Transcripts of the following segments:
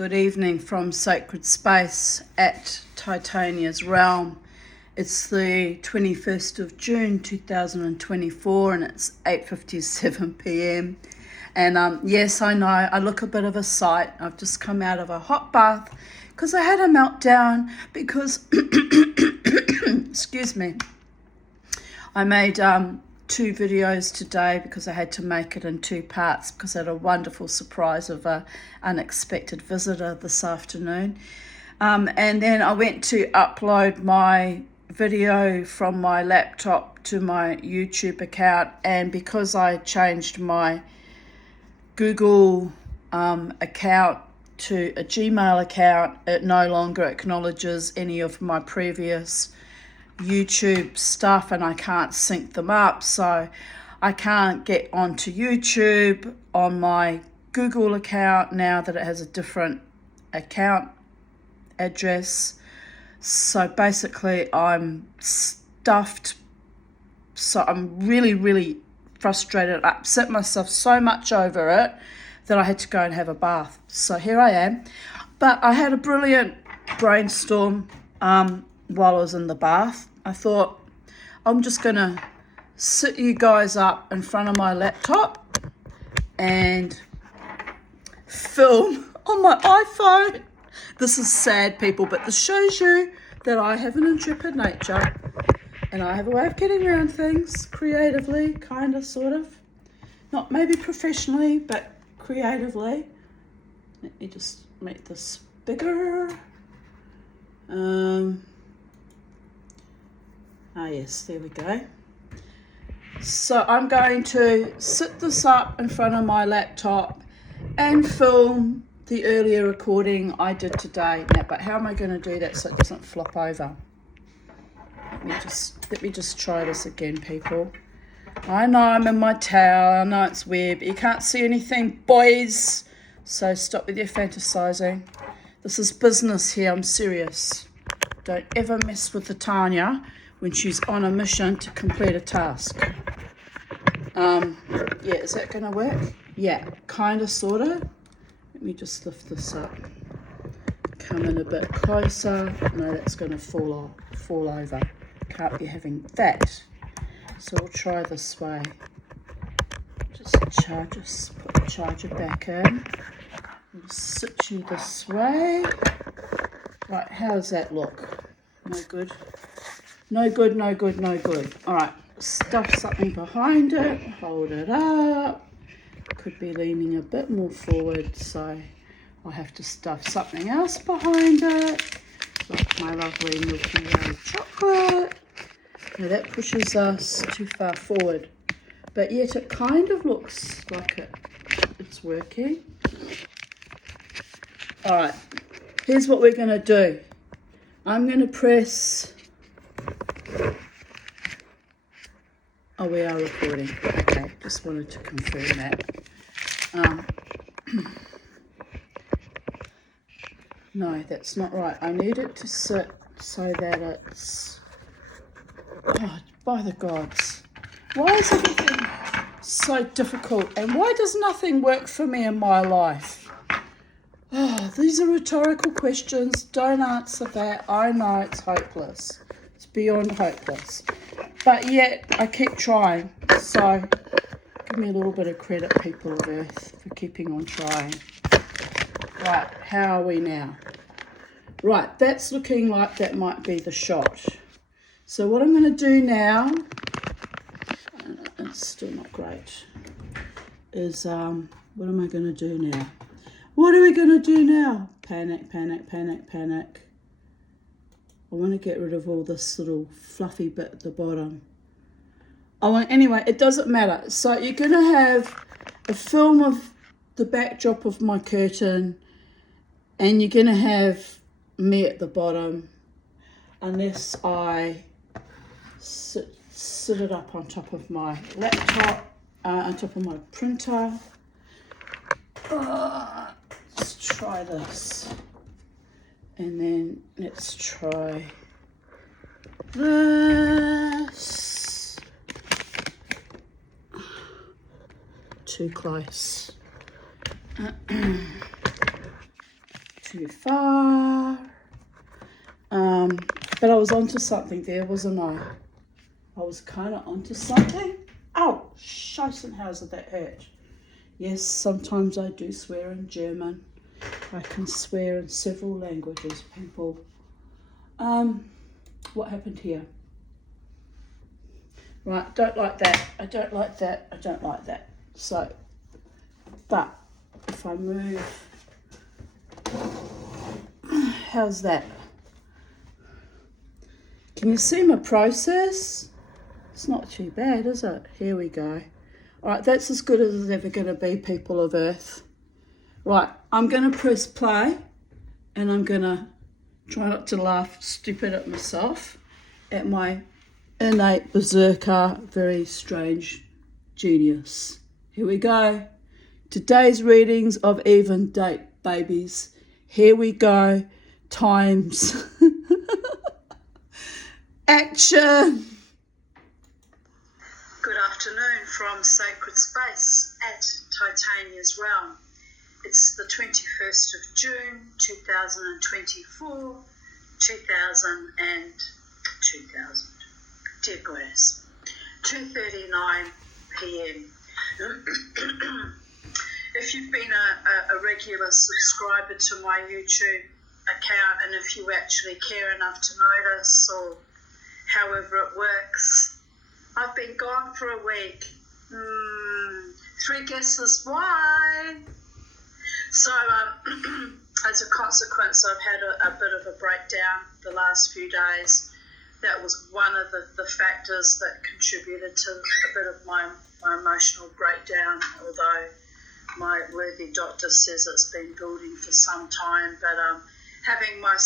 Good evening from Sacred Space at Titania's Realm. It's the 21st of June 2024 and it's 8:57 p.m. And yes, I know I look a bit of a sight. I've just come out of a hot bath because I had a meltdown because, excuse me, I made two videos today because I had to make it in two parts because I had a wonderful surprise of a unexpected visitor this afternoon. And then I went to upload my video from my laptop to my YouTube account, and because I changed my Google account to a Gmail account, it no longer acknowledges any of my previous YouTube stuff and I can't sync them up, so I can't get onto YouTube on my Google account now that it has a different account address. So basically I'm stuffed, so I'm really frustrated. I upset myself so much over it that I had to go and have a bath. So here I am, but I had a brilliant brainstorm while I was in the bath. I thought I'm just gonna sit you guys up in front of my laptop and film on my iPhone. This is sad, people, but this shows you that I have an intrepid nature and I have a way of getting around things creatively, kind of, sort of. Not maybe professionally, but creatively. Let me just make this bigger. Yes, there we go. So I'm going to sit this up in front of my laptop and film the earlier recording I did today. Now, but how am I going to do that so it doesn't flop over? Let me just try this again, people. I know I'm in my towel, I know it's weird, but you can't see anything, boys. So stop with your fantasizing. This is business here, I'm serious. Don't ever mess with the Tanya when she's on a mission to complete a task. Yeah, is that going to work? Yeah, kind of, sort of. Let me just lift this up. Come in a bit closer. No, that's going to fall over. Can't be having that. So we'll try this way. Just put the charger back in. We'll sit you this way. Right, how does that look? No good. No good, no good, no good. All right, stuff something behind it, hold it up. Could be leaning a bit more forward, so I'll have to stuff something else behind it, like my lovely Milky Way chocolate. Now that pushes us too far forward, but yet it kind of looks like it's working. All right, here's what we're going to do. I'm going to press... Oh, we are recording. Okay, just wanted to confirm that. No, that's not right. I need it to sit so that it's... Oh, by the gods. Why is everything so difficult? And why does nothing work for me in my life? Oh, these are rhetorical questions. Don't answer that. I know it's hopeless. It's beyond hopeless. But yet, I keep trying. So, give me a little bit of credit, people of Earth, for keeping on trying. Right, how are we now? Right, that's looking like that might be the shot. So what I'm going to do now, it's still not great, is what am I going to do now? What are we going to do now? Panic, panic, panic, panic. I want to get rid of all this little fluffy bit at the bottom. Anyway, it doesn't matter. So you're going to have a film of the backdrop of my curtain, and you're going to have me at the bottom, unless I sit it up on top of my laptop, on top of my printer. Let's try this. And then let's try this. Too close. too far. But I was onto something there, wasn't I? I was kind of onto something. Oh, Scheissenhauser, that hurt. Yes, sometimes I do swear in German. I can swear in several languages, people. What happened here? Right, don't like that. I don't like that. I don't like that. So, but if I move, how's that? Can you see my process? It's not too bad, is it? Here we go. All right, that's as good as it's ever going to be, people of Earth. Right, I'm going to press play, and I'm going to try not to laugh stupid at myself, at my innate berserker, very strange genius. Here we go. Today's readings of even date, babies. Here we go. Times. Action. Good afternoon from Sacred Space at Titania's Realm. It's the 21st of June 2024, 2000. Dear Goddess, 2:39 p.m. If you've been a regular subscriber to my YouTube account, and if you actually care enough to notice, or however it works, I've been gone for a week. 3 guesses why? So, as a consequence, I've had a bit of a breakdown the last few days. That was one of the factors that contributed to a bit of my emotional breakdown, although my worthy doctor says it's been building for some time. But having my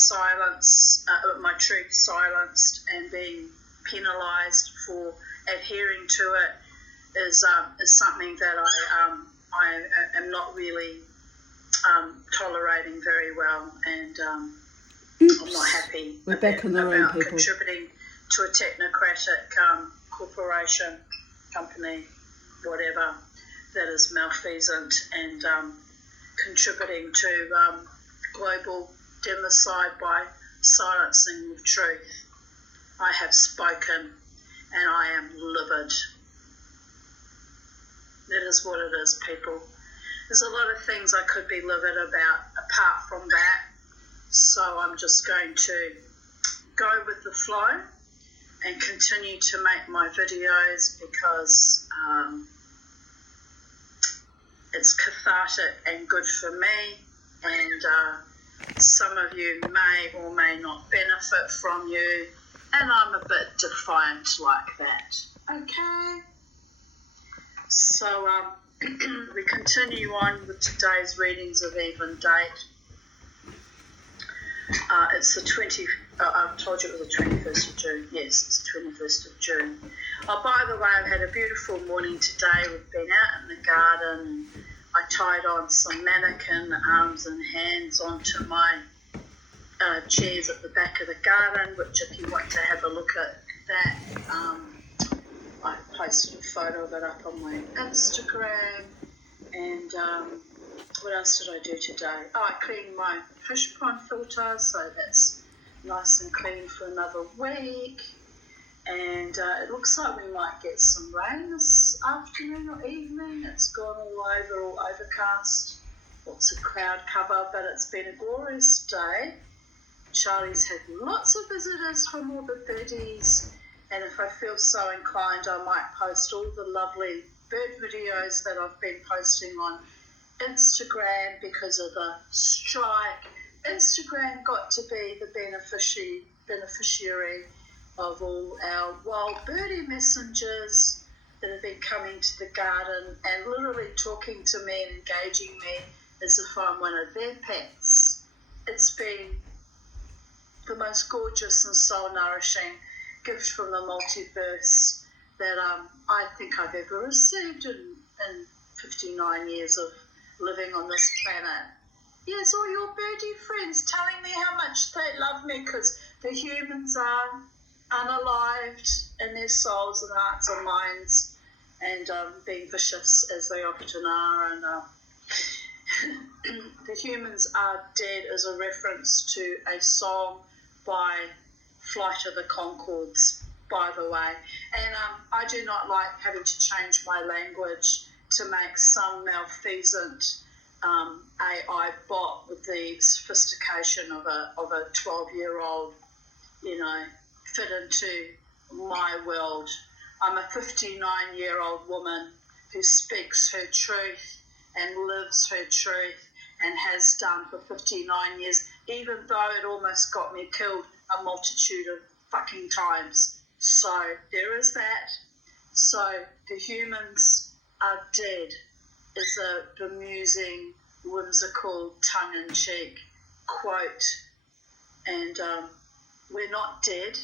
truth silenced and being penalised for adhering to it is something that I am not really tolerating very well, and I'm not happy. We're back in the room, people. Contributing to a technocratic corporation, company, whatever, that is malfeasant and contributing to global democide by silencing of truth. I have spoken, and I am livid. That is what it is, people. There's a lot of things I could be livid about apart from that. So I'm just going to go with the flow and continue to make my videos because it's cathartic and good for me, and some of you may or may not benefit from you, and I'm a bit defiant like that. Okay? So we continue on with today's readings of even date. It's the 20. I told you it was the 21st of June. Yes, it's the 21st of June. Oh, by the way, I've had a beautiful morning today. We've been out in the garden, and I tied on some mannequin arms and hands onto my chairs at the back of the garden, which if you want to have a look at that, I posted a photo of it up on my Instagram. And what else did I do today? Oh, I cleaned my fish pond filter, so that's nice and clean for another week. And it looks like we might get some rain this afternoon or evening. It's gone all over, all overcast. Lots of cloud cover, but it's been a glorious day. Charlie's had lots of visitors from all the birdies, and if I feel so inclined, I might post all the lovely bird videos that I've been posting on Instagram because of the strike. Instagram got to be the beneficiary of all our wild birdie messengers that have been coming to the garden and literally talking to me and engaging me as if I'm one of their pets. It's been the most gorgeous and soul-nourishing gift from the multiverse that I think I've ever received in 59 years of living on this planet. Yes, all your birdie friends telling me how much they love me because the humans are unalived in their souls and hearts and minds and being vicious as they often are. And The Humans Are Dead is a reference to a song by Flight of the Conchords, by the way. And I do not like having to change my language to make some malfeasant AI bot with the sophistication of a 12-year-old, fit into my world. I'm a 59-year-old woman who speaks her truth and lives her truth and has done for 59 years, even though it almost got me killed a multitude of fucking times. So there is that. So The Humans Are Dead is a bemusing, whimsical, tongue-in-cheek quote. And we're not dead.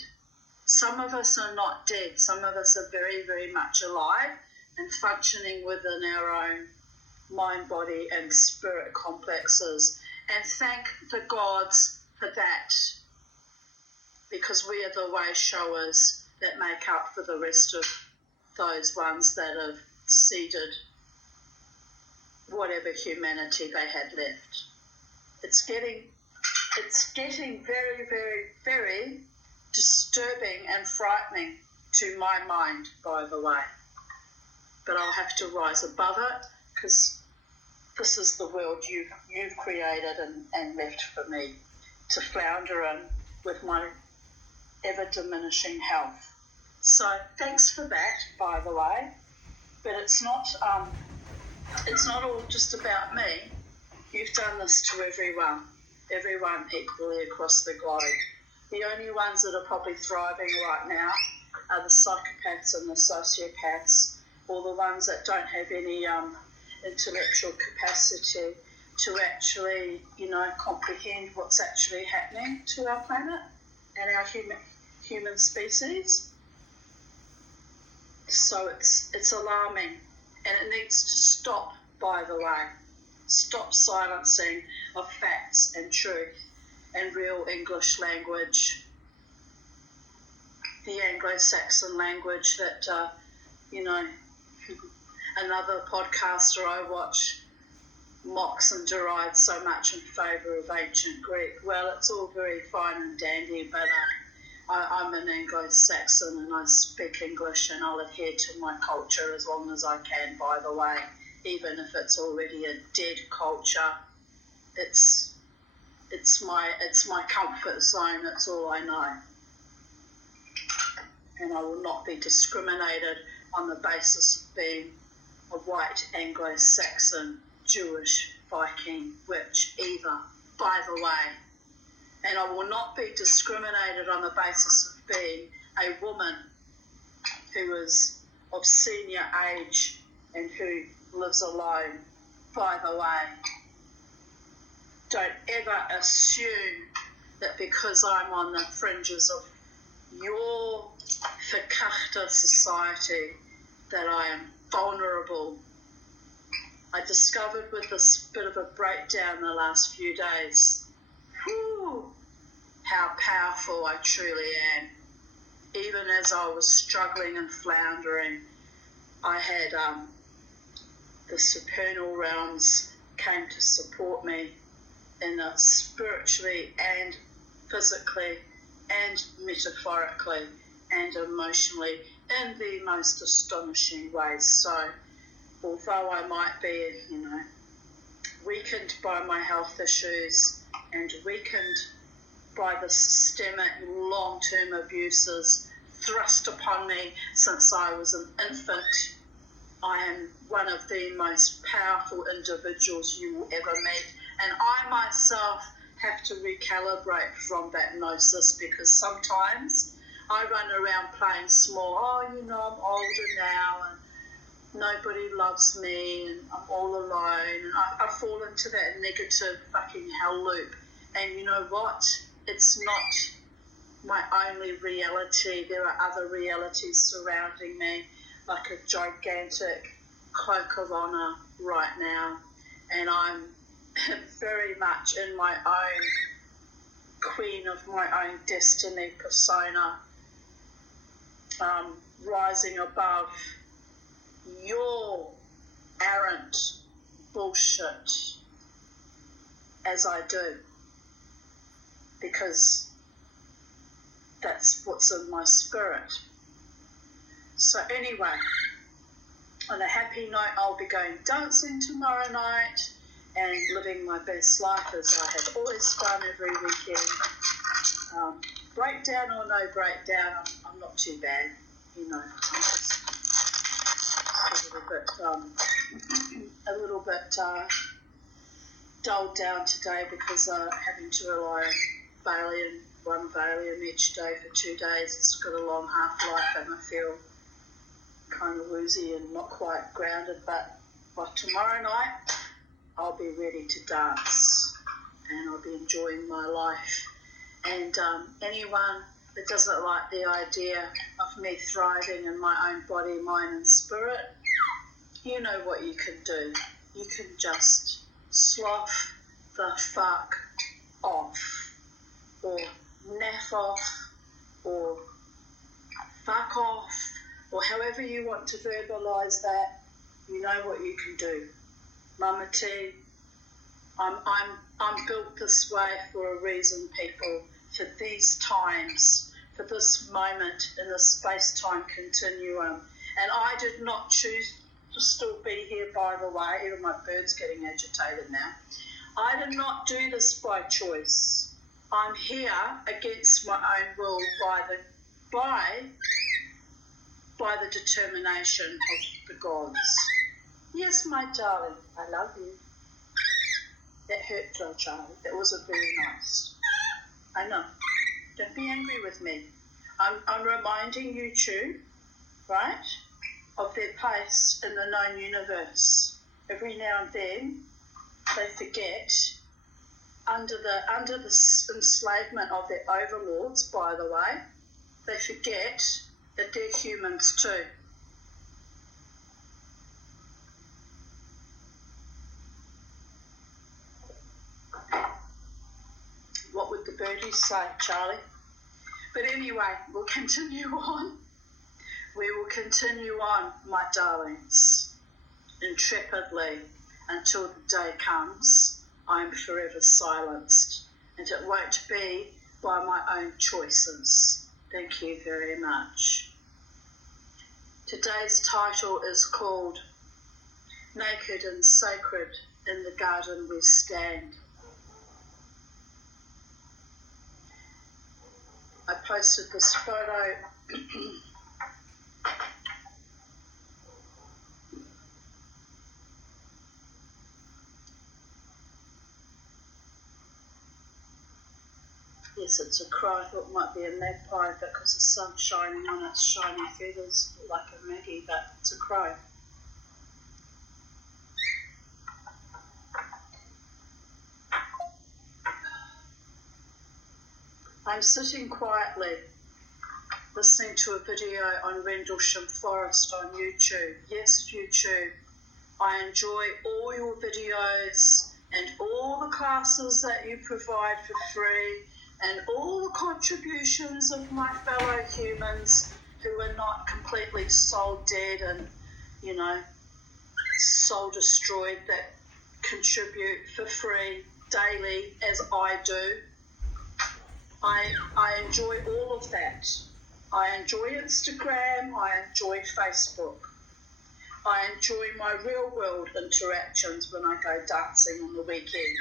Some of us are not dead. Some of us are very, very much alive and functioning within our own mind, body, and spirit complexes. And thank the gods for that, because we are the way showers that make up for the rest of those ones that have ceded whatever humanity they had left. It's getting very, very, very disturbing and frightening to my mind, by the way. But I'll have to rise above it, because this is the world you've created and left for me to flounder in with my ever-diminishing health. So thanks for that, by the way. But it's not all just about me. You've done this to everyone equally across the globe. The only ones that are probably thriving right now are the psychopaths and the sociopaths, or the ones that don't have any intellectual capacity to actually, comprehend what's actually happening to our planet and our human species. So it's alarming, and it needs to stop, by the way. Stop silencing of facts and truth and real English language, the Anglo-Saxon language that, another podcaster I watch mocks and derides so much in favour of ancient Greek. Well, it's all very fine and dandy, but I'm an Anglo-Saxon and I speak English, and I'll adhere to my culture as long as I can, by the way, even if it's already a dead culture. It's my comfort zone. It's all I know. And I will not be discriminated on the basis of being a white Anglo-Saxon, Jewish, Viking, witch either, by the way. And I will not be discriminated on the basis of being a woman who is of senior age and who lives alone, by the way. Don't ever assume that because I'm on the fringes of your verkachte society that I am vulnerable. I discovered with this bit of a breakdown the last few days, how powerful I truly am. Even as I was struggling and floundering, I had the supernal realms came to support me in spiritually and physically and metaphorically and emotionally in the most astonishing ways. So although I might be, weakened by my health issues and weakened by the systemic long-term abuses thrust upon me since I was an infant, I am one of the most powerful individuals you will ever meet. And I myself have to recalibrate from that gnosis, because sometimes I run around playing small. I'm older now and nobody loves me and I'm all alone. And I fall into that negative fucking hell loop. And you know what? It's not my only reality. There are other realities surrounding me, like a gigantic cloak of honour right now. And I'm very much in my own queen of my own destiny persona, rising above your arrant bullshit as I do, because that's what's in my spirit. So anyway, on a happy note, I'll be going dancing tomorrow night and living my best life as I have always done every weekend. Breakdown or no breakdown, I'm not too bad, you know. I'm just a little bit dulled down today because having to rely on one Valium each day for 2 days. It's got a long half-life and I feel kind of woozy and not quite grounded, but by tomorrow night I'll be ready to dance and I'll be enjoying my life. And anyone that doesn't like the idea of me thriving in my own body, mind and spirit, you know what you can do. You can just slough the fuck off, or naff off, or fuck off, or however you want to verbalise that. You know what you can do. Mama T, I'm built this way for a reason, people, for these times, for this moment in the space-time continuum. And I did not choose to still be here, by the way. Even my bird's getting agitated now. I did not do this by choice. I'm here against my own will by the determination of the gods. Yes, my darling, I love you. That hurt, though, Charlie. That wasn't very nice. I know. Don't be angry with me. I'm reminding you two, right, of their place in the known universe. Every now and then, they forget, under the enslavement of their overlords, by the way, they forget that they're humans too. What would the birdies say, Charlie? But anyway, we'll continue on. We will continue on, my darlings, intrepidly, until the day comes I am forever silenced, and it won't be by my own choices. Thank you very much. Today's title is called Naked and Sacred in the Garden We Stand. I posted this photo yes, it's a crow. I thought it might be a magpie because the sun's shining on its shiny feathers like a Maggie, but it's a crow. I'm sitting quietly listening to a video on Rendlesham Forest on YouTube. Yes, YouTube. I enjoy all your videos and all the classes that you provide for free and all the contributions of my fellow humans who are not completely soul dead and, you know, soul destroyed, that contribute for free daily as I do. I enjoy all of that. I enjoy Instagram, I enjoy Facebook. I enjoy my real world interactions when I go dancing on the weekend.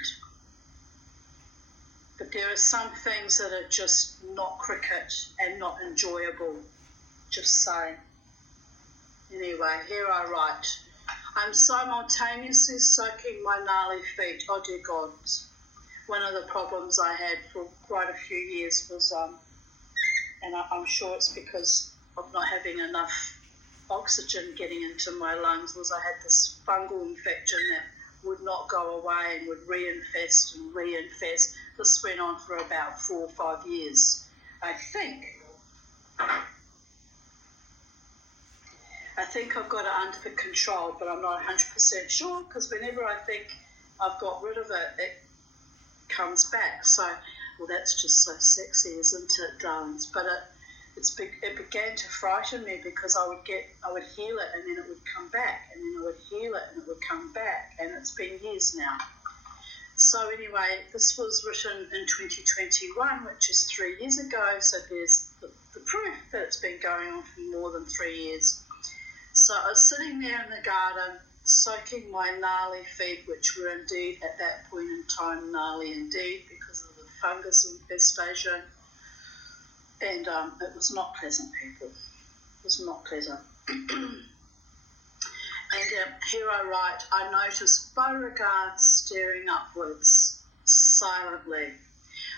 But there are some things that are just not cricket and not enjoyable. Just saying. Anyway, here I write. I'm simultaneously soaking my gnarly feet. Oh dear God. One of the problems I had for quite a few years was, and I'm sure it's because of not having enough oxygen getting into my lungs, was I had this fungal infection that would not go away and would reinfest and reinfest. This went on for about 4 or 5 years, I think. I think I've got it under control, but I'm not 100% sure, because whenever I think I've got rid of it, it comes back. So, well, that's just so sexy, isn't it, darlings? But it began to frighten me because I would heal it and then it would come back, and then I would heal it and it would come back, and it's been years now. So anyway, this was written in 2021, which is 3 years ago, so there's the proof that it's been going on for more than 3 years. So I was sitting there in the garden, soaking my gnarly feet, which were indeed at that point in time gnarly indeed because of the fungus infestation, and it was not pleasant, people. It was not pleasant. And here I write, I noticed Beauregard staring upwards, silently.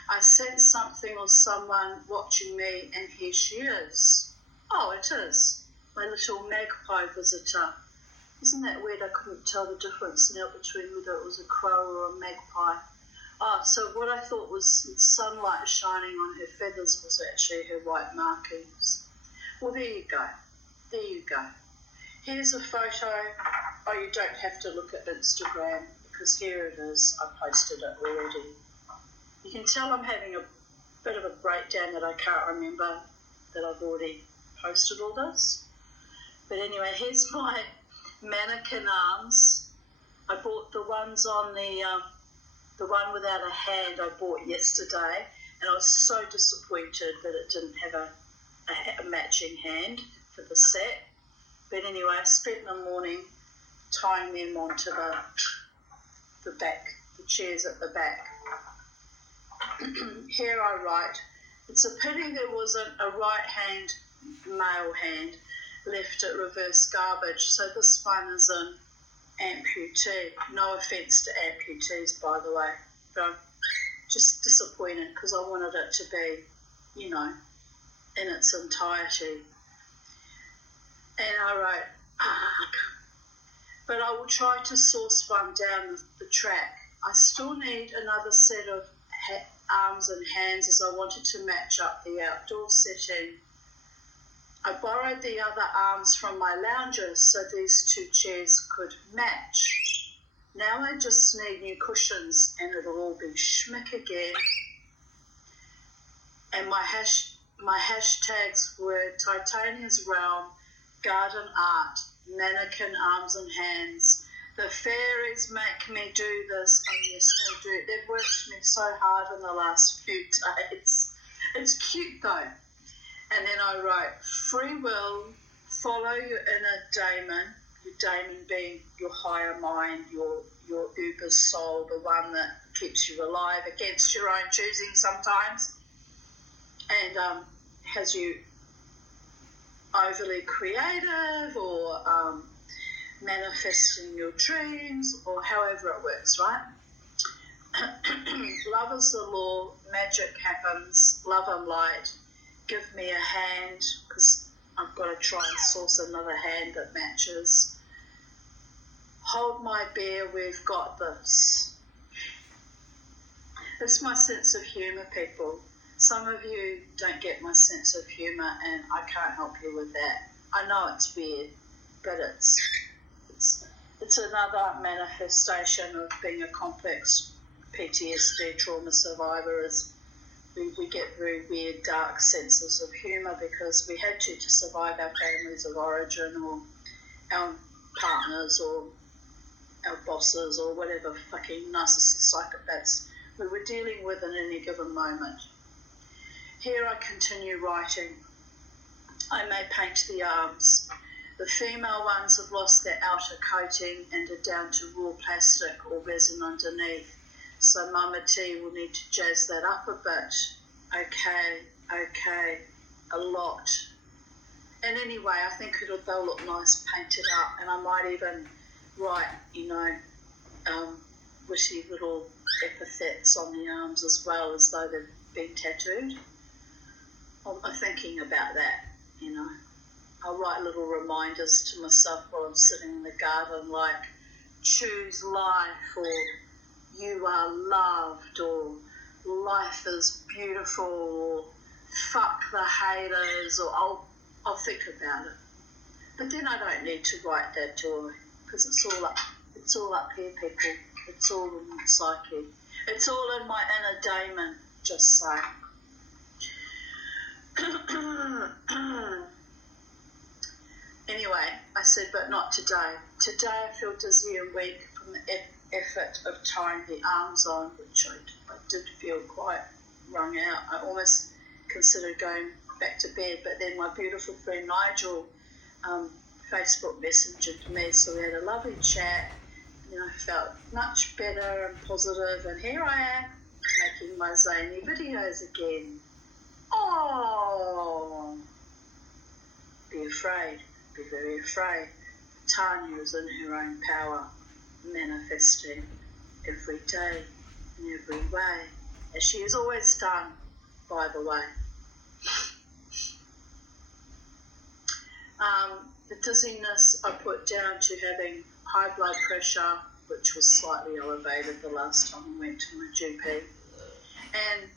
I sense something or someone watching me, and here she is. Oh, it is, my little magpie visitor. Isn't that weird? I couldn't tell the difference now between whether it was a crow or a magpie. Oh, so what I thought was sunlight shining on her feathers was actually her white markings. Well, there you go. There you go. Here's a photo. Oh, you don't have to look at Instagram because here it is. I posted it already. You can tell I'm having a bit of a breakdown that I can't remember that I've already posted all this. But anyway, here's my mannequin arms. I bought the ones on the one without a hand I bought yesterday, and I was so disappointed that it didn't have a matching hand for the set. But anyway, I spent the morning tying them onto the back, the chairs at the back. Here I write, it's a pity there wasn't a right hand, male hand, left at reverse garbage. So this one is an amputee. No offence to amputees, by the way. But I'm just disappointed because I wanted it to be, in its entirety. And I wrote, but I will try to source one down the track. I still need another set of arms and hands as I wanted to match up the outdoor setting. I borrowed the other arms from my loungers so these two chairs could match. Now I just need new cushions and it'll all be schmick again. And my hashtags were Titania's Realm, Garden Art, Mannequin Arms and Hands. The fairies make me do this, and yes, they do. They've worked me so hard in the last few days. It's cute though. And then I wrote, free will, follow your inner daemon, your daemon being your higher mind, your uber soul, the one that keeps you alive against your own choosing sometimes, and has you overly creative or manifesting your dreams or however it works, right? Love is the law, magic happens, love and light. Give me a hand because I've got to try and source another hand that matches. Hold my bear, we've got this. It's my sense of humour, people. Some of you don't get my sense of humour and I can't help you with that. I know it's weird, but it's another manifestation of being a complex PTSD trauma survivor. We get very weird, dark senses of humour because we had to survive our families of origin or our partners or our bosses or whatever fucking narcissist psychopaths we were dealing with in any given moment. Here I continue writing. I may paint the arms. The female ones have lost their outer coating and are down to raw plastic or resin underneath. So Mama T will need to jazz that up a bit. Okay, a lot. And anyway, I think they'll look nice painted up, and I might even write, witty little epithets on the arms as well as though they've been tattooed. I'm thinking about that, I'll write little reminders to myself while I'm sitting in the garden, like choose life, or you are loved, or life is beautiful, or fuck the haters, or I'll think about it. But then I don't need to write that, do I? Because it's all up here, people. It's all in my psyche. It's all in my inner daemon, just saying. Anyway, I said, but not today. Today I feel dizzy and weak from the effort of tying the arms on, which I did feel quite wrung out. I almost considered going back to bed, but then my beautiful friend Nigel Facebook messengered me, so we had a lovely chat, and I felt much better and positive, and here I am making my zany videos again. Oh, be afraid, be very afraid. Tanya is in her own power, manifesting every day in every way, as she has always done, by the way. The dizziness I put down to having high blood pressure, which was slightly elevated the last time I went to my GP. And,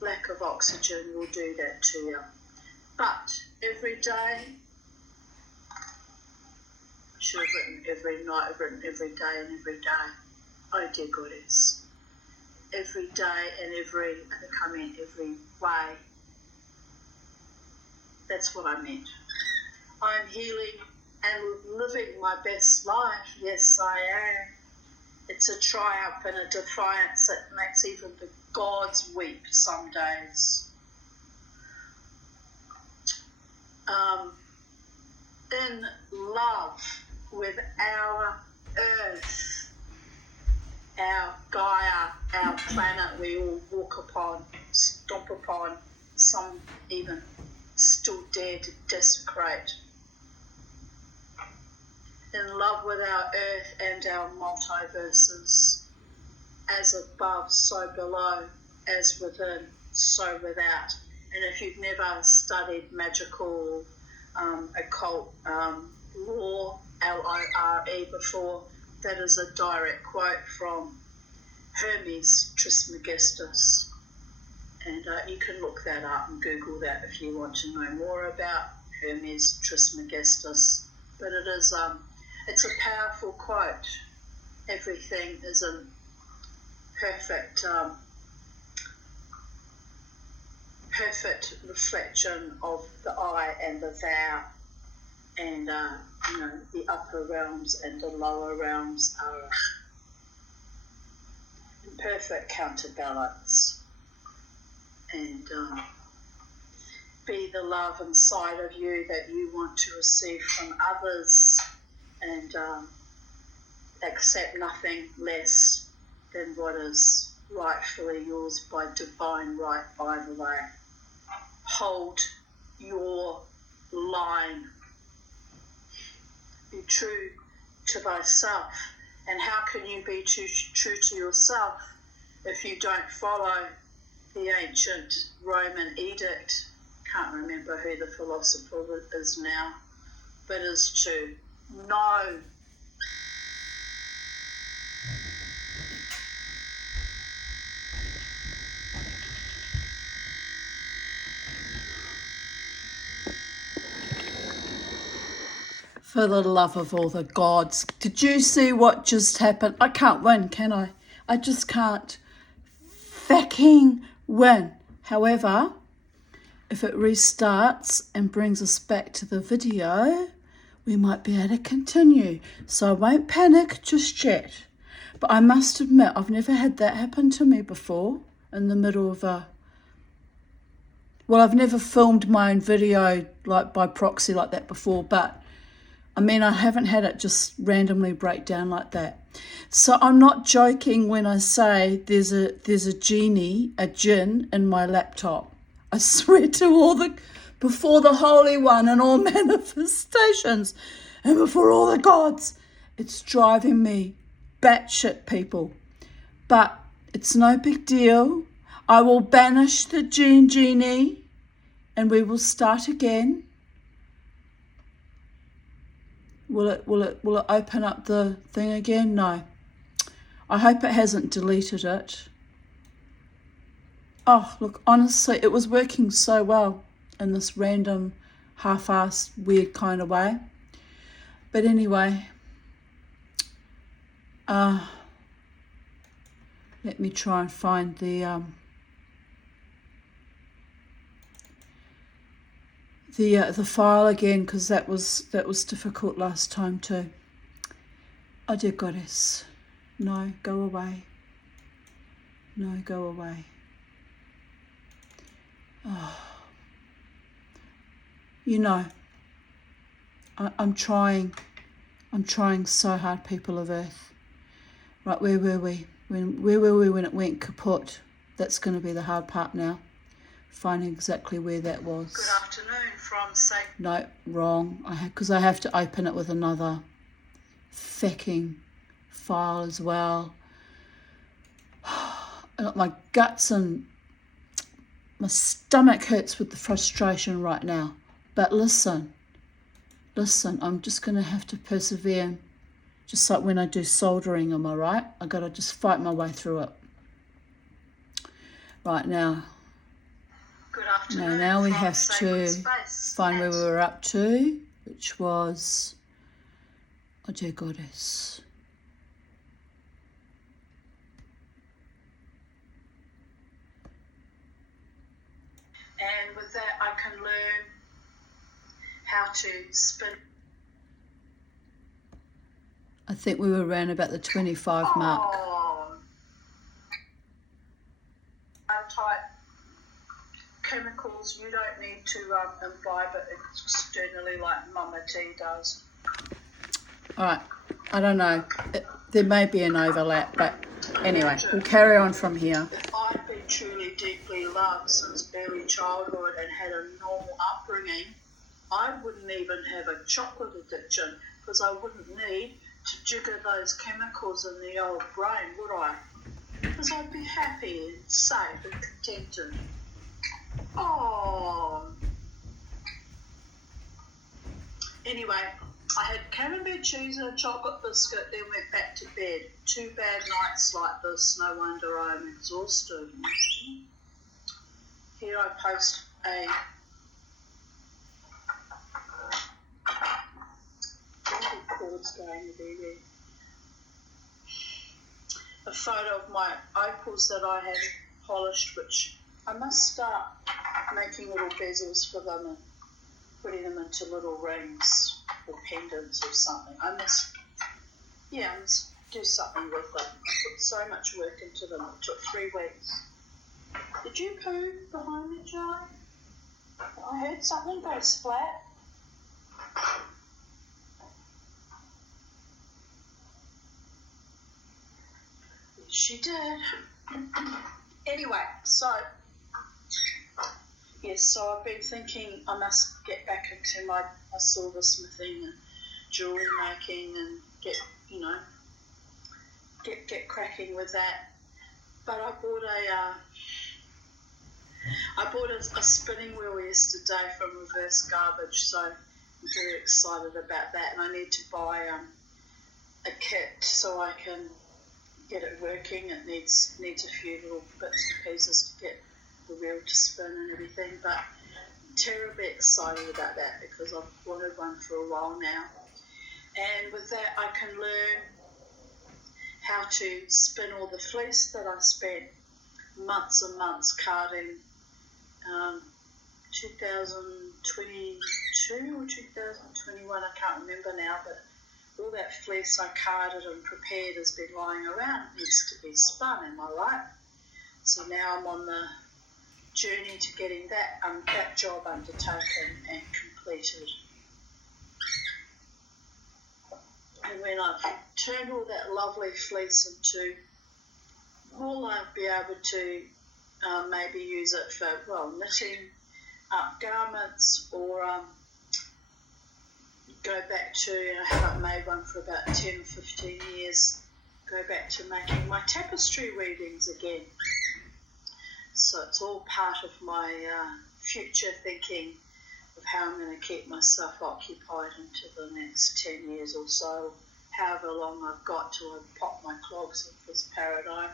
lack of oxygen will do that to you. But every day, I should have written every night, I've written every day and every day. Oh dear goddess. Every day and every way. That's what I meant. I'm healing and living my best life. Yes, I am. It's a triumph and a defiance that makes even the gods weep some days. In love with our earth, our Gaia, our planet we all walk upon, stomp upon, some even still dare to desecrate. In love with our earth and our multiverses, as above, so below, as within, so without. And if you've never studied magical, occult lore, Lore, before, that is a direct quote from Hermes Trismegistus. And you can look that up and Google that if you want to know more about Hermes Trismegistus. But it is, it's a powerful quote. Everything is in perfect reflection of the I and the thou, and the upper realms and the lower realms are in perfect counterbalance. And be the love inside of you that you want to receive from others, and accept nothing less than what is rightfully yours by divine right, by the way. Hold your line. Be true to thyself. And how can you be true to yourself if you don't follow the ancient Roman edict? Can't remember who the philosopher is now, but is to know. For the love of all the gods. Did you see what just happened? I can't win, can I? I just can't fucking win. However, if it restarts and brings us back to the video, we might be able to continue. So I won't panic just yet. But I must admit, I've never had that happen to me before in the middle of a... Well, I've never filmed my own video like by proxy like that before, but I mean, I haven't had it just randomly break down like that. So I'm not joking when I say there's a genie, a jinn in my laptop. I swear to before the Holy One and all manifestations and before all the gods, it's driving me batshit, people. But it's no big deal. I will banish the genie and we will start again. Will it open up the thing again? No. I hope it hasn't deleted it. Oh, look, honestly, it was working so well in this random, half-assed, weird kind of way. But anyway, let me try and find the file again, because that was difficult last time too. Oh dear goddess. No, go away. No, go away. Oh. You know, I'm trying so hard, people of Earth. Right, where were we? Where were we when it went kaput? That's going to be the hard part now. Finding exactly where that was. Good afternoon from Satan. No, wrong. Because I have to open it with another fucking file as well. My guts and my stomach hurts with the frustration right now. But listen, I'm just going to have to persevere. Just like when I do soldering, am I right? I got to just fight my way through it. Right now. Good afternoon. Now we have to find where we were up to, which was, oh dear goddess. And with that, I can learn how to spin. I think we were around about the 25 mark. Type chemicals, you don't need to imbibe it externally like Mama T does. All right, I don't know. There may be an overlap, but anyway, we'll carry on from here. If I've been truly deeply loved since early childhood and had a normal upbringing, I wouldn't even have a chocolate addiction because I wouldn't need to jigger those chemicals in the old brain, would I? Because I'd be happy and safe and contented. Oh. Anyway, I had camembert cheese and a chocolate biscuit, then went back to bed. 2 bad nights like this, no wonder I'm exhausted. Here I post a photo of my opals that I had polished, which I must start making little bezels for them and putting them into little rings or pendants or something. I must do something with them. I put so much work into them. It took 3 weeks. Did you poo behind me, Joe? I heard something go splat. Yes, she did. Anyway, so I've been thinking I must get back into my silversmithing and jewelry making and get cracking with that. But I bought a spinning wheel yesterday from Reverse Garbage, so I'm very excited about that. And I need to buy a kit so I can get it working. It needs a few little bits and pieces to get the wheel to spin and everything. But I'm terribly excited about that because I've wanted one for a while now. And with that, I can learn how to spin all the fleece that I spent months and months carding 2022 or 2021, I can't remember now, but all that fleece I carded and prepared has been lying around. It needs to be spun, am I right? So now I'm on the journey to getting that job undertaken and completed. And when I've turned all that lovely fleece into wool, I'll be able to maybe use it for, knitting up garments or go back to, I haven't made one for about 10 or 15 years, go back to making my tapestry weavings again. So it's all part of my future thinking of how I'm going to keep myself occupied into the next 10 years or so, however long I've got till I pop my clogs of this paradigm.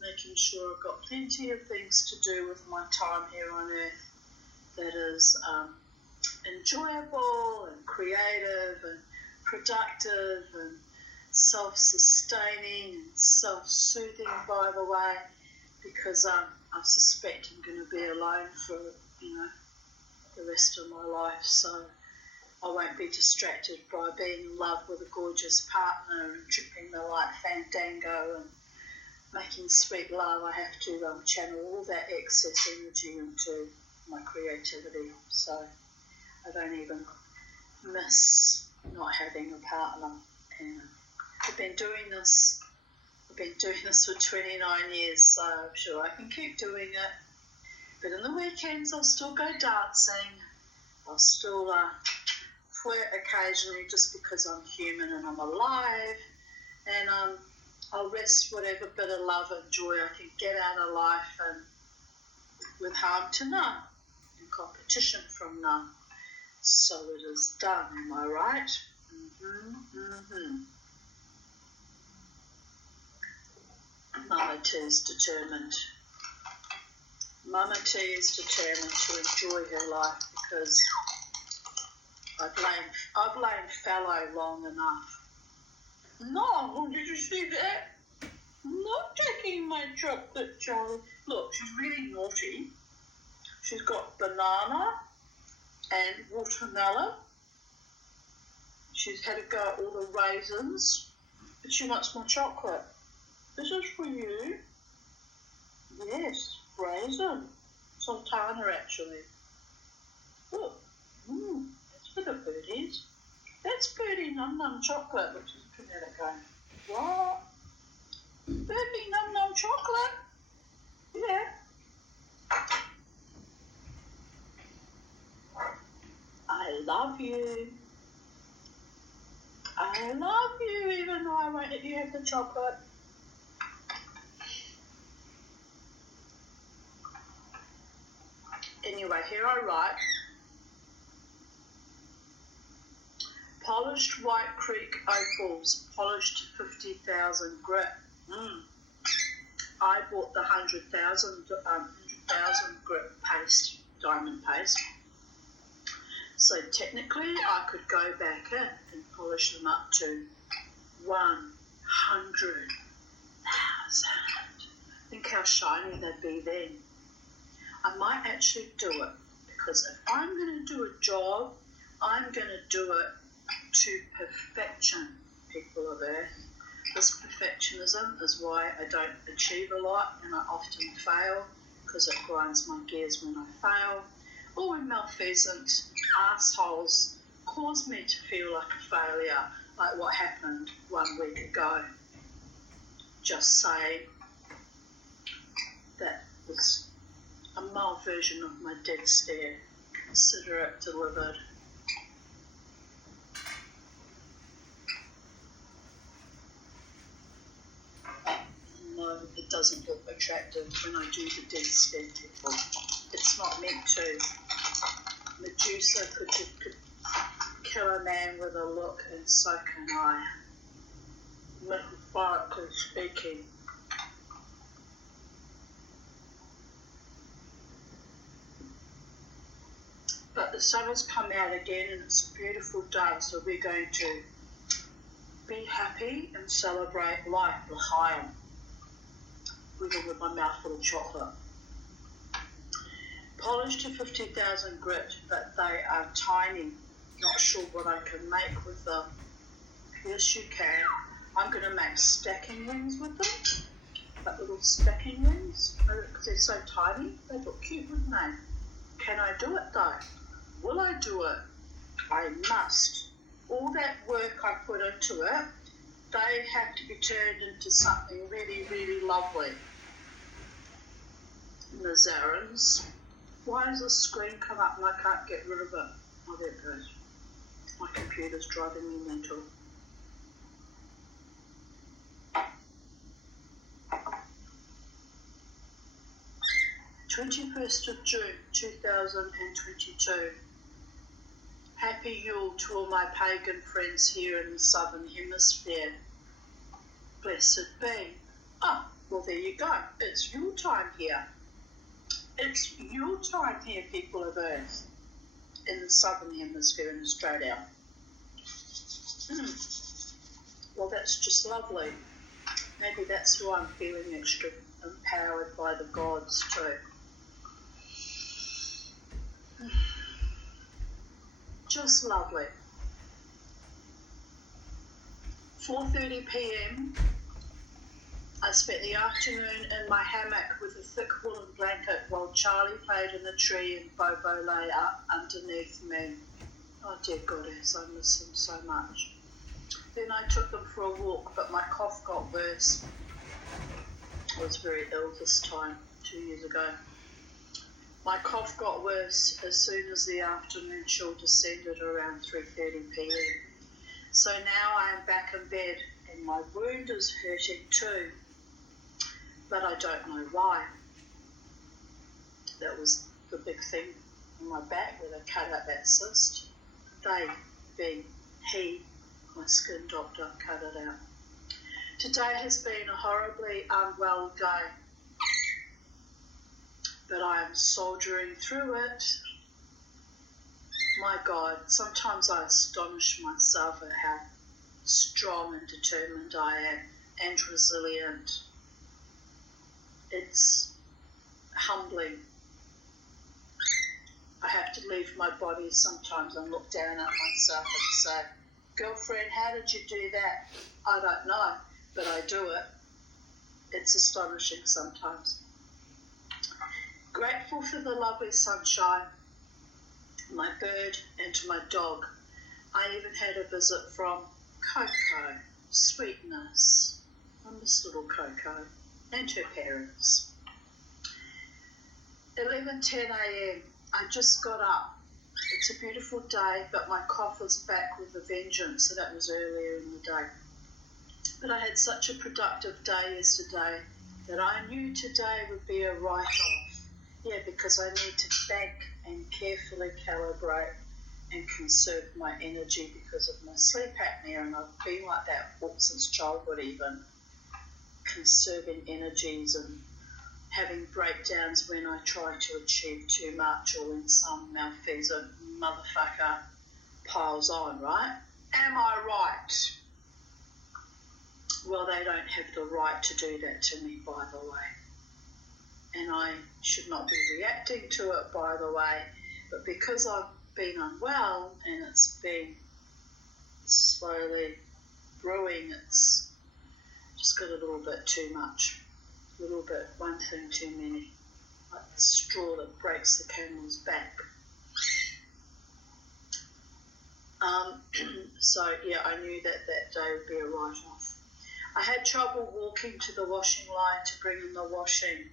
Making sure I've got plenty of things to do with my time here on Earth that is enjoyable and creative and productive and self-sustaining and self-soothing, by the way, because I suspect I'm going to be alone for the rest of my life. So I won't be distracted by being in love with a gorgeous partner and tripping the light fandango and making sweet love. I have to channel all that excess energy into my creativity. So I don't even miss not having a partner. And I've been doing this for 29 years, so I'm sure I can keep doing it. But in the weekends, I'll still go dancing. I'll still flirt occasionally just because I'm human and I'm alive. And I'll rest whatever bit of love and joy I can get out of life, and with harm to none and competition from none. So it is done, am I right? Mama T is determined. Mama T is determined to enjoy her life because I've lain fallow long enough. No, did you see that? Not taking my chocolate, Charlie. Look, she's really naughty. She's got banana and watermelon. She's had a go at all the raisins, but she wants more chocolate. This is for you. Yes, raisin. Sultana, actually. Look, that's for the birdies. That's Birdie Num Num Chocolate, which is looking at it going, what? Birdie Num Num Chocolate? Yeah. I love you. I love you, even though I won't let you have the chocolate. Anyway, here I write, polished White Creek opals, polished 50,000 grit. I bought the 100,000 grit paste, diamond paste. So technically I could go back in and polish them up to 100,000. Think how shiny they'd be then. I might actually do it, because if I'm going to do a job, I'm going to do it to perfection, people of Earth. This perfectionism is why I don't achieve a lot and I often fail, because it grinds my gears when I fail, or when malfeasant assholes cause me to feel like a failure, like what happened 1 week ago. Just saying, that was a mild version of my dead stare. Consider it delivered. No, it doesn't look attractive when I do the dead stare, people. It's not meant to. Medusa could kill a man with a look, and so can I. Metaphorically speaking. But the sun has come out again and it's a beautiful day, so we're going to be happy and celebrate life, l'chaim. Even with my mouth full of chocolate. Polished to 50,000 grit, but they are tiny. Not sure what I can make with them. Yes, you can. I'm going to make stacking rings with them. Like little stacking rings. Because they're so tiny. They look cute, wouldn't they? Can I do it though? Will I do it? I must. All that work I put into it, they have to be turned into something really, really lovely. Nazarans. Why does the screen come up and I can't get rid of it? Oh, there it goes. My computer's driving me mental. "21st of June 2022. Happy Yule to all my pagan friends here in the Southern Hemisphere. Blessed be." Oh, well there you go. It's Yule time here. It's Yule time here, people of Earth, in the Southern Hemisphere in Australia. Well, that's just lovely. Maybe that's why I'm feeling extra empowered by the gods too. just lovely. 4:30 p.m. I spent the afternoon in my hammock with a thick woolen blanket while Charlie played in the tree and Bobo lay up underneath me. Oh dear goddess, I miss him so much. Then I took them for a walk, but my cough got worse. I was very ill this time, 2 years ago. My cough got worse as soon as the afternoon chill descended around 3:30 p.m. So now I am back in bed and my wound is hurting too, but I don't know why. That was the big thing on my back where they cut out that cyst. They, being he, my skin doctor, cut it out. Today has been a horribly unwell day, but I am soldiering through it. My God, sometimes I astonish myself at how strong and determined I am and resilient. It's humbling. I have to leave my body sometimes and look down at myself and say, girlfriend, how did you do that? I don't know, but I do it. It's astonishing sometimes. Grateful for the lovely sunshine, my bird and my dog. I even had a visit from Coco, Sweetness. I miss little Coco and her parents. 11:10 a.m. I just got up. It's a beautiful day, but my cough is back with a vengeance, so that was earlier in the day. But I had such a productive day yesterday that I knew today would be a write-off. Yeah, because I need to bank and carefully calibrate and conserve my energy because of my sleep apnea, and I've been like that since childhood even, conserving energies and having breakdowns when I try to achieve too much or when some malfeasant motherfucker piles on, right? Am I right? Well, they don't have the right to do that to me, by the way. And I should not be reacting to it, by the way. But because I've been unwell and it's been slowly brewing, it's just got a little bit too much. A little bit, one thing too many. Like the straw that breaks the camel's back. So, yeah, I knew that day would be a write-off. I had trouble walking to the washing line to bring in the washing.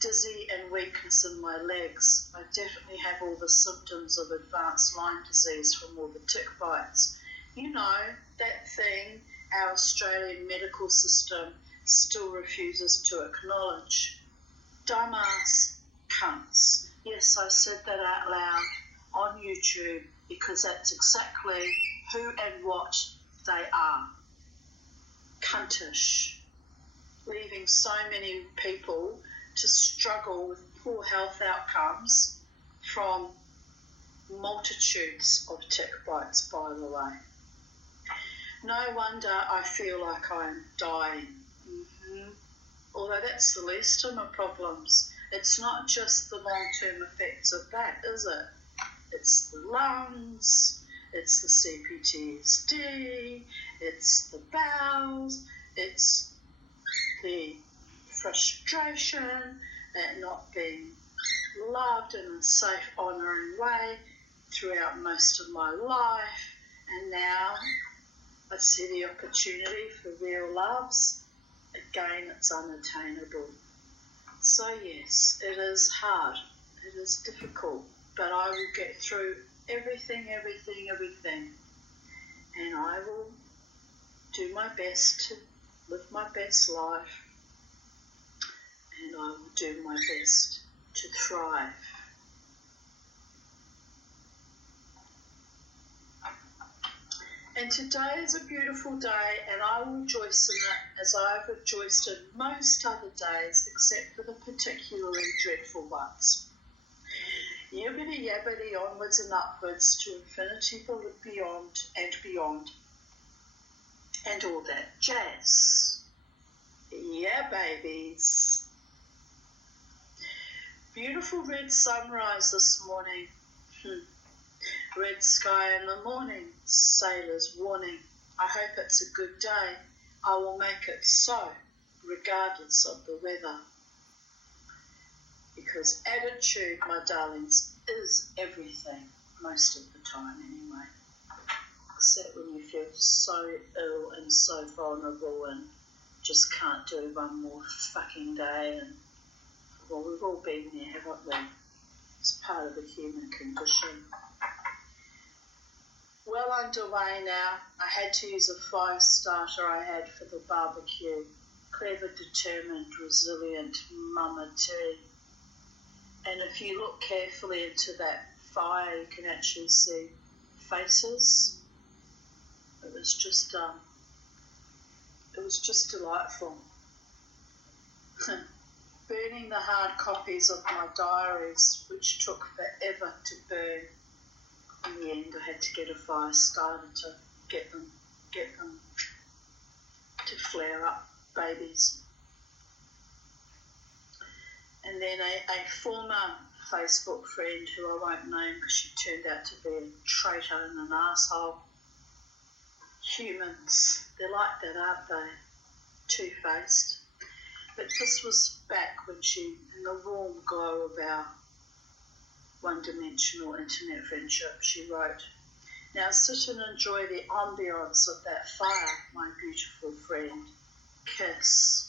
Dizzy and weakness in my legs. I definitely have all the symptoms of advanced Lyme disease from all the tick bites. You know, that thing our Australian medical system still refuses to acknowledge. Dumbass cunts. Yes, I said that out loud on YouTube because that's exactly who and what they are. Cuntish. Leaving so many people to struggle with poor health outcomes from multitudes of tick bites, by the way. No wonder I feel like I'm dying. Although that's the least of my problems. It's not just the long-term effects of that, is it? It's the lungs, it's the CPTSD, it's the bowels, it's the frustration at not being loved in a safe, honouring way throughout most of my life. And now I see the opportunity for real loves. Again, it's unattainable. So yes, it is hard. It is difficult. But I will get through everything. And I will do my best to live my best life. And I will do my best to thrive. And today is a beautiful day, and I will rejoice in it as I have rejoiced in most other days, except for the particularly dreadful ones. Yibbity yabbity onwards and upwards to infinity beyond and beyond, and all that jazz. Yeah, babies. Beautiful red sunrise this morning. Red sky in the morning, sailors warning. I hope it's a good day. I will make it so, regardless of the weather. Because attitude, my darlings, is everything, most of the time anyway. Except when you feel so ill and so vulnerable and just can't do one more fucking day. And well, we've all been there, haven't we? It's part of the human condition. Well underway now. I had to use a fire starter I had for the barbecue. Clever, determined, resilient mama tea. And if you look carefully into that fire, you can actually see faces. It was just delightful. Burning the hard copies of my diaries, which took forever to burn. In the end, I had to get a fire starter to get them to flare up, babies. And then a former Facebook friend who I won't name because she turned out to be a traitor and an asshole. Humans, they're like that, aren't they? Two-faced. But this was back when she, in the warm glow of our one-dimensional internet friendship, she wrote, "Now sit and enjoy the ambience of that fire, my beautiful friend. Kiss."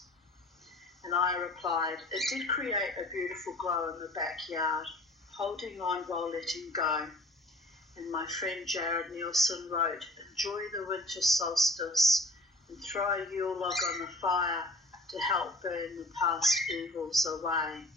And I replied, "It did create a beautiful glow in the backyard, holding on while letting go." And my friend Jared Nielsen wrote, "Enjoy the winter solstice and throw a Yule log on the fire to help burn the past evils away."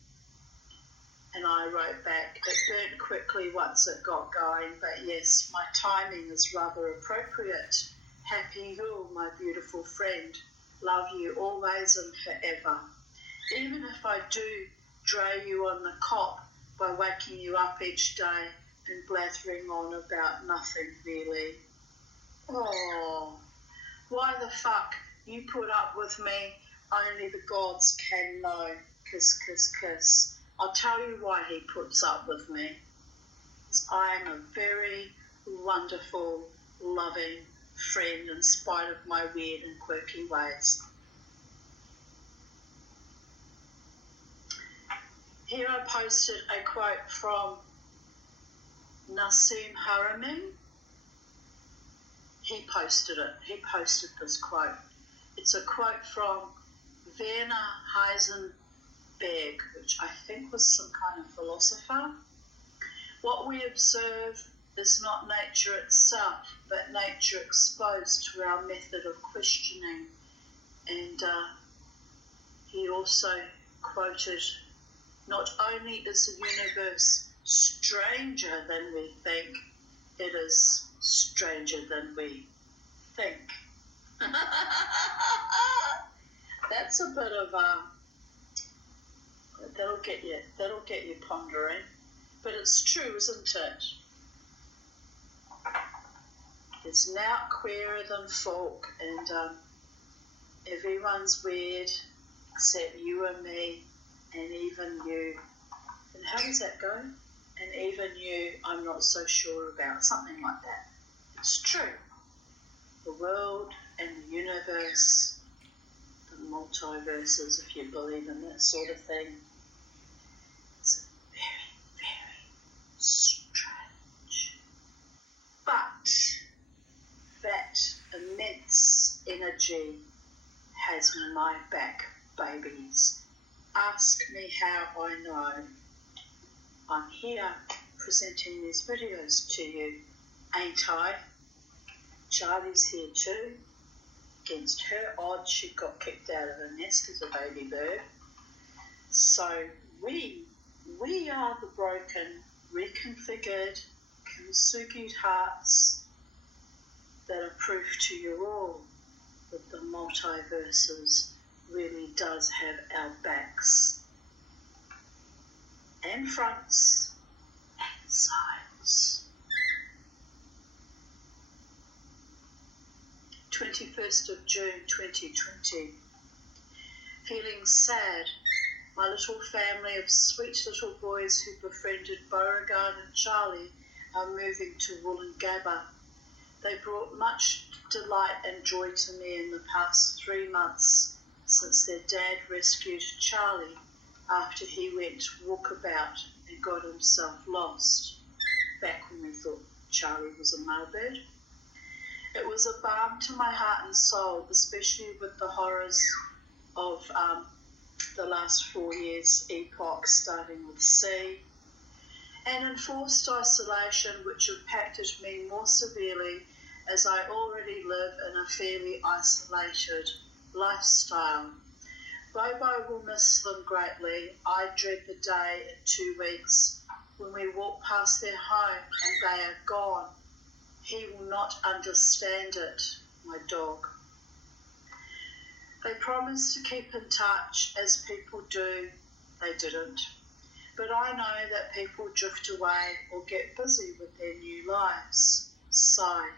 And I wrote back, "It burnt quickly once it got going, but yes, my timing is rather appropriate. Happy Yule, my beautiful friend. Love you always and forever. Even if I do dray you on the cop by waking you up each day and blathering on about nothing really. Oh, why the fuck you put up with me? Only the gods can know. Kiss, kiss, kiss. I'll tell you why he puts up with me. I am a very wonderful, loving friend in spite of my weird and quirky ways." Here I posted a quote from Nassim Haramein. He posted this quote. It's a quote from Werner Heisenberg, which I think was some kind of philosopher. "What we observe is not nature itself, but nature exposed to our method of questioning." And he also quoted, "Not only is the universe stranger than we think, it is stranger than we think." That's a bit of that'll get you pondering, but it's true, isn't it? It's now queerer than folk, and everyone's weird except you and me, and even you. And how does that go? And even you, I'm not so sure about. Something like that. It's true. The world and the universe, the multiverses, if you believe in that sort of thing, it's very, very strange. But that immense energy has my back, babies. Ask me how I know. I'm here presenting these videos to you, ain't I? Charlie's here too. Against her odds, she got kicked out of her nest as a baby bird. So we are the broken, reconfigured, kintsugi'd hearts that are proof to you all that the multiverses really does have our backs and fronts and sides. 21st of June 2020. Feeling sad. My little family of sweet little boys who befriended Beauregard and Charlie are moving to Woolloongabba. They brought much delight and joy to me in the past 3 months since their dad rescued Charlie after he went walkabout and got himself lost, back when we thought Charlie was a mailbird. It was a balm to my heart and soul, especially with the horrors of the last 4 years' epoch, starting with C, and enforced isolation, which impacted me more severely as I already live in a fairly isolated lifestyle. Bobo will miss them greatly. I dread the day in 2 weeks when we walk past their home and they are gone. He will not understand it, my dog. They promised to keep in touch, as people do. They didn't. But I know that people drift away or get busy with their new lives. Sigh.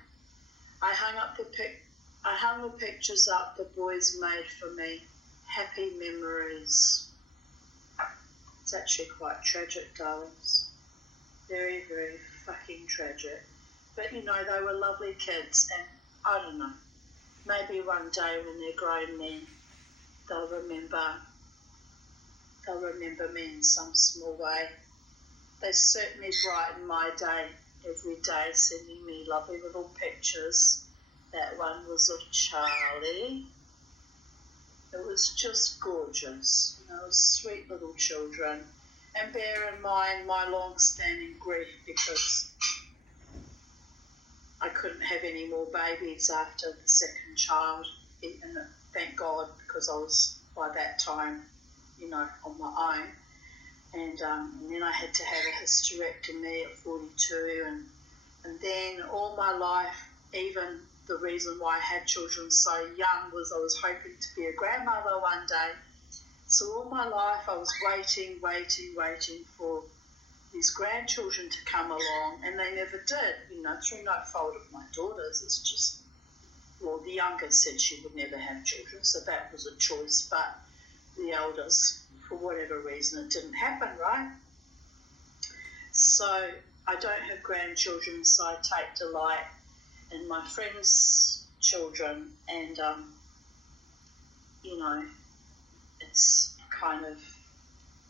I hung the pictures up the boys made for me. Happy memories. It's actually quite tragic, darlings. Very, very fucking tragic. But you know, they were lovely kids, and I don't know, maybe one day when they're grown men, they'll remember me in some small way. They certainly brighten my day every day, sending me lovely little pictures. That one was of Charlie. It was just gorgeous. You know, sweet little children. And bear in mind my long-standing grief because I couldn't have any more babies after the second child. And thank God, because I was, by that time, you know, on my own. And then I had to have a hysterectomy at 42. And then all my life, even the reason why I had children so young was I was hoping to be a grandmother one day. So all my life I was waiting for these grandchildren to come along, and they never did, you know, through no fault of my daughters. It's just, well, the youngest said she would never have children, so that was a choice, but the eldest, for whatever reason, it didn't happen, right? So I don't have grandchildren, so I take delight in my friends' children, and, you know, it's kind of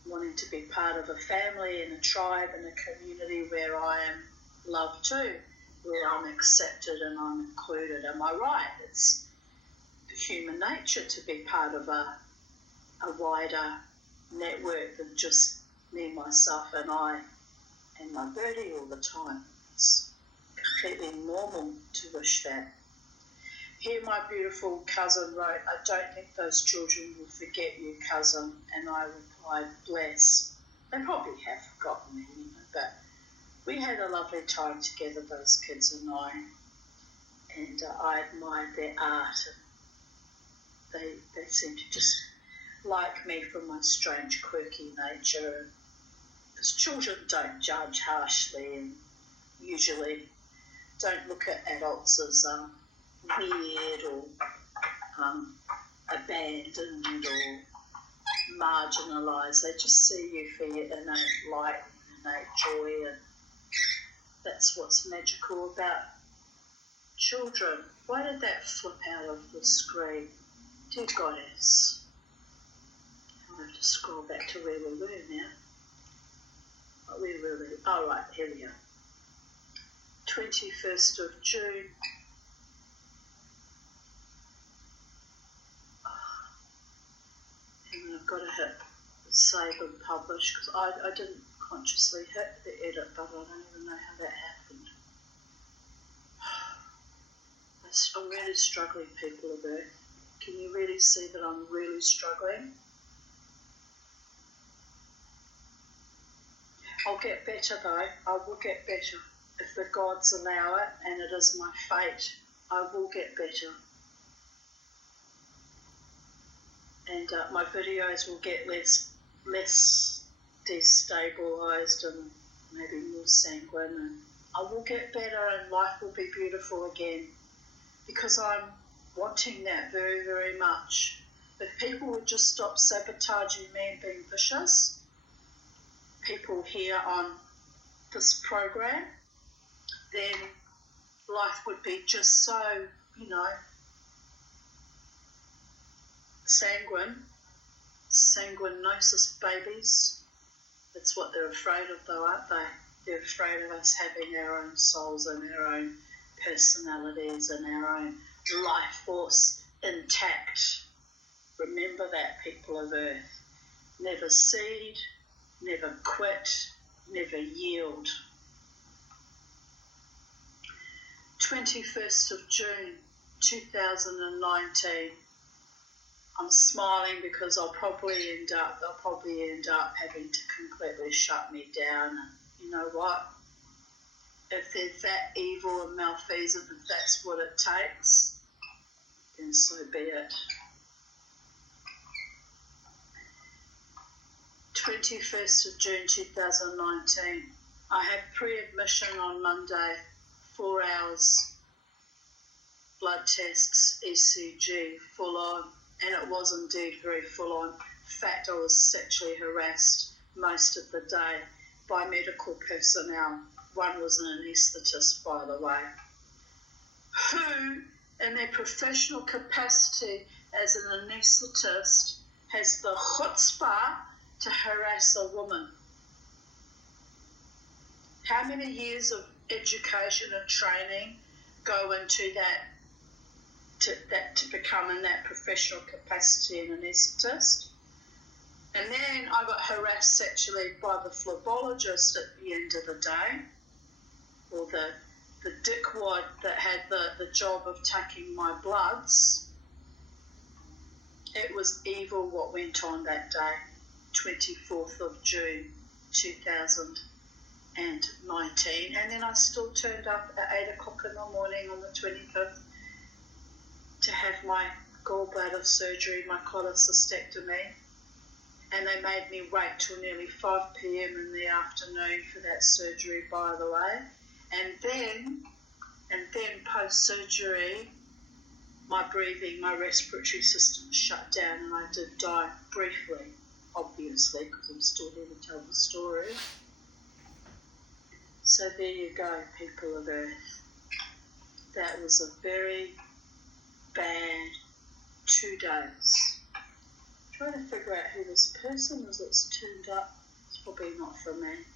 wanting to be part of a family and a tribe and a community where I am loved too, where I'm accepted and I'm included. Am I right? It's human nature to be part of a wider network than just me, myself and I and my birdie all the time. It's completely normal to wish that. Here my beautiful cousin wrote, I don't think those children will forget you, cousin. And I replied, bless. They probably have forgotten me, you know, but we had a lovely time together, those kids and I. And I admired their art. And they seemed to just like me for my strange, quirky nature. Because children don't judge harshly and usually don't look at adults as weird or abandoned or marginalised. They just see you for your innate light and innate joy, and that's what's magical about children. Why did that flip out of the screen? Dear Goddess. I'll have to scroll back to where we were now. Oh, right, here we are. 21st of June. And I've got to hit save and publish because I didn't consciously hit the edit button. I don't even know how that happened. I'm really struggling, people of Earth. Can you really see that I'm really struggling? I'll get better though. I will get better. If the gods allow it, and it is my fate, I will get better. And my videos will get less destabilised and maybe more sanguine. And I will get better and life will be beautiful again. Because I'm wanting that very, very much. If people would just stop sabotaging me and being vicious, people here on this program, then life would be just so, you know, sanguinosis babies. That's what they're afraid of, though, aren't they? They're afraid of us having our own souls and our own personalities and our own life force intact. Remember that, people of Earth. Never cede, never quit, never yield. 21st of June 2019. I'm smiling because they'll probably end up having to completely shut me down. And you know what? If they're that evil and malfeasant, if that's what it takes, then so be it. 21st of June 2019. I had pre-admission on Monday, 4 hours, blood tests, ECG, full on, and it was indeed very full on. In fact, I was sexually harassed most of the day by medical personnel. One was an anaesthetist, by the way, who, in their professional capacity as an anaesthetist, has the chutzpah to harass a woman. How many years of education and training go into that, to become in that professional capacity an anaesthetist? And then I got harassed sexually by the phlebotomist at the end of the day, or the dickwad that had the job of taking my bloods. It was evil what went on that day, 24th of June 2019. And then I still turned up at 8 o'clock in the morning on the 25th to have my gallbladder surgery, my cholecystectomy. And they made me wait till nearly 5 p.m. in the afternoon for that surgery, by the way. And then post-surgery, my breathing, my respiratory system shut down and I did die briefly, obviously, because I'm still here to tell the story. So there you go, people of Earth. That was a very bad 2 days. I'm trying to figure out who this person is that's turned up. It's probably not for me.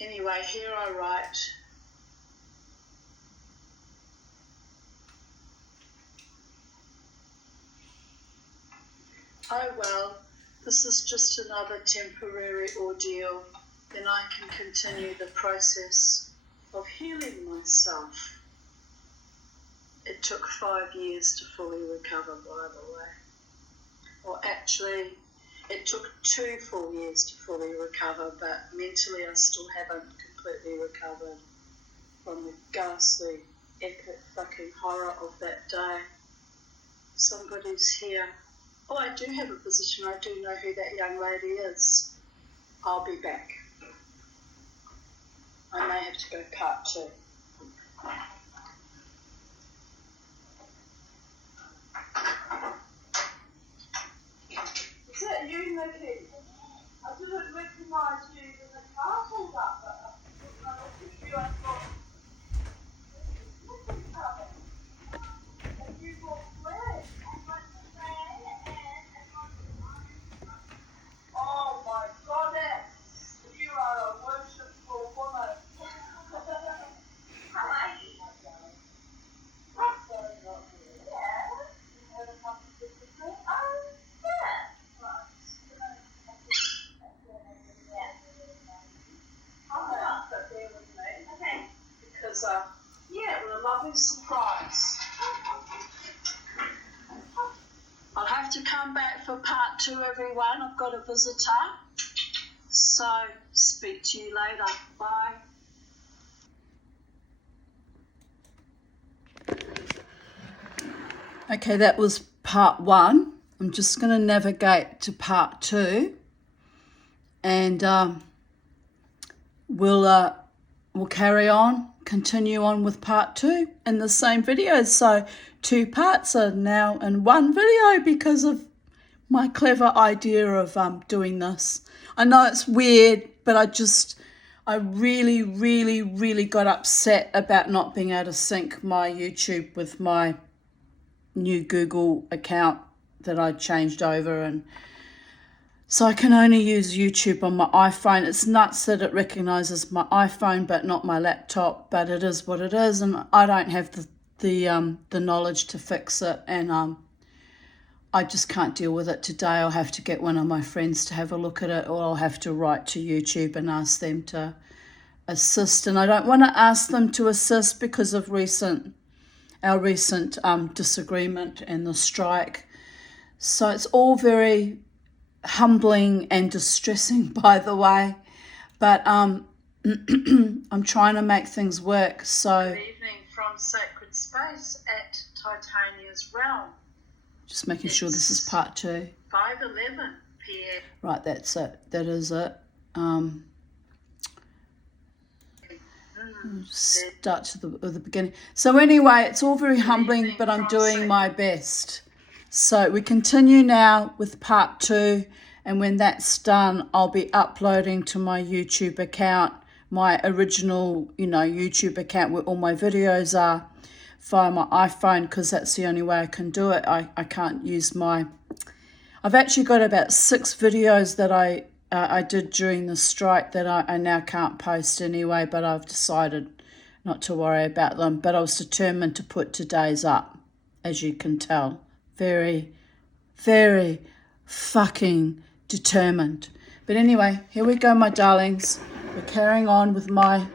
Anyway, here I write, oh well, this is just another temporary ordeal. Then I can continue the process of healing myself. It took 5 years to fully recover, by the way. Or actually, it took 2 full years to fully recover, but mentally I still haven't completely recovered from the ghastly, epic fucking horror of that day. Somebody's here. Oh, I do have a visitor. I do know who that young lady is. I'll be back. I may have to go part 2. Is that you, Nikki? I didn't recognise you in the car pulled up, but I looked at you, I thought, Nikki coming. And you walked where? Oh my goddess, you are a worshipful woman. How are you? That's very lovely. Yeah. You had a cup of tea with me? Yeah. Right. I'm going to sit there with me. Okay. Because, yeah, it was a lovely surprise. I'll have to come back for part 2, everyone. I've got a visitor. So, speak to you later. Bye. Okay, that was part 1. I'm just going to navigate to part 2. And we'll carry on, continue on with part 2 in the same video. So 2 parts are now in one video because of my clever idea of doing this. I know it's weird, but I really, really, really got upset about not being able to sync my YouTube with my new Google account that I changed over, and so I can only use YouTube on my iPhone. It's nuts that it recognises my iPhone but not my laptop, but it is what it is, and I don't have the knowledge to fix it, and I just can't deal with it today. I'll have to get one of my friends to have a look at it, or I'll have to write to YouTube and ask them to assist. And I don't want to ask them to assist because of our recent disagreement and the strike. So it's all very humbling and distressing, by the way. But I'm trying to make things work. So Good evening from Sacred Space at Titania's Realm. just making sure this is part 2. 5:11 p.m. Right, that's it. That is it. Start to the beginning. So anyway, it's all very humbling, but I'm doing my best. So we continue now with part 2, and when that's done, I'll be uploading to my YouTube account, my original, YouTube account where all my videos are, via my iPhone, because that's the only way I can do it. I can't use I've actually got about 6 videos that I did during the strike that I now can't post anyway, but I've decided not to worry about them. But I was determined to put today's up, as you can tell. Very, very fucking determined. But anyway, here we go, my darlings. We're carrying on with my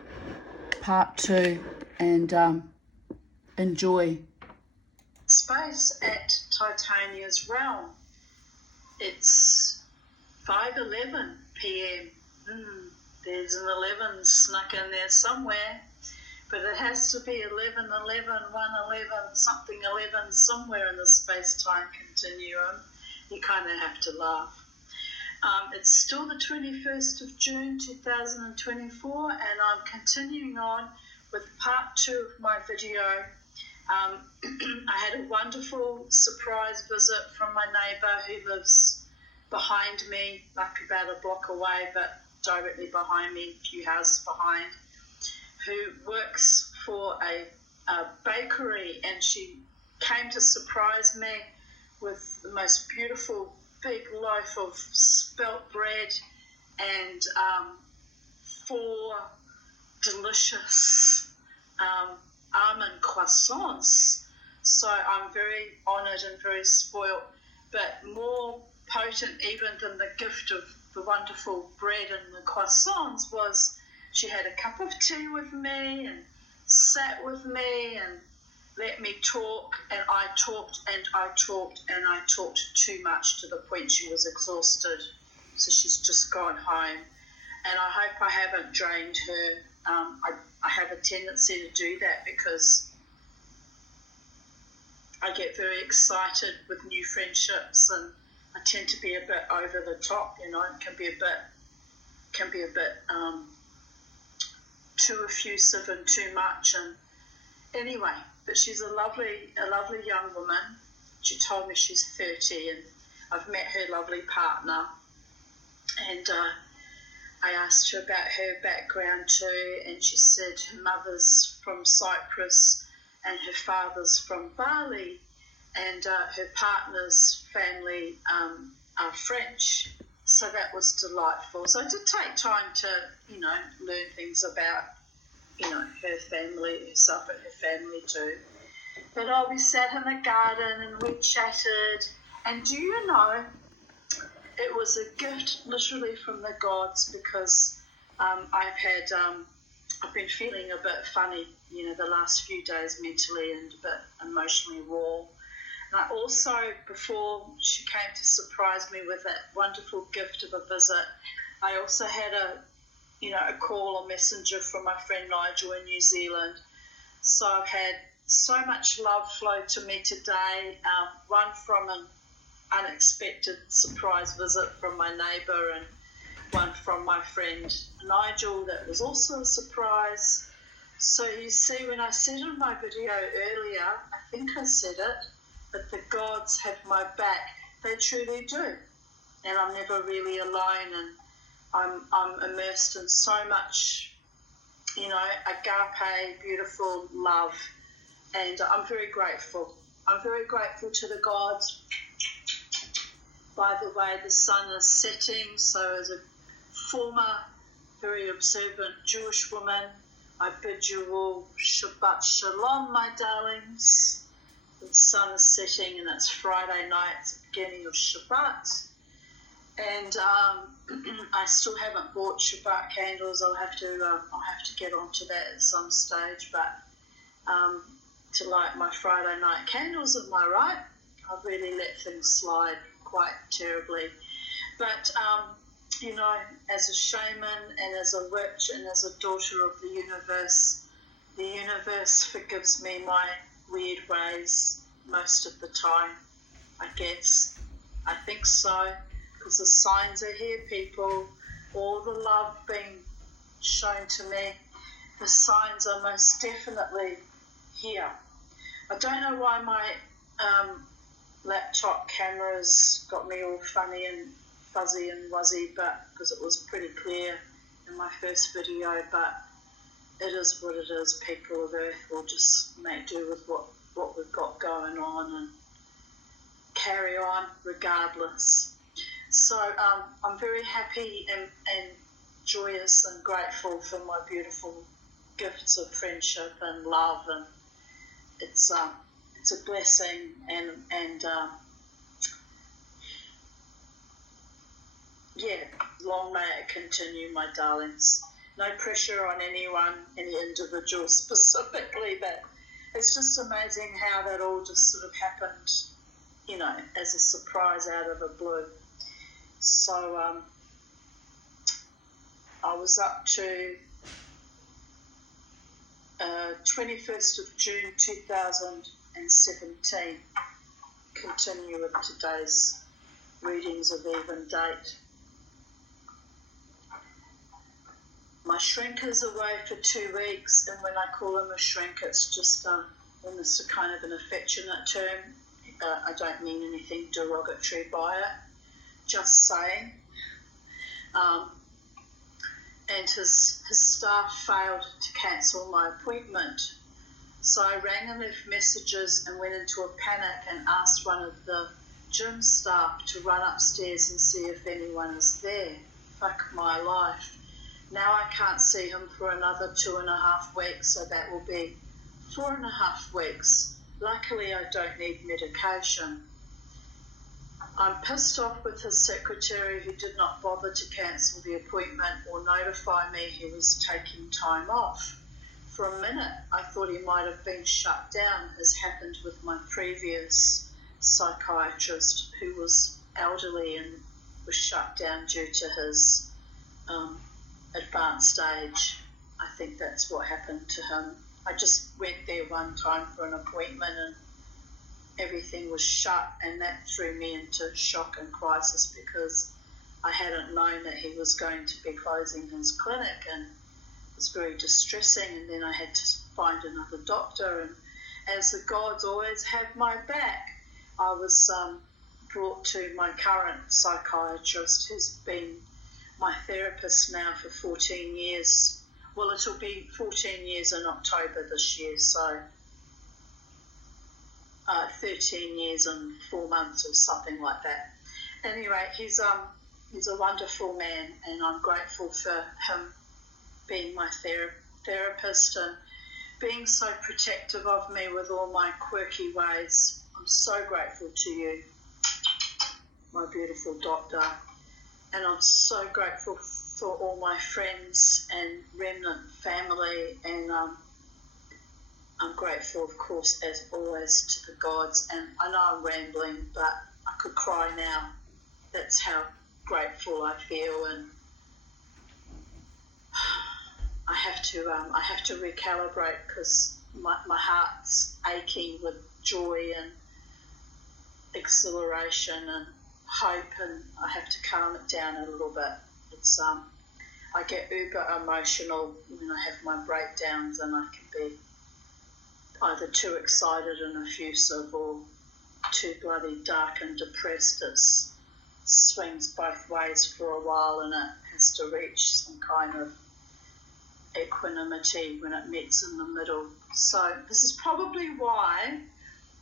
part 2, and enjoy. Space at Titania's Realm. It's 5:11 p.m. There's an 11 snuck in there somewhere, but it has to be 11, 11, 111, something 11 somewhere in the space-time continuum. You kind of have to laugh. It's still the 21st of June 2024, and I'm continuing on with part 2 of my video. I had a wonderful surprise visit from my neighbour who lives behind me, like about a block away, but directly behind me, a few houses behind, who works for a bakery, and she came to surprise me with the most beautiful big loaf of spelt bread and 4 delicious almond croissants. So I'm very honoured and very spoilt, but more potent even than the gift of the wonderful bread and the croissants was she had a cup of tea with me and sat with me and let me talk, and I talked and I talked and I talked too much to the point she was exhausted, so she's just gone home, and I hope I haven't drained her. I have a tendency to do that because I get very excited with new friendships, and I tend to be a bit over the top, it can be a bit too effusive and too much. And anyway, but she's a lovely young woman. She told me she's 30, and I've met her lovely partner, and I asked her about her background too, and she said her mother's from Cyprus and her father's from Bali, and her partner's family are French. So that was delightful. So I did take time to, learn things about, her family, herself and her family too. But we sat in the garden and we chatted, and do you know, it was a gift literally from the gods, because I've been feeling a bit funny, the last few days mentally and a bit emotionally raw. And I also, before she came to surprise me with that wonderful gift of a visit, I also had a call or messenger from my friend Nigel in New Zealand. So I've had so much love flow to me today, one from an unexpected surprise visit from my neighbour, and one from my friend Nigel that was also a surprise. So you see, when I said in my video earlier, I think I said it, that the gods have my back. They truly do, and I'm never really alone. And I'm immersed in so much, agape, beautiful love, and I'm very grateful. I'm very grateful to the gods. By the way, the sun is setting, so as a former, very observant Jewish woman, I bid you all Shabbat Shalom, my darlings. The sun is setting, and it's Friday night, it's the beginning of Shabbat. And I still haven't bought Shabbat candles. I'll have to get onto that at some stage. But to light my Friday night candles, am I right? I've really let things slide quite terribly. But as a shaman and as a witch and as a daughter of the universe forgives me my weird ways most of the time, I guess. I think so, because the signs are here, people. All the love being shown to me, the signs are most definitely here. I don't know why my laptop camera's got me all funny and fuzzy and wuzzy, but because it was pretty clear in my first video, but it is what it is. People of Earth will just make do with what we've got going on and carry on regardless. So I'm very happy and joyous and grateful for my beautiful gifts of friendship and love, and it's a blessing, and long may it continue, my darlings. No pressure on anyone, any individual specifically, but it's just amazing how that all just sort of happened, as a surprise out of the blue. So I was up to 21st of June 2017. Continue with today's readings of even date. My shrink is away for 2 weeks, and when I call him a shrink, it's just almost a kind of an affectionate term. I don't mean anything derogatory by it, just saying. And his staff failed to cancel my appointment. So I rang and left messages and went into a panic and asked one of the gym staff to run upstairs and see if anyone is there. Fuck my life. Now I can't see him for another 2.5 weeks, so that will be 4.5 weeks. Luckily, I don't need medication. I'm pissed off with his secretary, who did not bother to cancel the appointment or notify me he was taking time off. For a minute, I thought he might have been shut down, as happened with my previous psychiatrist, who was elderly and was shut down due to his advanced age. I think that's what happened to him. I just went there one time for an appointment and everything was shut, and that threw me into shock and crisis because I hadn't known that he was going to be closing his clinic, and it was very distressing. And then I had to find another doctor, and as the gods always have my back, I was brought to my current psychiatrist, who's been my therapist now for 14 years. Well, it'll be 14 years in October this year, so 13 years and 4 months or something like that. Anyway, he's a wonderful man, and I'm grateful for him being my therapist and being so protective of me with all my quirky ways. I'm so grateful to you, my beautiful doctor, and I'm so grateful for all my friends and remnant family, and I'm grateful, of course, as always, to the gods. And I know I'm rambling, but I could cry now. That's how grateful I feel, and I have to recalibrate, because my heart's aching with joy and exhilaration and hope, and I have to calm it down a little bit. It's I get uber emotional when I have my breakdowns, and I can be either too excited and effusive or too bloody dark and depressed. It swings both ways for a while, and it has needs to reach some kind of equanimity when it meets in the middle. So this is probably why,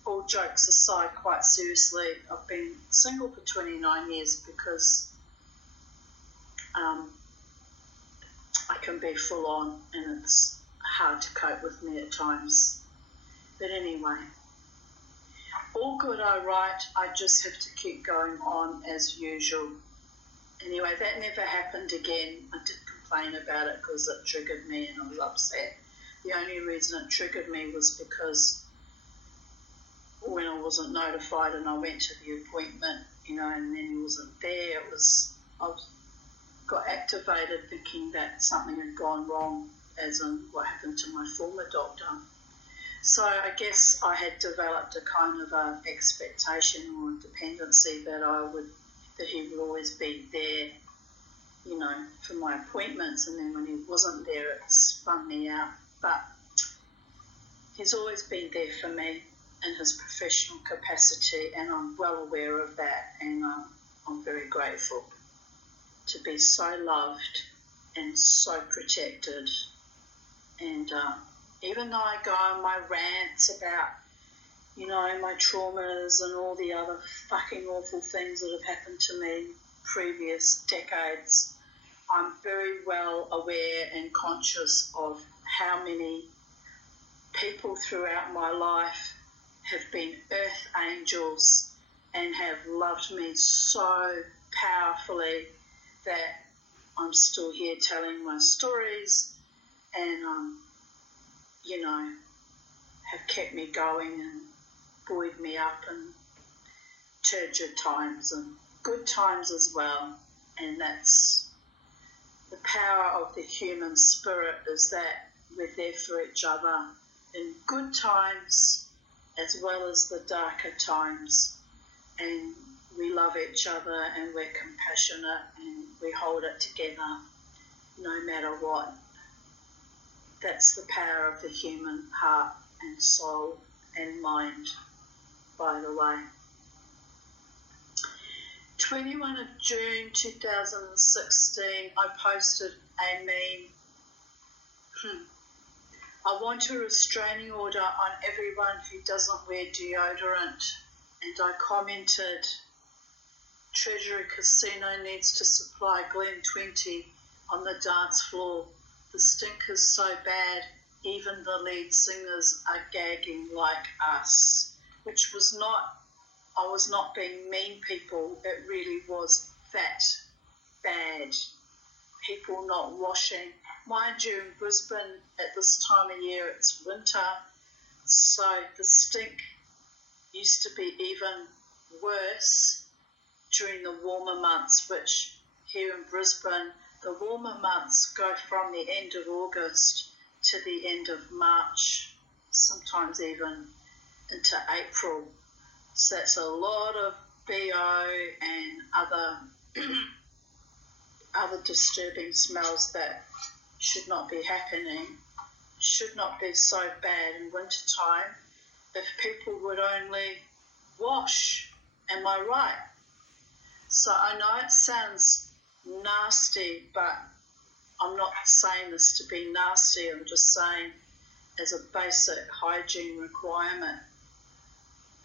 all jokes aside, quite seriously, I've been single for 29 years, because I can be full on and it's hard to cope with me at times. But anyway, all good, all right. I just have to keep going on as usual. Anyway, that never happened again. I did complain about it because it triggered me and I was upset. The only reason it triggered me was because when I wasn't notified and I went to the appointment, and then he wasn't there, I got activated thinking that something had gone wrong, as in what happened to my former doctor. So I guess I had developed a kind of a expectation or dependency that he would always be there, for my appointments, and then when he wasn't there, it spun me out. But he's always been there for me in his professional capacity, and I'm well aware of that, and I'm very grateful to be so loved and so protected. And even though I go on my rants about, my traumas and all the other fucking awful things that have happened to me in previous decades, I'm very well aware and conscious of how many people throughout my life have been earth angels and have loved me so powerfully that I'm still here telling my stories, and have kept me going and buoyed me up in turgid times and good times as well. And that's the power of the human spirit, is that we're there for each other in good times as well as the darker times, and we love each other and we're compassionate and we hold it together no matter what. That's the power of the human heart and soul and mind, by the way. 21 of June 2016, I posted a meme. I want a restraining order on everyone who doesn't wear deodorant. And I commented, Treasury Casino needs to supply Glen 20 on the dance floor. The stink is so bad, even the lead singers are gagging like us. Which was not, I was not being mean, people. It really was that bad. People not washing. Mind you, in Brisbane at this time of year, it's winter, so the stink used to be even worse during the warmer months, which here in Brisbane, the warmer months go from the end of August to the end of March, sometimes even into April. So that's a lot of BO and other disturbing smells that should not be happening, should not be so bad in wintertime if people would only wash. Am I right? So I know it sounds nasty, but I'm not saying this to be nasty. I'm just saying as a basic hygiene requirement.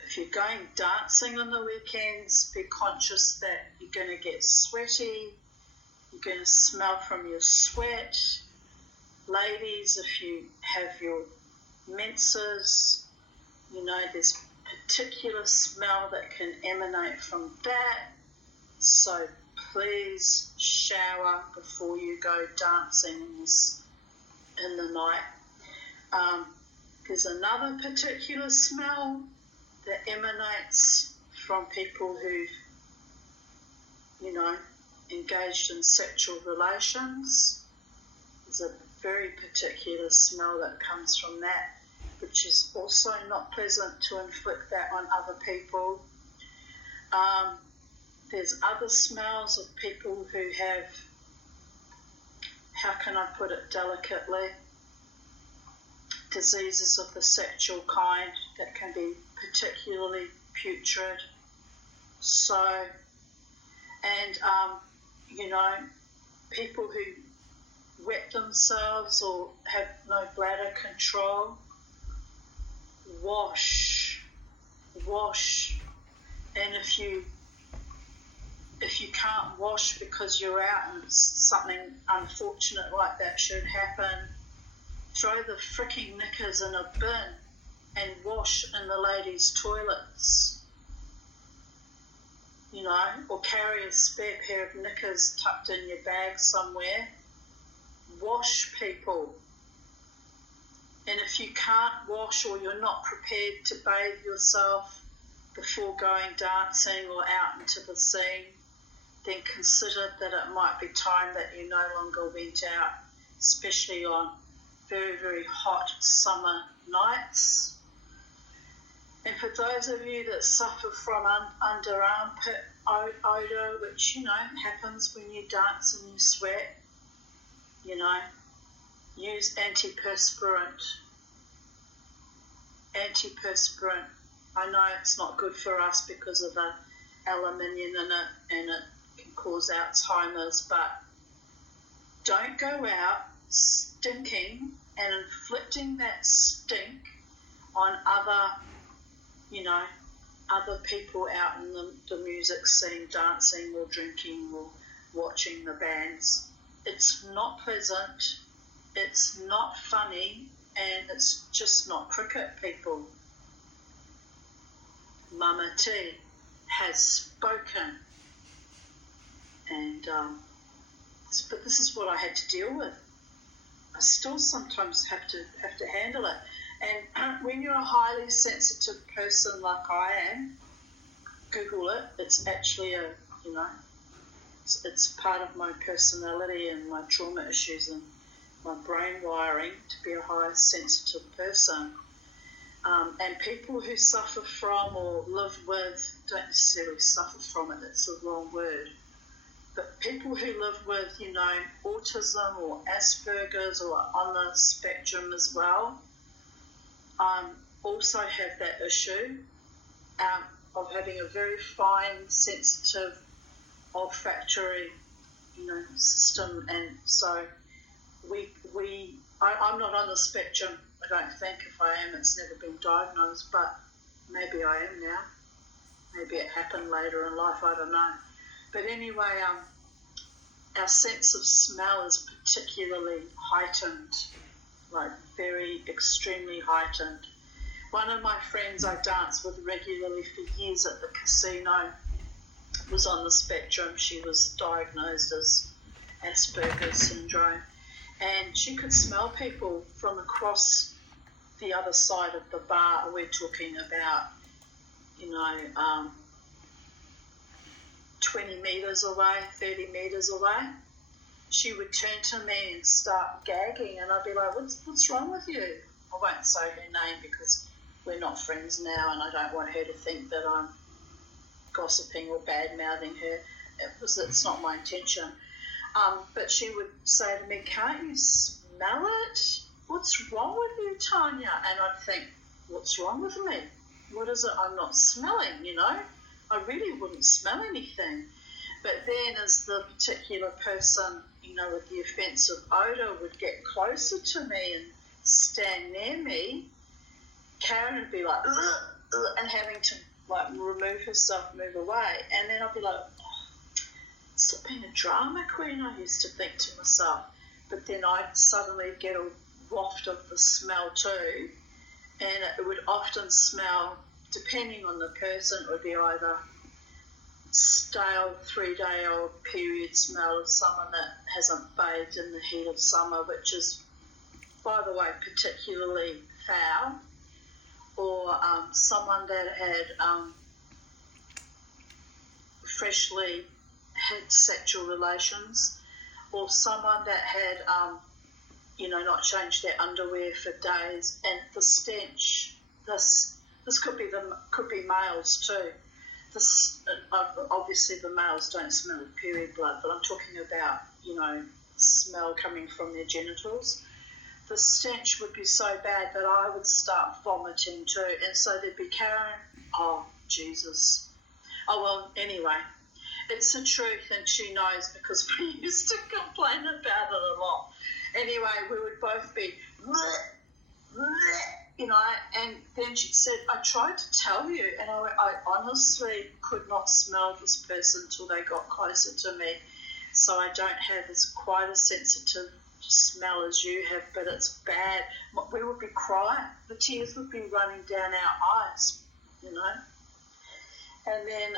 If you're going dancing on the weekends, be conscious that you're going to get sweaty, you're going to smell from your sweat. Ladies, if you have your menses, there's particular smell that can emanate from that. So please shower before you go dancing in the night. There's another particular smell that emanates from people who've, engaged in sexual relations. There's a very particular smell that comes from that, which is also not pleasant to inflict that on other people. There's other smells of people who have, how can I put it delicately, diseases of the sexual kind that can be particularly putrid. So, and, people who wet themselves or have no bladder control, wash. And if you can't wash because you're out and something unfortunate like that should happen, throw the freaking knickers in a bin and wash in the ladies' toilets, you know, or carry a spare pair of knickers tucked in your bag somewhere. Wash, people. And if you can't wash or you're not prepared to bathe yourself before going dancing or out into the scene, then consider that it might be time that you no longer went out, especially on very, very hot summer nights. And for those of you that suffer from under armpit odour, which, you know, happens when you dance and you sweat, you know, use antiperspirant. I know it's not good for us because of the aluminium in it and it can cause Alzheimer's, but don't go out stinking and inflicting that stink on other, you know, other people out in the music scene, dancing or drinking or watching the bands. It's not pleasant, it's not funny, and it's just not cricket, people. Mama T has spoken, and but this is what I had to deal with. I still sometimes have to handle it. And when you're a highly sensitive person like I am, Google it. It's actually it's part of my personality and my trauma issues and my brain wiring to be a high sensitive person. And people who suffer from or live with, don't necessarily suffer from it, that's the wrong word, but people who live with, you know, autism or Asperger's or on the spectrum as well, also have that issue of having a very fine, sensitive, olfactory, you know, system. And so I'm not on the spectrum, I don't think. If I am, it's never been diagnosed, but maybe I am now. Maybe it happened later in life, I don't know. But anyway, our sense of smell is particularly heightened, like very extremely heightened. One of my friends I dance with regularly for years at the casino was on the spectrum. She was diagnosed as Asperger's syndrome, and she could smell people from across the other side of the bar. We're talking about, you know, 20 metres away, 30 metres away. She would turn to me and start gagging, and I'd be like, what's wrong with you? I won't say her name because we're not friends now, and I don't want her to think that I'm gossiping or bad-mouthing her. It's not my intention. But she would say to me, can't you smell it? What's wrong with you, Tanya? And I'd think, what's wrong with me? What is it I'm not smelling, you know? I really wouldn't smell anything. But then as the particular person, you know, with the offensive odour would get closer to me and stand near me, Karen would be like, ugh, ugh, and having to like remove herself, move away. And then I'd be like, oh, it's been a drama queen, I used to think to myself. But then I'd suddenly get a waft of the smell too, and it would often smell, depending on the person, it would be either stale 3-day-old period smell of someone that hasn't bathed in the heat of summer, which is, by the way, particularly foul, or someone that had freshly had sexual relations, or someone that had not changed their underwear for days, and the stench. This could be males too. This obviously the males don't smell of period blood, but I'm talking about smell coming from their genitals. The stench would be so bad that I would start vomiting too, and so there'd be Karen. Oh Jesus. Oh well. Anyway, It's the truth, and she knows because we used to complain about it a lot. Anyway, we would both be, you know, and then she said, I tried to tell you, and I honestly could not smell this person until they got closer to me. So I don't have quite a sensitive smell as you have, but it's bad. We would be crying. The tears would be running down our eyes, you know. And then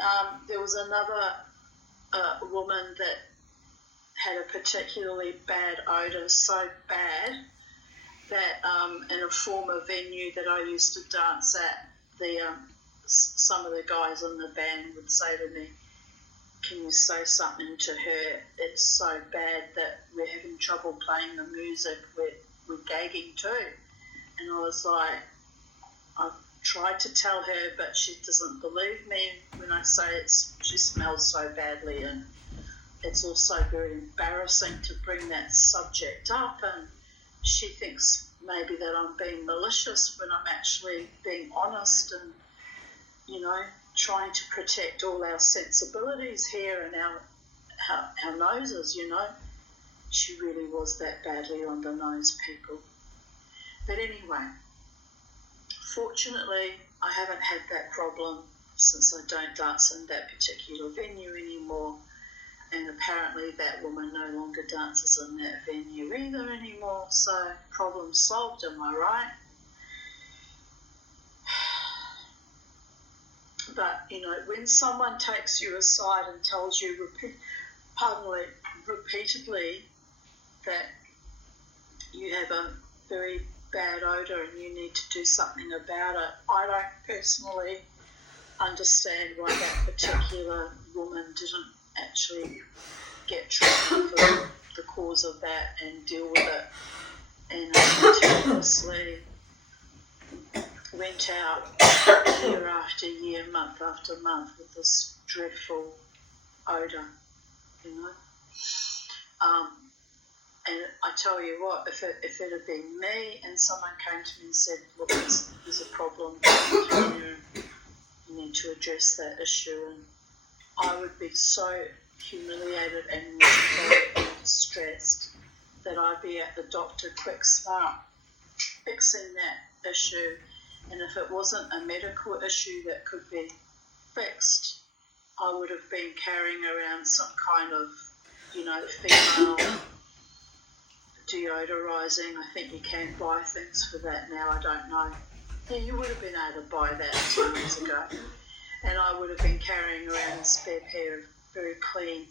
there was another woman that had a particularly bad odour, so bad that in a former venue that I used to dance at, some of the guys in the band would say to me, can you say something to her? It's so bad that we're having trouble playing the music, we're gagging too. And I was like, I've tried to tell her, but she doesn't believe me when I say she smells so badly, and it's also very embarrassing to bring that subject up, and she thinks maybe that I'm being malicious when I'm actually being honest and, you know, trying to protect all our sensibilities here and our noses, you know. She really was that badly on the nose, people. But anyway, fortunately, I haven't had that problem since I don't dance in that particular venue anymore. And apparently that woman no longer dances in that venue either anymore. So problem solved, am I right? But, you know, when someone takes you aside and tells you repeatedly that you have a very bad odour and you need to do something about it, I don't personally understand why that particular woman didn't actually get treatment for the cause of that and deal with it, and continuously went out year after year, month after month with this dreadful odour, you know. And I tell you what, if it had been me and someone came to me and said, look, there's a problem here, you need to address that issue, and I would be so humiliated and mortified and distressed that I'd be at the doctor quick smart fixing that issue. And if it wasn't a medical issue that could be fixed, I would have been carrying around some kind of, you know, female deodorizing. I think you can buy things for that now, I don't know. Yeah, you would have been able to buy that 2 years ago. And I would have been carrying around a spare pair of very clean,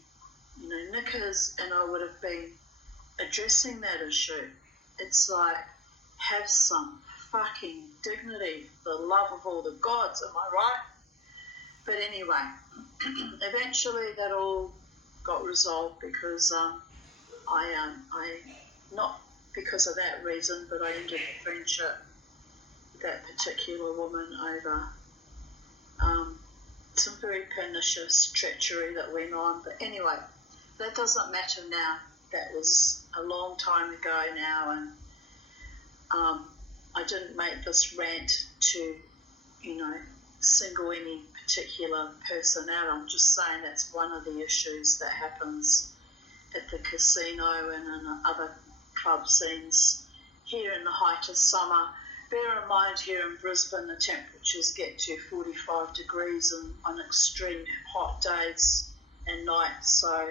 you know, knickers, and I would have been addressing that issue. It's like, have some fucking dignity, the love of all the gods, am I right? But anyway, eventually that all got resolved because I not because of that reason, but I ended the friendship with that particular woman over some very pernicious treachery that went on. But anyway, that doesn't matter now. That was a long time ago now, and I didn't make this rant to, you know, single any particular person out. I'm just saying that's one of the issues that happens at the casino and in other club scenes here in the height of summer. Bear in mind, here in Brisbane, the temperatures get to 45 degrees on extreme hot days and nights. So,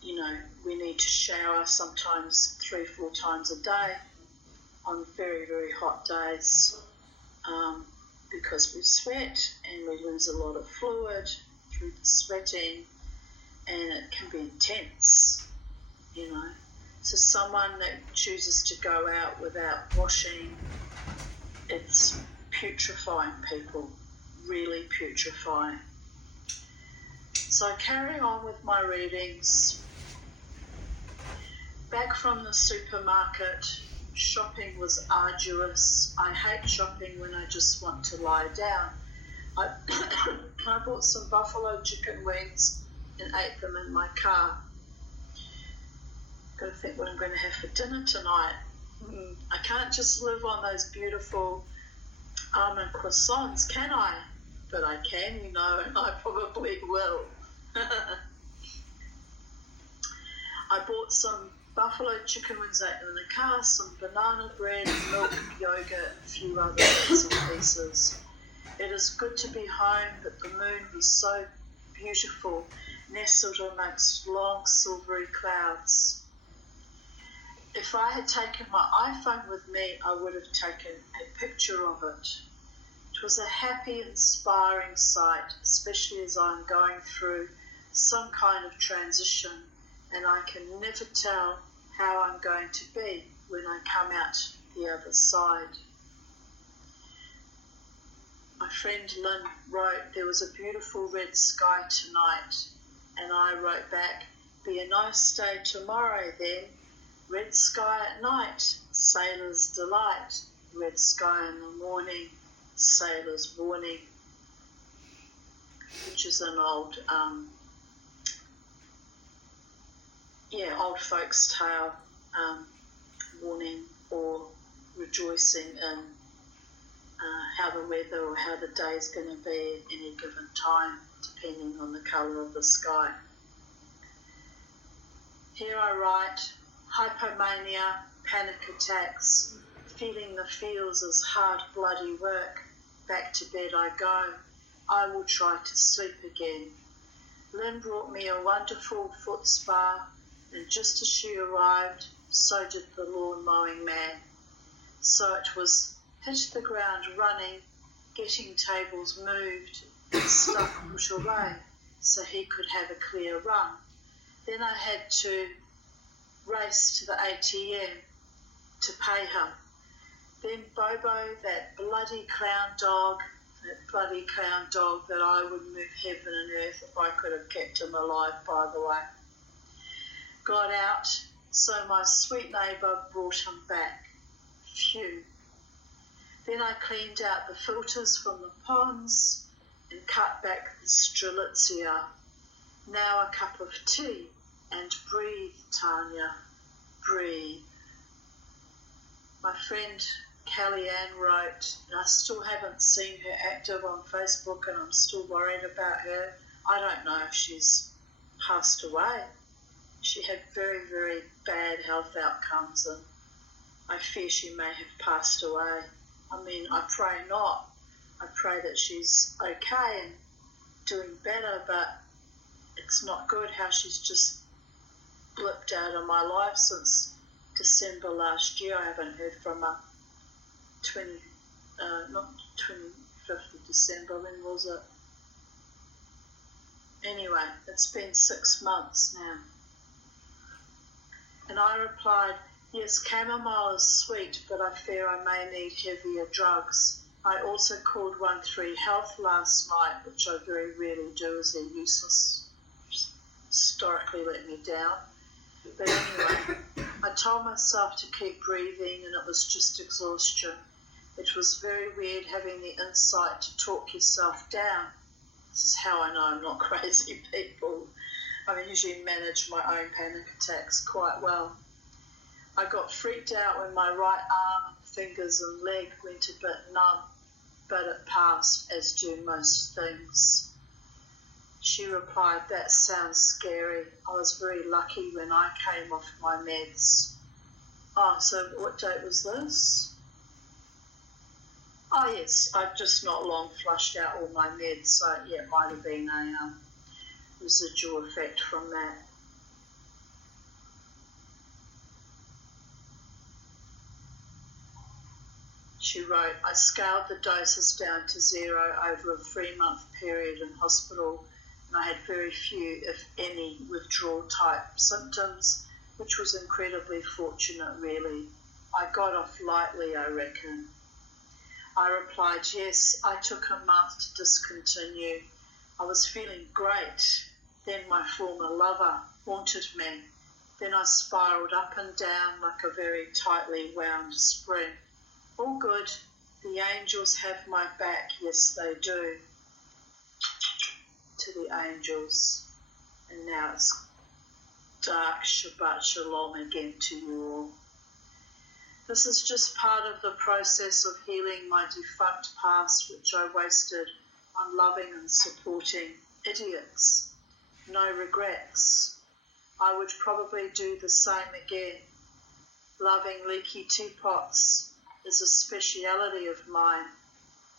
you know, we need to shower sometimes 3-4 times a day on very, very hot days because we sweat and we lose a lot of fluid through the sweating, and it can be intense, you know. So someone that chooses to go out without washing, it's putrefying, people, really putrefying. So carrying on with my readings. Back from the supermarket, shopping was arduous. I hate shopping when I just want to lie down. I bought some buffalo chicken wings and ate them in my car. Got to think what I'm going to have for dinner tonight. I can't just live on those beautiful almond croissants, can I? But I can, you know, and I probably will. I bought some buffalo chicken wings out in the car, some banana bread, milk, yogurt, and a few other bits and pieces. It is good to be home, but the moon is so beautiful, nestled amongst long silvery clouds. If I had taken my iPhone with me, I would have taken a picture of it. It was a happy, inspiring sight, especially as I'm going through some kind of transition, and I can never tell how I'm going to be when I come out the other side. My friend Lynn wrote, there was a beautiful red sky tonight, and I wrote back, be a nice day tomorrow then. Red sky at night, sailor's delight. Red sky in the morning, sailor's warning. Which is an old, old folks' tale, warning or rejoicing in how the weather or how the day is going to be at any given time, depending on the colour of the sky. Here I write, hypomania, panic attacks, feeling the feels is hard, bloody work. Back to bed I go. I will try to sleep again. Lynn brought me a wonderful foot spa, and just as she arrived, so did the lawn mowing man. So it was hit the ground running, getting tables moved and stuff put away so he could have a clear run. Then I had to race to the ATM to pay him. Then Bobo, that bloody clown dog that I would move heaven and earth if I could have kept him alive, by the way, got out, so my sweet neighbour brought him back. Phew. Then I cleaned out the filters from the ponds and cut back the strelitzia. Now a cup of tea and breathe, Tanya, breathe. My friend Kellyanne wrote, and I still haven't seen her active on Facebook and I'm still worried about her. I don't know if she's passed away. She had very, very bad health outcomes and I fear she may have passed away. I mean, I pray not. I pray that she's okay and doing better, but it's not good how she's just blipped out of my life since December last year. I haven't heard from her. 25th of December, when was it? Anyway, it's been 6 months now. And I replied, yes, chamomile is sweet, but I fear I may need heavier drugs. I also called 13 Health last night, which I very rarely do as they're useless. Historically let me down. But anyway, I told myself to keep breathing and it was just exhaustion. It was very weird having the insight to talk yourself down. This is how I know I'm not crazy, people. I usually manage my own panic attacks quite well. I got freaked out when my right arm, fingers and leg went a bit numb, but it passed, as do most things. She replied, that sounds scary. I was very lucky when I came off my meds. Oh, so what date was this? Oh yes, I've just not long flushed out all my meds, so yeah, it might have been a residual effect from that. She wrote, I scaled the doses down to 0 over a 3-month period in hospital, and I had very few, if any, withdrawal type symptoms, which was incredibly fortunate, really. I got off lightly, I reckon. I replied, yes, I took a month to discontinue. I was feeling great. Then my former lover haunted me. Then I spiraled up and down like a very tightly wound spring. All good. The angels have my back. Yes, they do. To the angels. And now it's dark Shabbat Shalom again to you all. This is just part of the process of healing my defunct past, which I wasted on loving and supporting idiots. no regrets. I would probably do the same again. Loving leaky teapots is a speciality of mine.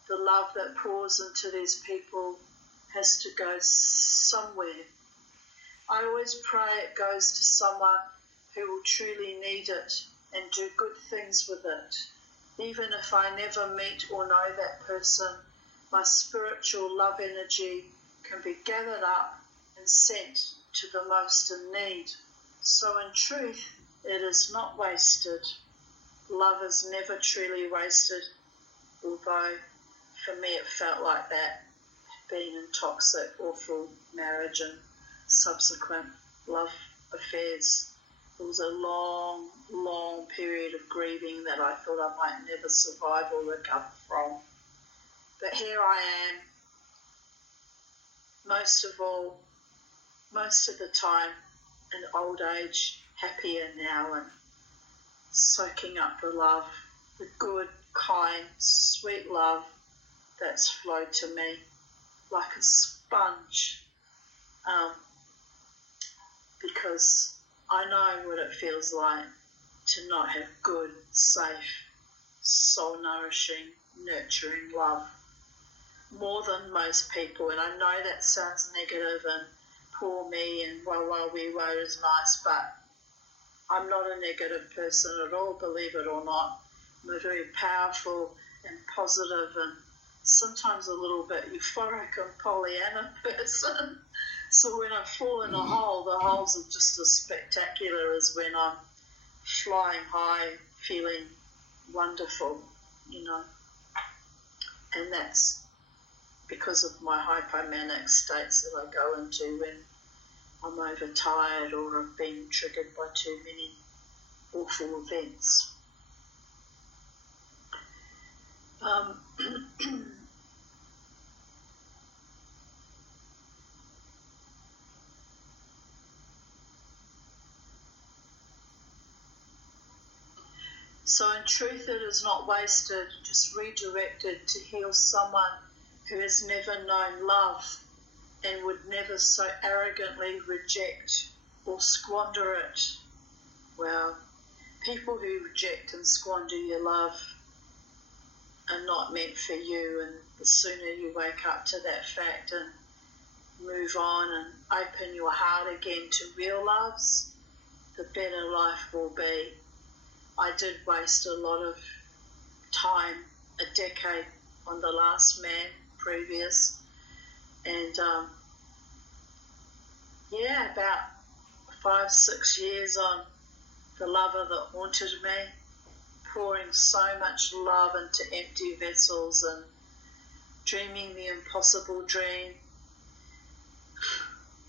The love that pours into these people has to go somewhere. I always pray it goes to someone who will truly need it and do good things with it. Even if I never meet or know that person, my spiritual love energy can be gathered up and sent to the most in need. So in truth, it is not wasted. Love is never truly wasted, although for me it felt like that, being in toxic, awful marriage and subsequent love affairs. It was a long, long period of grieving that I thought I might never survive or recover from. But here I am, most of the time, in old age, happier now and soaking up the love, the good, kind, sweet love that's flowed to me like a sponge, because I know what it feels like to not have good, safe, soul-nourishing, nurturing love more than most people. And I know that sounds negative and poor me and we woe is nice, but I'm not a negative person at all, believe it or not. I'm a very powerful and positive and sometimes a little bit euphoric and Pollyanna person. So when I fall in a hole, the holes are just as spectacular as when I'm flying high, feeling wonderful, you know. And that's because of my hypomanic states that I go into when I'm overtired or I've been triggered by too many awful events. So in truth, it is not wasted, just redirected to heal someone who has never known love and would never so arrogantly reject or squander it. Well, people who reject and squander your love are not meant for you, and the sooner you wake up to that fact and move on and open your heart again to real loves, the better life will be. I did waste a lot of time, a decade on the last man previous, and about 5-6 years on the lover that haunted me, pouring so much love into empty vessels and dreaming the impossible dream.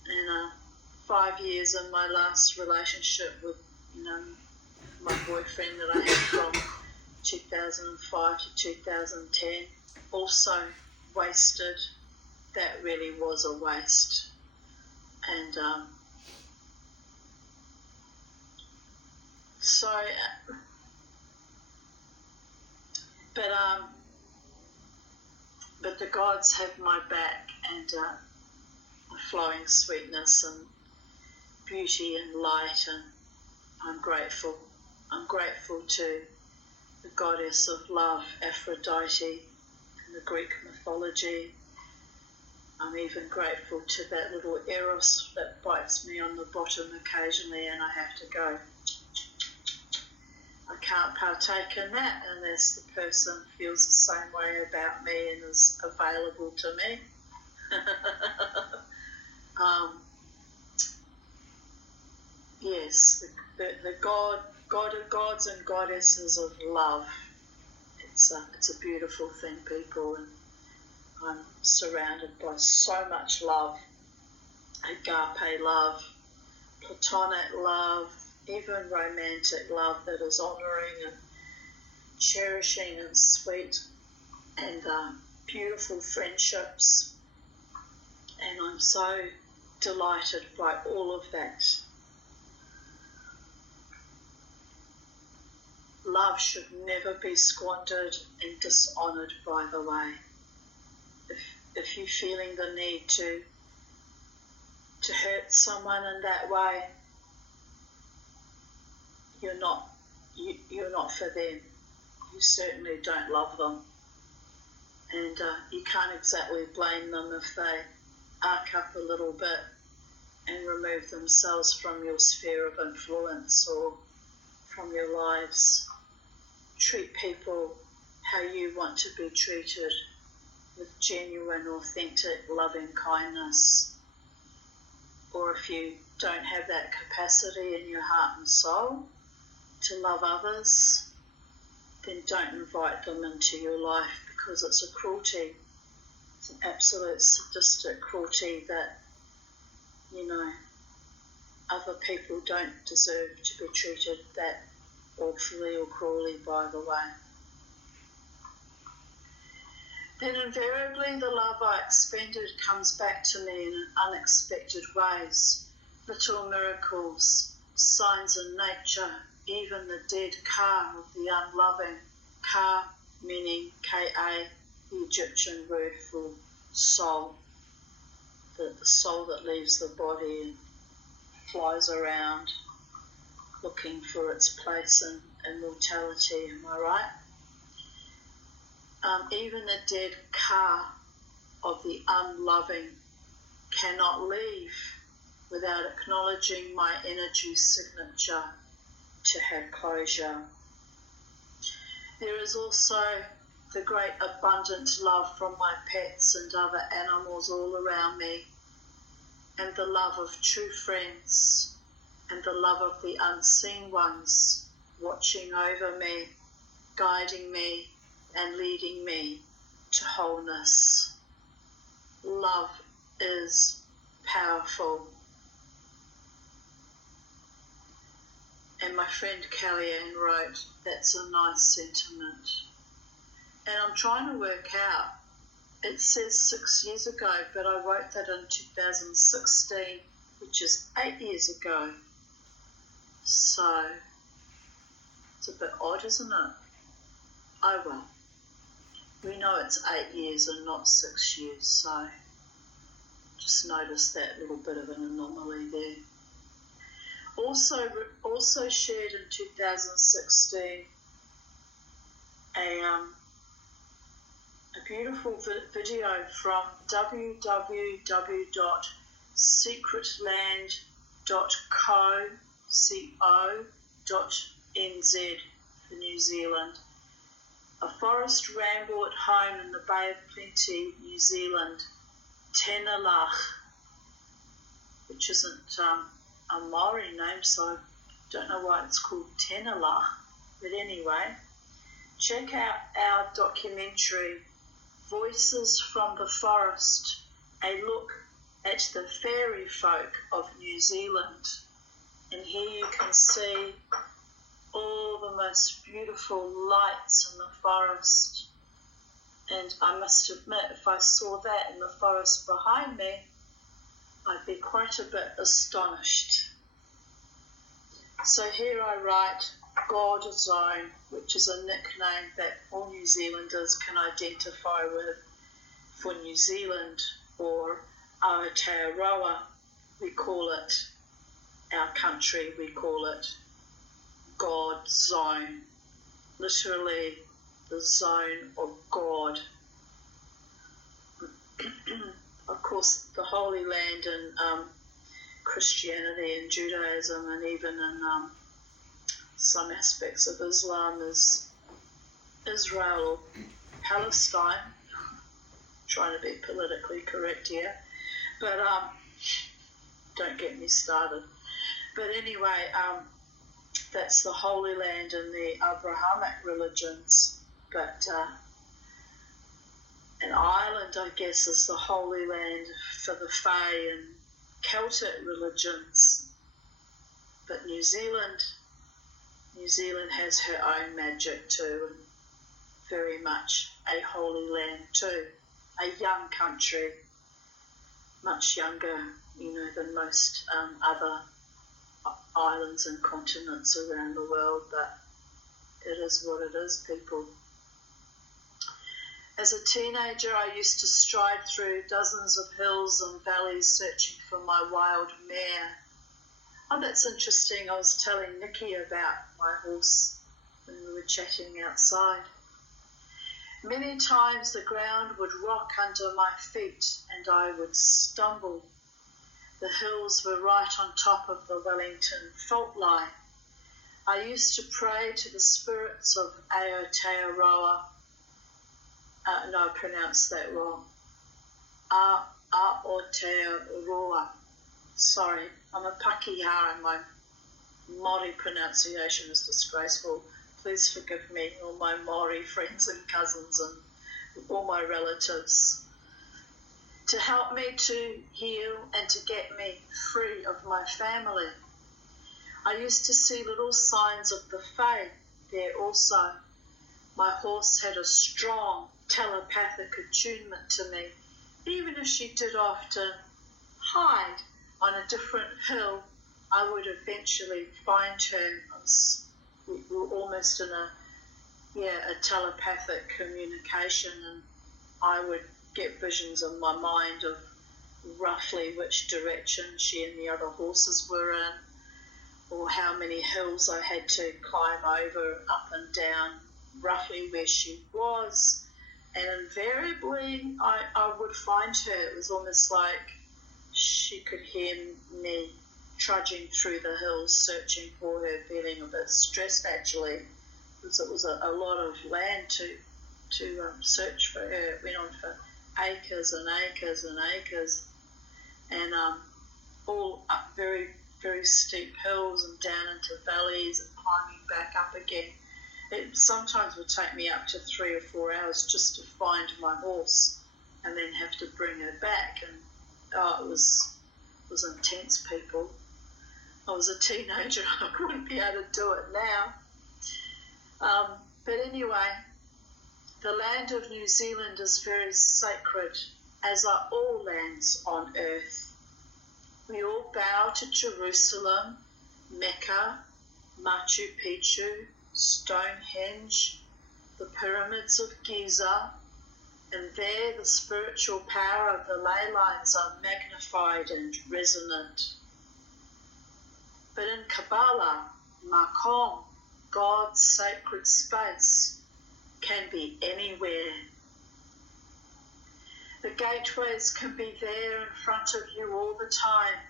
And 5 years in my last relationship with, my boyfriend that I had from 2005 to 2010, also wasted. That really was a waste. And but the gods have my back, and flowing sweetness and beauty and light, and I'm grateful. I'm grateful to the goddess of love, Aphrodite, in the Greek mythology. I'm even grateful to that little Eros that bites me on the bottom occasionally and I have to go. I can't partake in that unless the person feels the same way about me and is available to me. Yes, the God of gods and goddesses of love. It's a beautiful thing, people, and I'm surrounded by so much love, agape love, platonic love, even romantic love that is honouring and cherishing and sweet, and beautiful friendships. And I'm so delighted by all of that. Love should never be squandered and dishonoured, by the way. If you're feeling the need to to hurt someone in that way, you're not for them. You certainly don't love them, and you can't exactly blame them if they arc up a little bit and remove themselves from your sphere of influence or from your lives. Treat people how you want to be treated, with genuine, authentic, loving kindness. Or if you don't have that capacity in your heart and soul to love others, then don't invite them into your life, because it's a cruelty. It's an absolute sadistic cruelty that, other people don't deserve to be treated that awfully or cruelly, by the way. Then invariably the love I expended comes back to me in unexpected ways. Little miracles, signs in nature, even the dead Ka of the unloving. Ka meaning Ka, the Egyptian word for soul. The soul that leaves the body and flies around looking for its place in immortality, am I right? Even the dead Ka of the unloving cannot leave without acknowledging my energy signature to have closure. There is also the great abundant love from my pets and other animals all around me, and the love of true friends, and the love of the unseen ones watching over me, guiding me, and leading me to wholeness. Love is powerful. And my friend Kellyanne wrote, that's a nice sentiment. And I'm trying to work out, it says 6 years ago, but I wrote that in 2016, which is 8 years ago. So, it's a bit odd, isn't it? Oh well. We know it's 8 years and not 6 years, so just notice that little bit of an anomaly there. Also shared in 2016 a beautiful video from www.secretland.co.nz for New Zealand. A forest ramble at home in the Bay of Plenty, New Zealand. Tenalach, which isn't a Maori name, so I don't know why it's called Tenalach. But anyway, check out our documentary, Voices from the Forest, a look at the fairy folk of New Zealand. And here you can see all the most beautiful lights in the forest. And I must admit, if I saw that in the forest behind me, I'd be quite a bit astonished. So here I write God Zone, which is a nickname that all New Zealanders can identify with. For New Zealand, or Aotearoa, we call it, our country, we call it God Zone, literally the zone of God. Of course, the Holy Land in Christianity and Judaism, and even in some aspects of Islam, is Israel or Palestine. Trying to be politically correct here, but don't get me started. But anyway, that's the Holy Land in the Abrahamic religions, but an island, I guess, is the Holy Land for the Fae and Celtic religions. But New Zealand has her own magic too, and very much a holy land too. A young country, much younger, than most other islands and continents around the world, but it is what it is, people. As a teenager, I used to stride through dozens of hills and valleys searching for my wild mare. Oh, that's interesting. I was telling Nikki about my horse when we were chatting outside. Many times the ground would rock under my feet and I would stumble. The hills were right on top of the Wellington fault line. I used to pray to the spirits of Aotearoa. No, I pronounced that wrong. Aotearoa. Sorry, I'm a Pakeha and my Māori pronunciation is disgraceful. Please forgive me, all my Māori friends and cousins and all my relatives. To help me to heal and to get me free of my family. I used to see little signs of the fae there also. My horse had a strong telepathic attunement to me, even if she did often hide on a different hill. I would eventually find her. We were almost in a telepathic communication, and I would get visions in my mind of roughly which direction she and the other horses were in, or how many hills I had to climb over, up and down, roughly where she was. And invariably I would find her. It was almost like she could hear me trudging through the hills, searching for her, feeling a bit stressed actually, because it was a lot of land to search for her. It went on for acres and acres and acres, and all up very, very steep hills and down into valleys and climbing back up again. It sometimes would take me up to 3 or 4 hours just to find my horse and then have to bring her back. And it was intense, people. I was a teenager. I wouldn't be able to do it now. But anyway, the land of New Zealand is very sacred, as are all lands on earth. We all bow to Jerusalem, Mecca, Machu Picchu, Stonehenge, the pyramids of Giza, and there the spiritual power of the ley lines are magnified and resonant. But in Kabbalah, Makom, God's sacred space, can be anywhere. The gateways can be there in front of you all the time.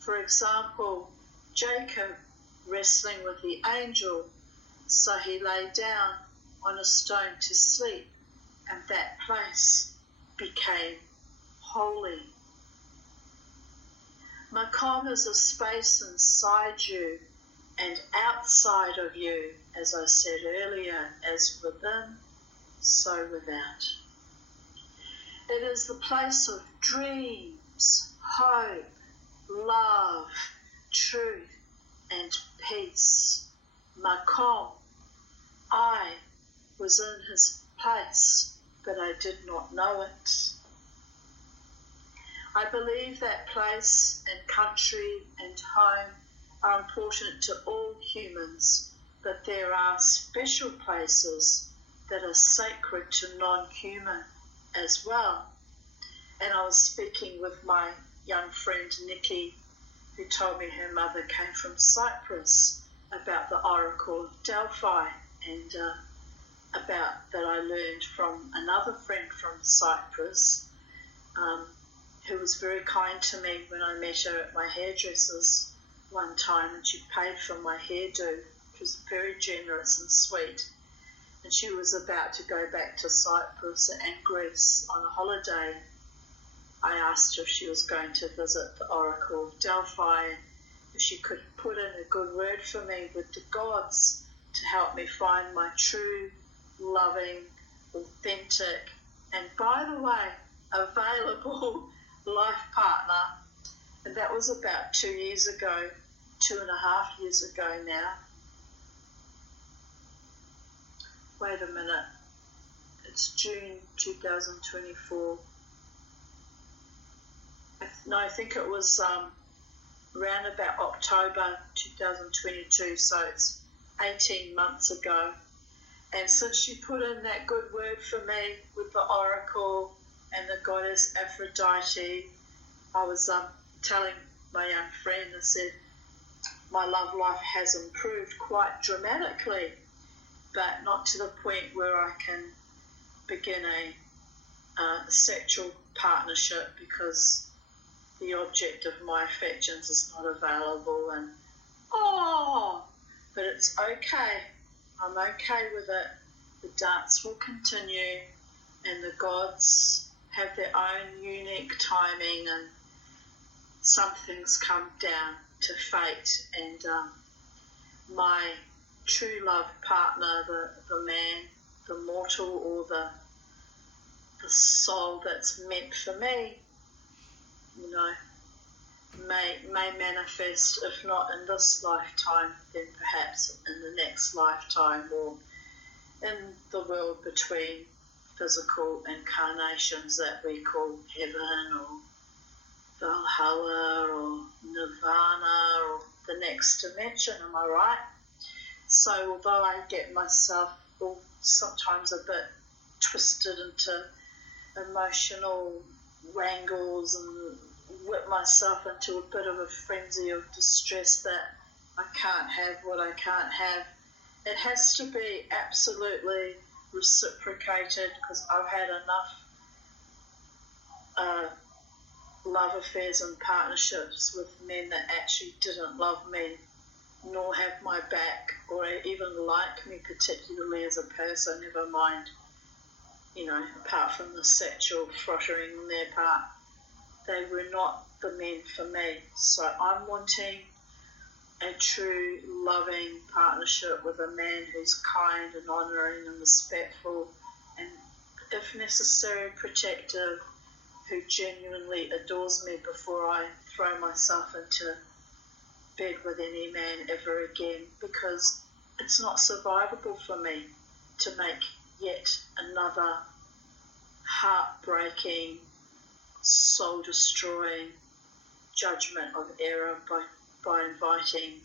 For example, Jacob wrestling with the angel, so he lay down on a stone to sleep, and that place became holy. Makom is a space inside you and outside of you, as I said earlier, as within, so without. It is the place of dreams, hope, love, truth, and peace. Makom, I was in his place, but I did not know it. I believe that place and country and home are important to all humans, but there are special places that are sacred to non-human as well. And I was speaking with my young friend Nikki, who told me her mother came from Cyprus, about the Oracle of Delphi, and about that I learned from another friend from Cyprus, who was very kind to me when I met her at my hairdresser's one time, and she paid for my hairdo. She was very generous and sweet, and she was about to go back to Cyprus and Greece on a holiday. I asked her if she was going to visit the Oracle of Delphi, if she could put in a good word for me with the gods to help me find my true, loving, authentic, and by the way, available life partner. And that was about 2 years ago, 2.5 years ago now. Wait a minute, it's June 2024. I think it was around about October 2022, so it's 18 months ago. And since she put in that good word for me with the oracle and the goddess Aphrodite, I was telling my young friend, I said, my love life has improved quite dramatically, but not to the point where I can begin a sexual partnership because the object of my affections is not available. And but it's okay. I'm okay with it. The dance will continue, and the gods have their own unique timing, and some things come down to fate. And my true love partner, the man, the mortal, or the soul that's meant for me, may manifest, if not in this lifetime, then perhaps in the next lifetime, or in the world between physical incarnations that we call heaven or Valhalla or Nirvana or the next dimension. Am I right? So although I get myself sometimes a bit twisted into emotional wrangles and whip myself into a bit of a frenzy of distress that I can't have what I can't have, it has to be absolutely reciprocated, because I've had enough love affairs and partnerships with men that actually didn't love me, nor have my back, or even like me particularly as a person, never mind, apart from the sexual frottering on their part. They were not the men for me. So I'm wanting a true loving partnership with a man who's kind and honouring and respectful, and if necessary protective, who genuinely adores me before I throw myself into bed with any man ever again, because it's not survivable for me to make yet another heartbreaking, soul-destroying judgment of error by inviting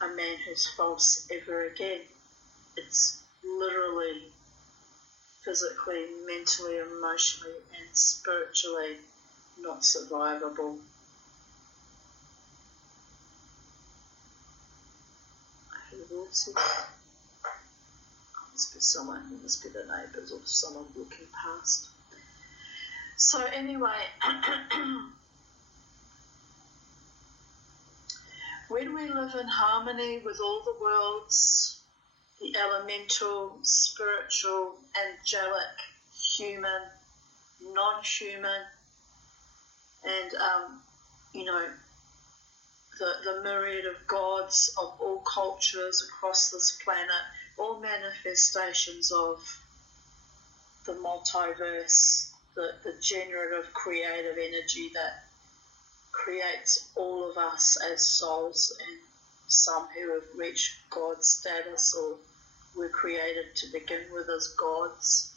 a man who's false ever again. It's literally, physically, mentally, emotionally, and spiritually not survivable. I hear voices. It must be the neighbours or someone walking past. So anyway, when we live in harmony with all the worlds, the elemental, spiritual, angelic, human, non-human, and the myriad of gods of all cultures across this planet, all manifestations of the multiverse, the generative creative energy that creates all of us as souls, and some who have reached God status or were created to begin with as gods,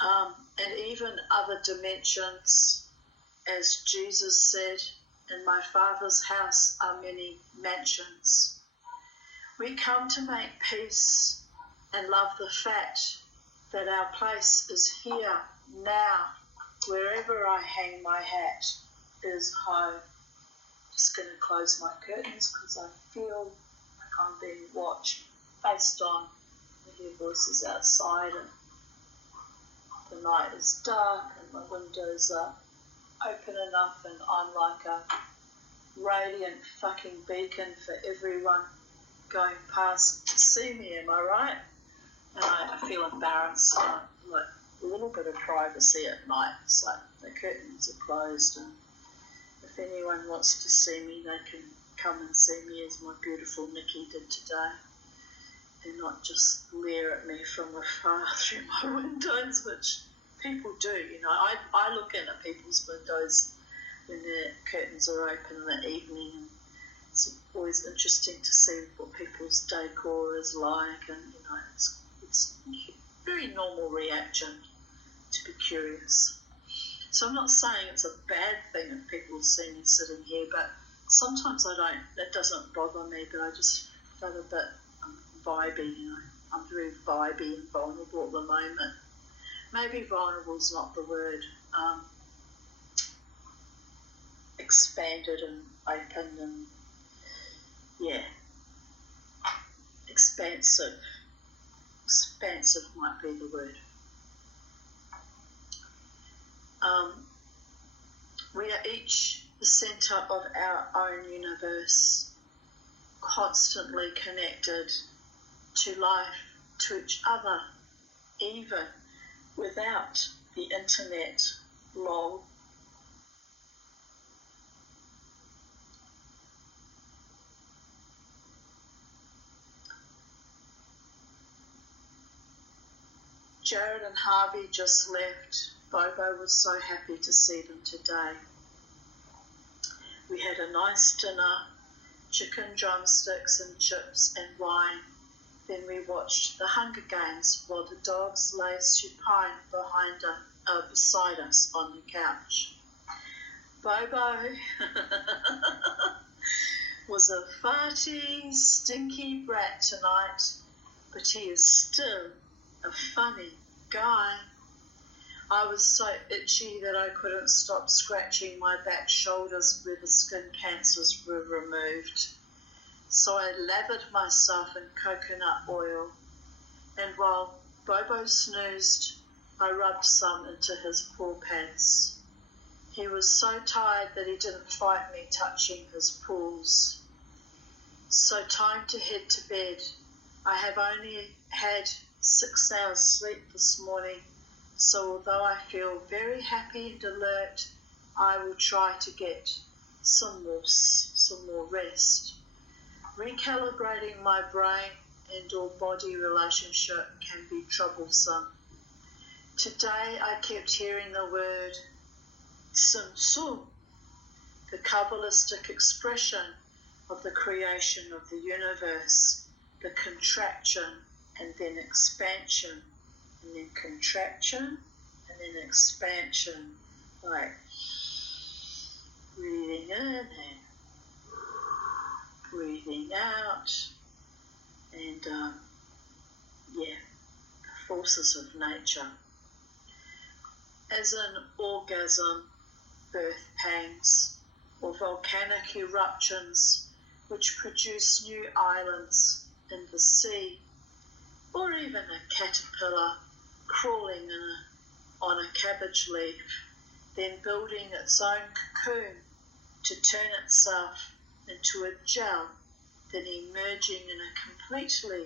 and even other dimensions. As Jesus said, in my Father's house are many mansions. We come to make peace and love the fact that our place is here, now. Wherever I hang my hat is home. Just going to close my curtains because I feel like I'm being watched based on I hear voices outside, and the night is dark and my windows are open enough, and I'm like a radiant fucking beacon for everyone going past to see me, am I right? And I feel embarrassed, like a little bit of privacy at night, so the curtains are closed, and if anyone wants to see me, they can come and see me as my beautiful Nikki did today, and not just leer at me from afar through my windows, which people do. I look in at people's windows when their curtains are open in the evening, and it's always interesting to see what people's decor is like, and it's a very normal reaction to be curious. So I'm not saying it's a bad thing if people see me sitting here, but sometimes it doesn't bother me, but I just feel a bit vibey, I'm very vibey and vulnerable at the moment. Maybe vulnerable is not the word. Expanded and open and, yeah, expansive. Expansive might be the word. We are each the centre of our own universe, constantly connected to life, to each other, even without the internet. Lol. Jared and Harvey just left. Bobo was so happy to see them today. We had a nice dinner, chicken drumsticks and chips and wine. Then we watched the Hunger Games while the dogs lay supine beside us on the couch. Bobo was a farty, stinky brat tonight, but he is still a funny guy. I was so itchy that I couldn't stop scratching my back shoulders where the skin cancers were removed. So I lathered myself in coconut oil, and while Bobo snoozed, I rubbed some into his paw pads. He was so tired that he didn't fight me touching his paws. So time to head to bed. I have only had 6 hours sleep this morning, so although I feel very happy and alert, I will try to get some more rest. Recalibrating my brain and or body relationship can be troublesome. Today I kept hearing the word Tzimtzum, the Kabbalistic expression of the creation of the universe, the contraction and then expansion, and then contraction and then expansion, like breathing in and breathing out, and the forces of nature. As in orgasm, birth pangs, or volcanic eruptions which produce new islands in the sea, or even a caterpillar crawling on a cabbage leaf, then building its own cocoon to turn itself into a gel, then emerging in a completely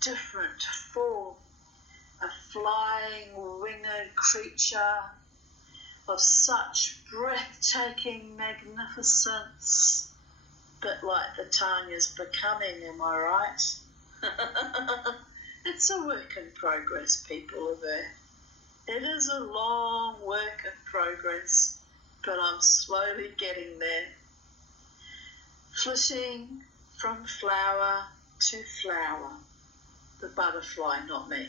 different form, a flying winged creature of such breathtaking magnificence, bit like the Tanya's becoming, am I right? It's a work in progress, people of Earth. It is a long work in progress, but I'm slowly getting there. Flitting from flower to flower. The butterfly, not me.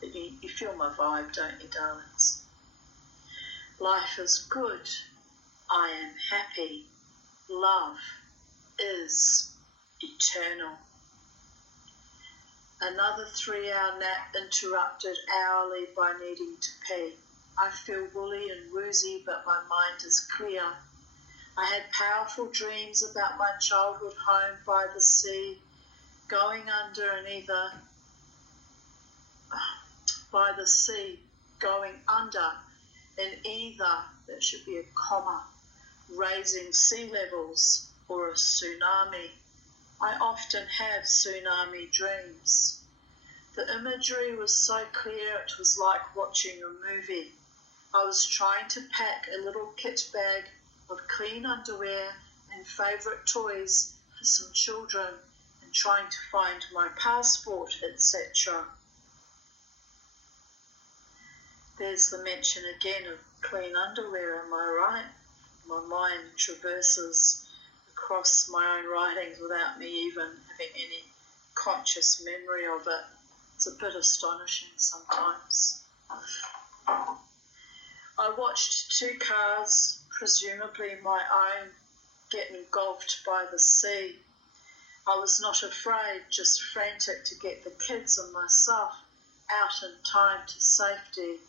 But you feel my vibe, don't you, darlings? Life is good. I am happy. Love is eternal. Another 3-hour nap interrupted hourly by needing to pee. I feel woolly and woozy, but my mind is clear. I had powerful dreams about my childhood home by the sea, going under and either by the sea, going under in either, that should be a comma, raising sea levels or a tsunami. I often have tsunami dreams. The imagery was so clear it was like watching a movie. I was trying to pack a little kit bag of clean underwear and favourite toys for some children and trying to find my passport, etc. There's the mention again of clean underwear, am I right? My mind traverses across my own writings without me even having any conscious memory of it. It's a bit astonishing sometimes. I watched 2 cars, presumably my own, get engulfed by the sea. I was not afraid, just frantic to get the kids and myself out in time to safety.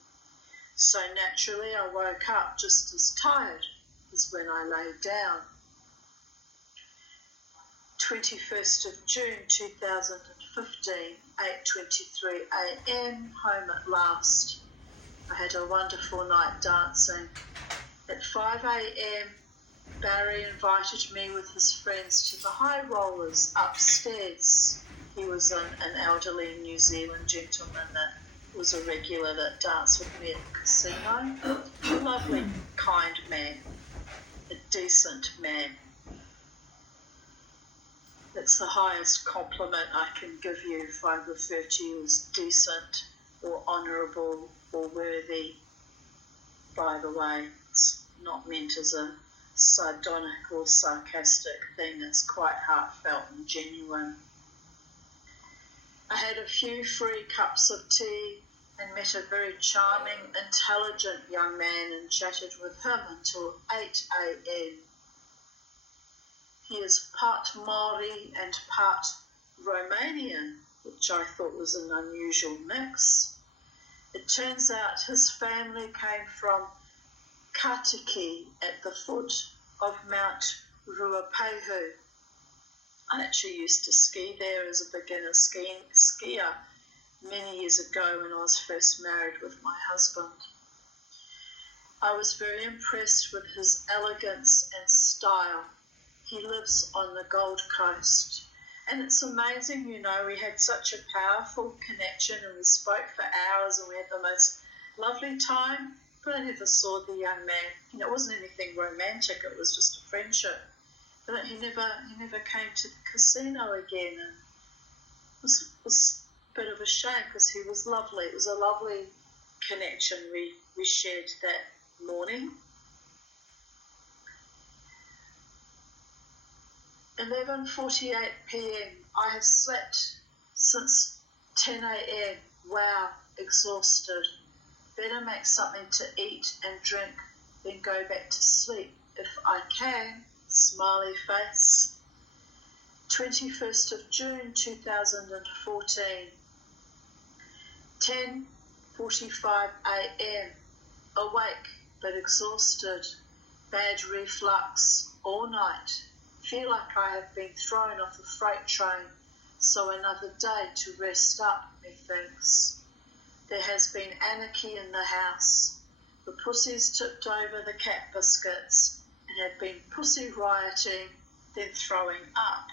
So naturally I woke up just as tired as when I lay down. 21st of June 2015, 8:23 a.m, home at last. I had a wonderful night dancing. At 5 a.m, Barry invited me with his friends to the High Rollers upstairs. He was an elderly New Zealand gentleman that was a regular that danced with me at the casino. A lovely, kind man, a decent man. It's the highest compliment I can give you if I refer to you as decent or honourable or worthy. By the way, it's not meant as a sardonic or sarcastic thing. It's quite heartfelt and genuine. I had a few free cups of tea and met a very charming, intelligent young man and chatted with him until 8 a.m. He is part Māori and part Romanian, which I thought was an unusual mix. It turns out his family came from Katiki at the foot of Mount Ruapehu. I actually used to ski there as a beginner skier many years ago when I was first married with my husband. I was very impressed with his elegance and style. He lives on the Gold Coast. And it's amazing, we had such a powerful connection and we spoke for hours and we had the most lovely time, but I never saw the young man. It wasn't anything romantic, it was just a friendship. But he never came to the casino again, and it was a bit of a shame because he was lovely. It was a lovely connection we shared that morning. 11:48 p.m. I have slept since 10 a.m. Wow, exhausted. Better make something to eat and drink, then go back to sleep if I can. Smiley face. 21st of June 2014. 10:45 a.m. Awake but exhausted. Bad reflux all night. Feel like I have been thrown off a freight train, so another day to rest up, methinks. There has been anarchy in the house. The pussies tipped over the cat biscuits and had been pussy rioting, then throwing up.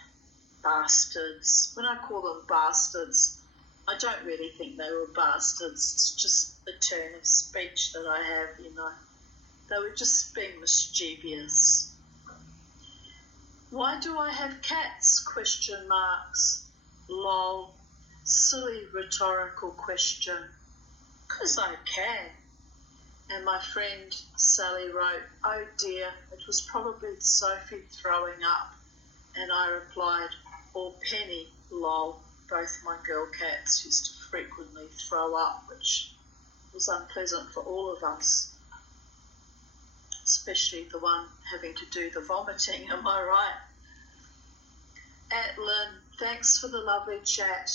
Bastards. When I call them bastards, I don't really think they were bastards. It's just a turn of speech that I have, They were just being mischievous. Why do I have cats? ? Lol. Silly rhetorical question. 'Cause I can. And my friend Sally wrote, oh dear, it was probably Sophie throwing up. And I replied, or Penny, lol. Both my girl cats used to frequently throw up, which was unpleasant for all of us. Especially the one having to do the vomiting, am I right? Atlin, thanks for the lovely chat,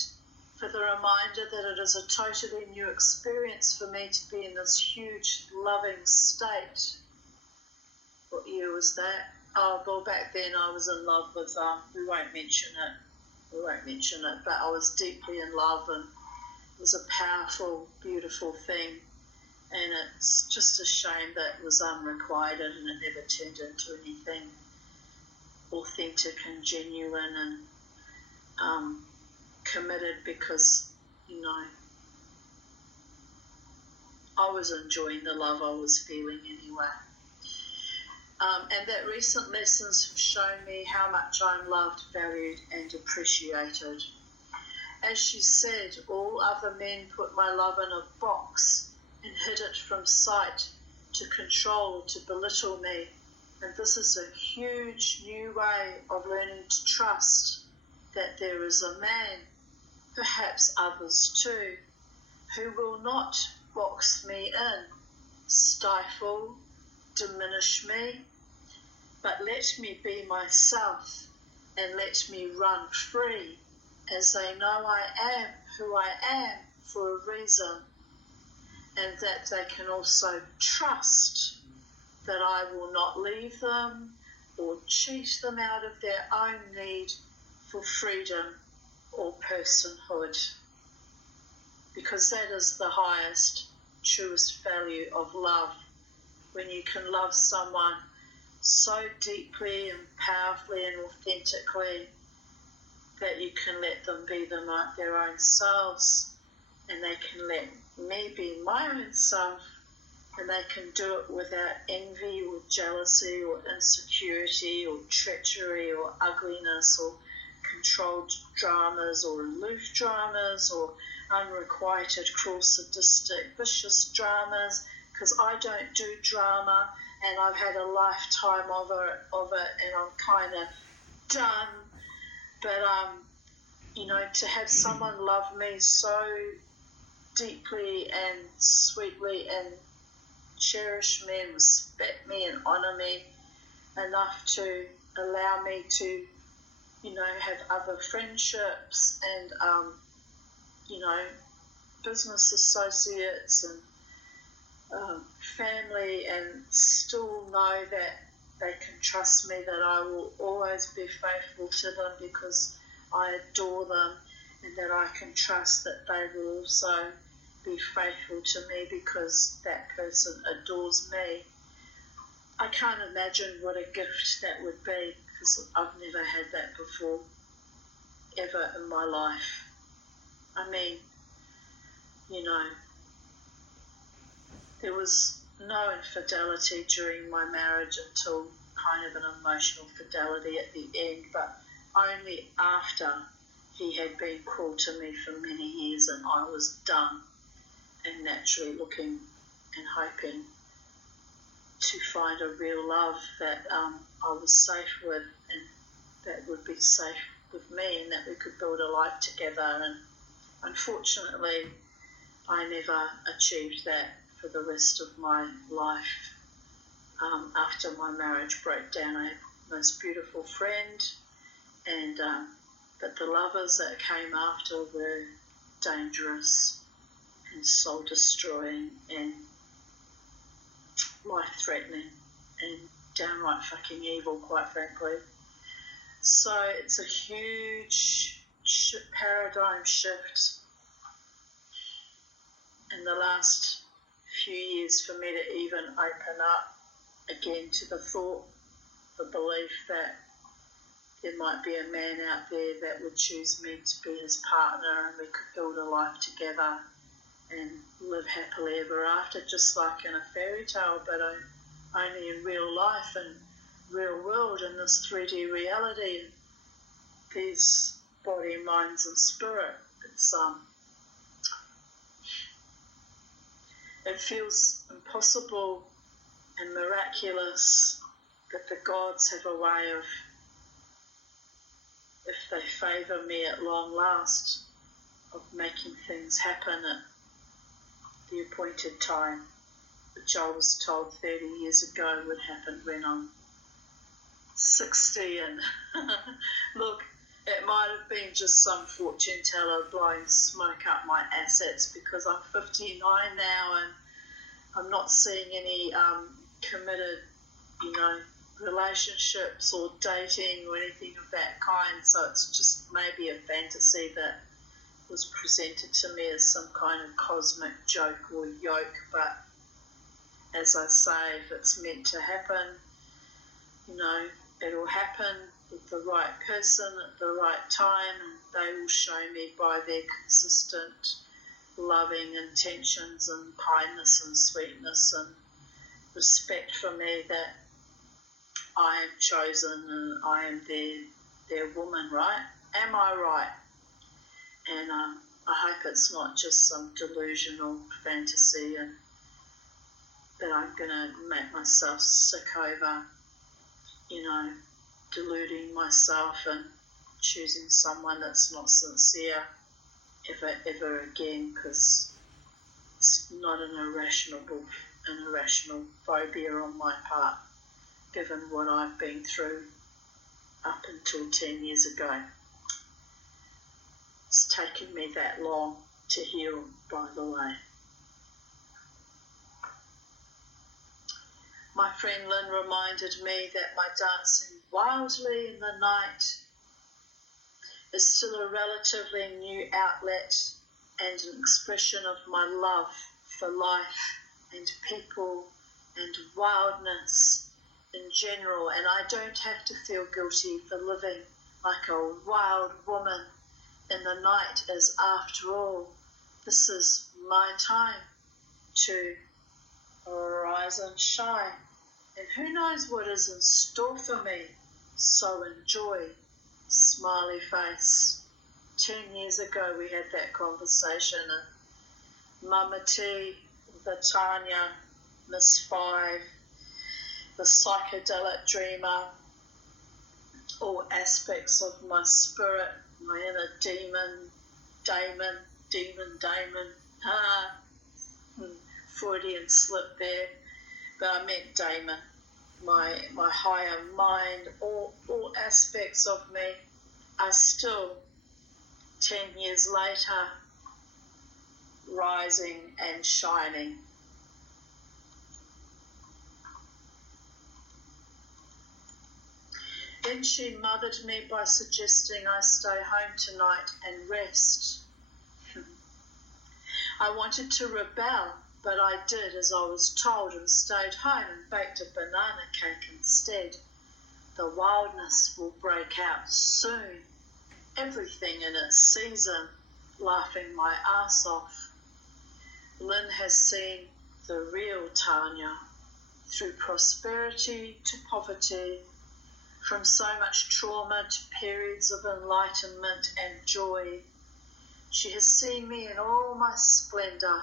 for the reminder that it is a totally new experience for me to be in this huge, loving state. What year was that? Oh, well, back then I was in love with, we won't mention it, but I was deeply in love and it was a powerful, beautiful thing. And it's just a shame that it was unrequited and it never turned into anything authentic and genuine and committed because, I was enjoying the love I was feeling anyway. And that recent lessons have shown me how much I'm loved, valued and appreciated. As she said, all other men put my love in a box and hid it from sight to control, to belittle me. And this is a huge new way of learning to trust that there is a man, perhaps others too, who will not box me in, stifle, diminish me, but let me be myself, and let me run free, as they know I am who I am for a reason, and that they can also trust that I will not leave them or cheat them out of their own need for freedom or personhood, because that is the highest, truest value of love, when you can love someone so deeply and powerfully and authentically that you can let them be their own selves, and they can let me be my own self, and they can do it without envy or jealousy or insecurity or treachery or ugliness or controlled dramas or aloof dramas or unrequited, cruel, sadistic, vicious dramas, because I don't do drama, and I've had a lifetime of it, and I'm kind of done. But, to have someone love me so deeply and sweetly and cherish me and respect me and honour me enough to allow me to, have other friendships and, business associates and family, and still know that they can trust me, that I will always be faithful to them because I adore them, and that I can trust that they will also be faithful to me because that person adores me. I can't imagine what a gift that would be, because I've never had that before, ever in my life. I mean, there was no infidelity during my marriage until kind of an emotional fidelity at the end, but only after he had been cruel to me for many years and I was done, and naturally looking and hoping to find a real love that I was safe with, and that would be safe with me, and that we could build a life together. And unfortunately, I never achieved that for the rest of my life. After my marriage broke down, I had the most beautiful friend, and but the lovers that came after were dangerous and soul-destroying and life-threatening and downright fucking evil, quite frankly. So it's a huge paradigm shift in the last few years for me to even open up again to the thought, the belief that there might be a man out there that would choose me to be his partner, and we could build a life together and live happily ever after, just like in a fairy tale, but only in real life and real world, in this 3D reality, these body, minds and spirit. It feels impossible and miraculous that the gods have a way of, if they favour me at long last, of making things happen at the appointed time, which I was told 30 years ago would happen when I'm 60. And look, it might have been just some fortune teller blowing smoke up my assets, because I'm 59 now and I'm not seeing any committed, relationships or dating or anything of that kind. So it's just maybe a fantasy that was presented to me as some kind of cosmic joke or yoke. But as I say, if it's meant to happen, it'll happen with the right person at the right time, and they will show me by their consistent loving intentions and kindness and sweetness and respect for me that I am chosen and I am their woman, right? Am I right? And I hope it's not just some delusional fantasy and that I'm going to make myself sick over, deluding myself and choosing someone that's not sincere ever again, because it's not an irrational phobia on my part, given what I've been through up until 10 years ago. It's taken me that long to heal, by the way. My friend Lynn reminded me that my dancing wildly in the night is still a relatively new outlet and an expression of my love for life and people and wildness in general, and I don't have to feel guilty for living like a wild woman in the night, as after all, this is my time to rise and shine, and who knows what is in store for me, so enjoy. Smiley face. 10 years ago we had that conversation, and Mama T, the Tanya, Miss Five, the psychedelic dreamer, all aspects of my spirit, my inner Damon, Freudian slip there, but I meant Damon, my higher mind, all aspects of me are still 10 years later rising and shining. Then she mothered me by suggesting I stay home tonight and rest. I wanted to rebel, but I did as I was told and stayed home and baked a banana cake instead. The wildness will break out soon, everything in its season, laughing my ass off. Lynn has seen the real Tanya, through prosperity to poverty, from so much trauma to periods of enlightenment and joy. She has seen me in all my splendour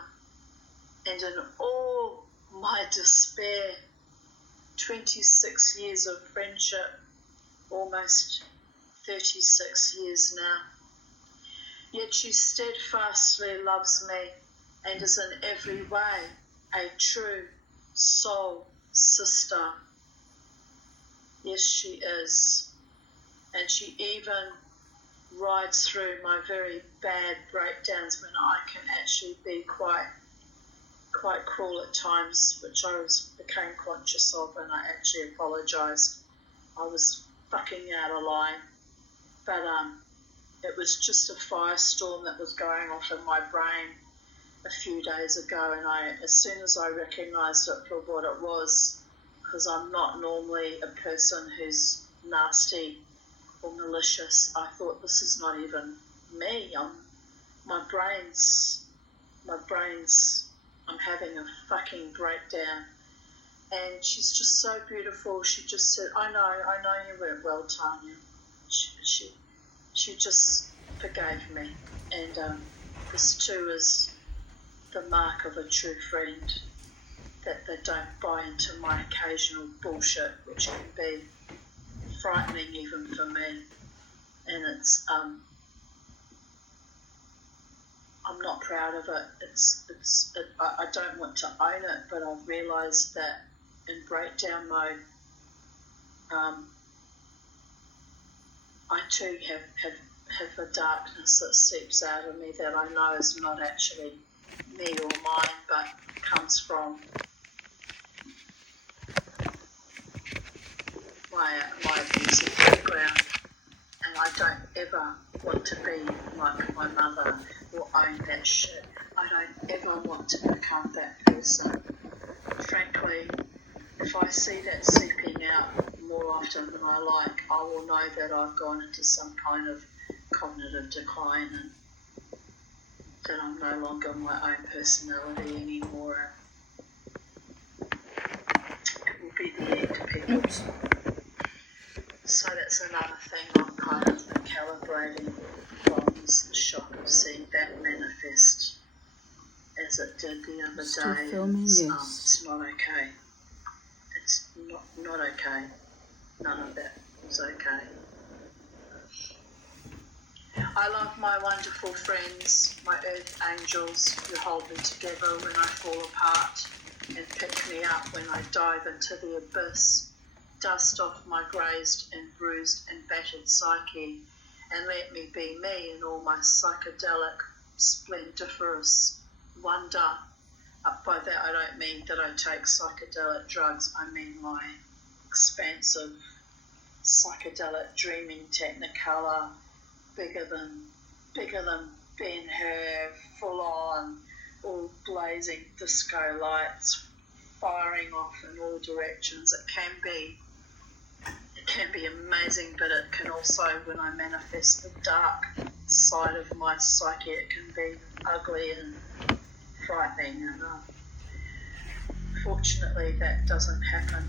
and in all my despair. 26 years of friendship, almost 36 years now. Yet she steadfastly loves me and is in every way a true soul sister. Yes, she is. And she even rides through my very bad breakdowns when I can actually be quite cruel at times, which I became conscious of, and I actually apologised. I was fucking out of line. But it was just a firestorm that was going off in my brain a few days ago, and as soon as I recognised it for what it was, because I'm not normally a person who's nasty or malicious, I thought, this is not even me. My brain's, I'm having a fucking breakdown. And she's just so beautiful. She just said, I know you weren't well, Tanya. She just forgave me. And this too is the mark of a true friend, that they don't buy into my occasional bullshit, which can be frightening even for me. And it's I'm not proud of it. I don't want to own it, but I've realised that in breakdown mode, I too have a darkness that seeps out of me that I know is not actually me or mine, but comes from my abusive background. And I don't ever want to be like my mother or own that shit. I don't ever want to become that person. Frankly, if I see that seeping out more often than I like, I will know that I've gone into some kind of cognitive decline and that I'm no longer my own personality anymore. It will be the end of people. So that's another thing I'm kind of calibrating from, is the shock of seeing that manifest as it did the other Still day. filming, yes. It's not okay. It's not okay. None of that is okay. I love my wonderful friends, my earth angels, who hold me together when I fall apart and pick me up when I dive into the abyss. dust off my grazed and bruised and battered psyche, and let me be me in all my psychedelic, splendiferous wonder. By that I don't mean that I take psychedelic drugs, I mean my expansive psychedelic dreaming technicolor, bigger than Ben-Hur, full on, all blazing disco lights firing off in all directions. It can be amazing, but it can also, when I manifest the dark side of my psyche, it can be ugly and frightening. And fortunately, that hasn't happened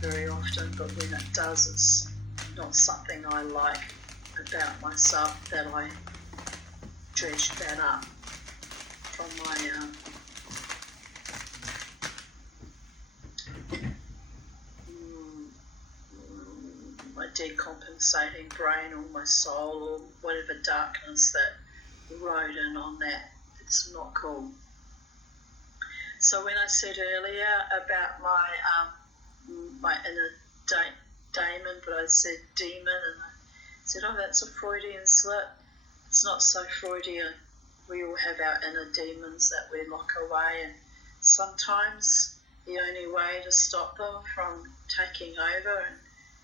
very often. But when it does, it's not something I like about myself, that I dredged that up from my decompensating brain or my soul or whatever darkness that rode in on that. It's not cool. So when I said earlier about my inner daemon, but I said demon, and I said, oh, that's a Freudian slip. It's not so Freudian. We all have our inner demons that we lock away, and sometimes the only way to stop them from taking over and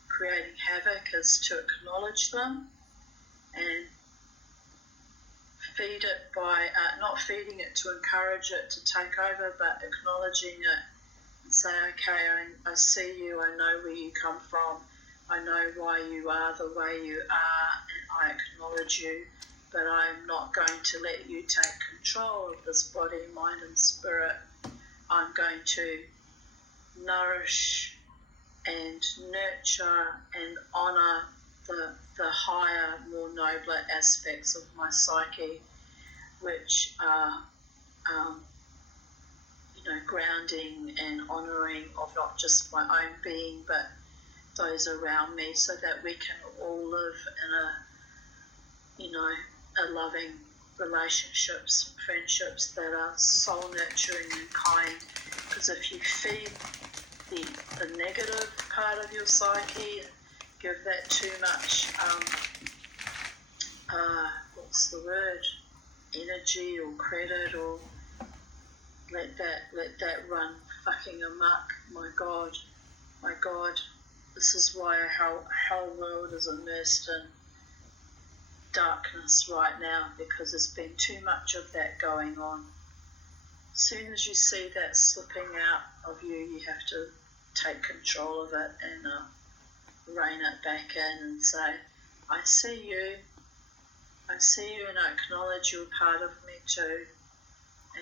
creating havoc is to acknowledge them and feed it by, not feeding it to encourage it to take over, but acknowledging it and say, okay, I see you, I know where you come from, I know why you are the way you are, and I acknowledge you, but I'm not going to let you take control of this body, mind and spirit. I'm going to nourish and nurture and honour the higher, more nobler aspects of my psyche, which are, grounding and honouring of not just my own being, but those around me, so that we can all live in a loving relationships, friendships that are soul nurturing and kind. Because if you feed the negative part of your psyche and give that too much, what's the word, energy or credit, or let that run fucking amok, my God, this is why our whole world is immersed in darkness right now, because there's been too much of that going on. As soon as you see that slipping out of you, you have to take control of it and rein it back in and say, I see you, and I acknowledge you're part of me too,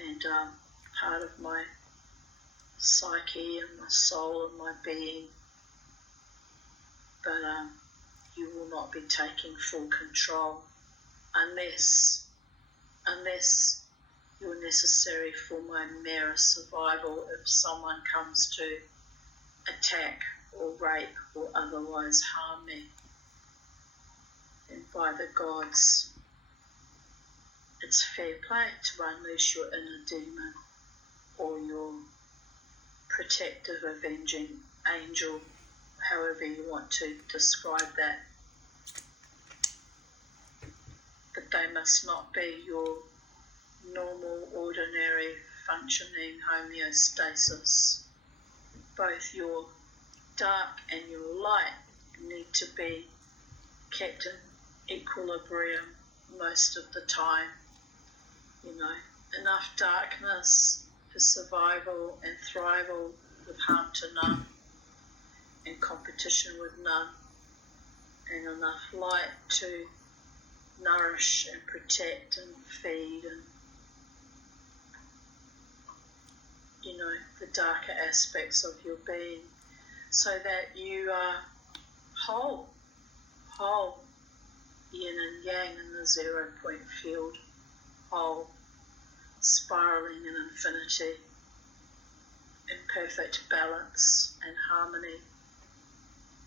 and part of my psyche and my soul and my being, but you will not be taking full control unless you're necessary for my mere survival. If someone comes to attack or rape or otherwise harm me, and by the gods, it's fair play to unleash your inner demon or your protective, avenging angel, however you want to describe that. But they must not be your normal, ordinary, functioning homeostasis. Both your dark and your light need to be kept in equilibrium most of the time. Enough darkness for survival and thrival with harm to none and competition with none, and enough light to nourish and protect and feed and the darker aspects of your being, so that you are whole, yin and yang in the 0 point field, whole, spiraling in infinity, in perfect balance and harmony,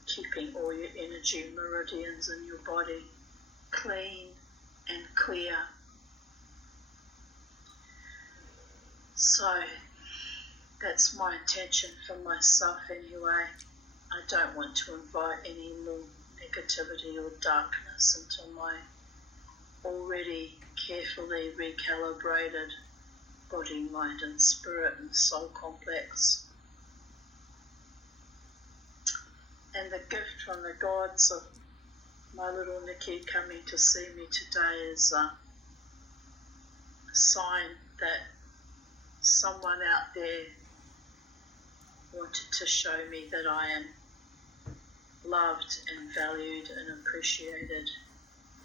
keeping all your energy meridians in your body clean and clear. So that's my intention for myself anyway, I don't want to invite any more negativity or darkness into my already carefully recalibrated body, mind and spirit and soul complex. And the gift from the gods of my little Nikki coming to see me today is a sign that someone out there wanted to show me that I am loved and valued and appreciated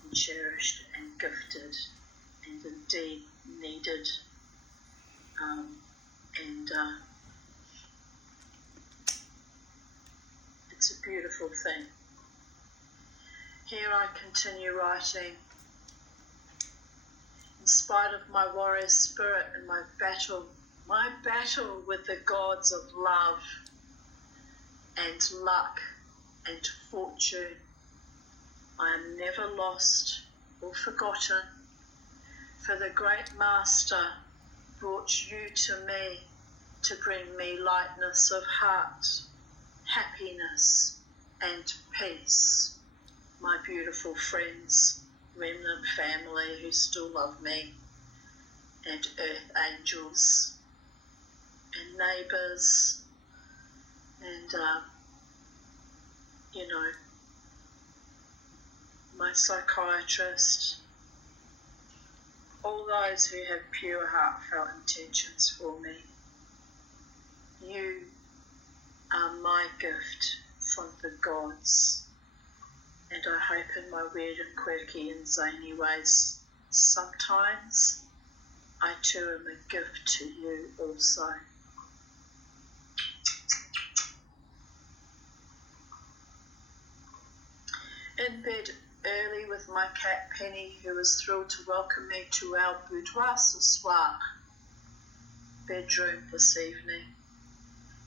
and cherished and gifted and indeed needed. And it's a beautiful thing. Here I continue writing. In spite of my warrior spirit and my battle with the gods of love and luck and fortune, I am never lost or forgotten, for the great Master brought you to me to bring me lightness of heart, happiness and peace. My beautiful friends, remnant family who still love me, and earth angels and neighbours and my psychiatrist, all those who have pure heartfelt intentions for me. You are my gift from the gods, and I hope in my weird and quirky and zany ways sometimes I too am a gift to you also. In bed early with my cat Penny, who was thrilled to welcome me to our boudoir ce soir bedroom this evening.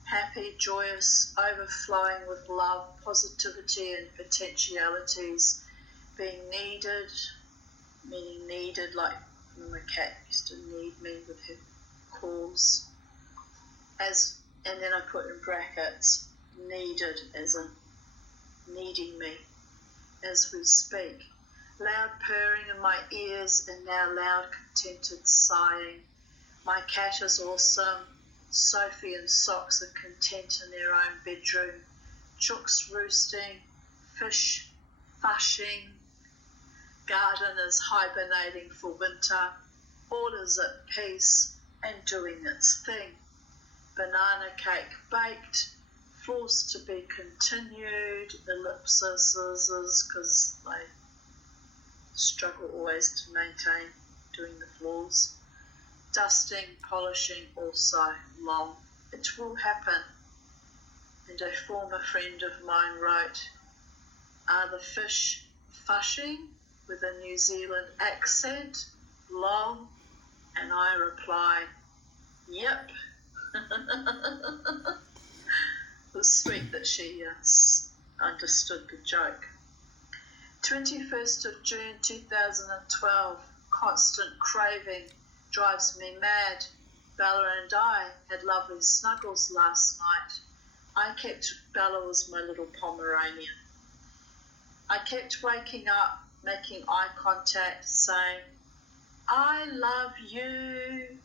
Happy, joyous, overflowing with love, positivity and potentialities, being needed, meaning needed like when my cat used to need me with her calls, and then I put in brackets, needed as in needing me as we speak. Loud purring in my ears and now loud contented sighing. My cat is awesome. Sophie and Socks are content in their own bedroom. Chooks roosting, fish fushing, garden is hibernating for winter. All is at peace and doing its thing. Banana cake baked, floors to be continued, ellipses, because they struggle always to maintain doing the floors. Dusting, polishing also long. It will happen. And a former friend of mine wrote, are the fish fushing with a New Zealand accent, long? And I reply, yep. It was sweet that she understood the joke. 21st of June 2012, constant craving drives me mad. Bella and I had lovely snuggles last night. Bella was my little Pomeranian. I kept waking up, making eye contact, saying, I love you.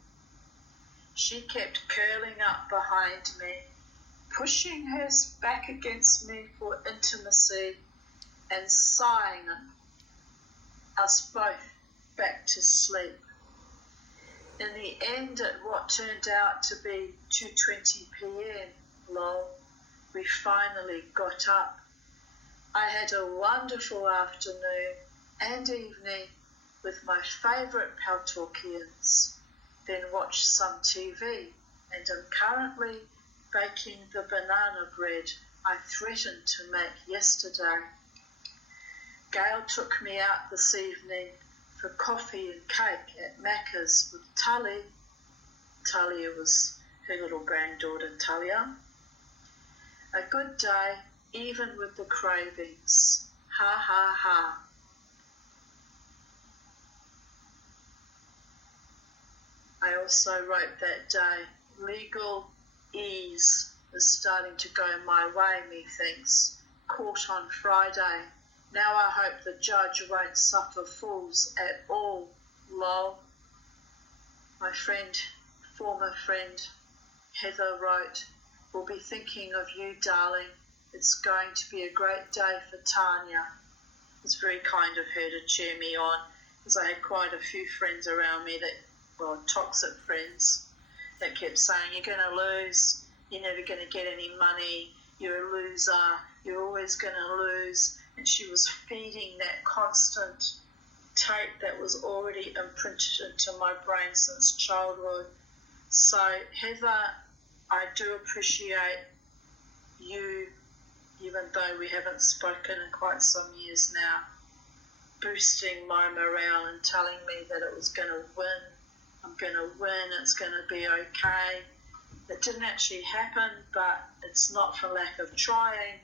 She kept curling up behind me, pushing her back against me for intimacy and sighing us both back to sleep. In the end, at what turned out to be 2:20 p.m, lol, we finally got up. I had a wonderful afternoon and evening with my favourite Paltalkians, then watched some TV and am currently baking the banana bread I threatened to make yesterday. Gail took me out this evening for coffee and cake at Macca's with Tully. Talia was her little granddaughter, Talia. A good day, even with the cravings. Ha ha ha. I also wrote that day, legal ease is starting to go my way, methinks. Court on Friday. Now I hope the judge won't suffer fools at all. Lol. My friend, former friend, Heather wrote, "We'll be thinking of you, darling. It's going to be a great day for Tanya." It's very kind of her to cheer me on, because I had quite a few friends around me toxic friends, that kept saying, "You're going to lose, you're never going to get any money, you're a loser, you're always going to lose." And she was feeding that constant tape that was already imprinted into my brain since childhood. So, Heather, I do appreciate you, even though we haven't spoken in quite some years now, boosting my morale and telling me that it was going to win. I'm going to win, it's going to be okay. It didn't actually happen, but it's not for lack of trying.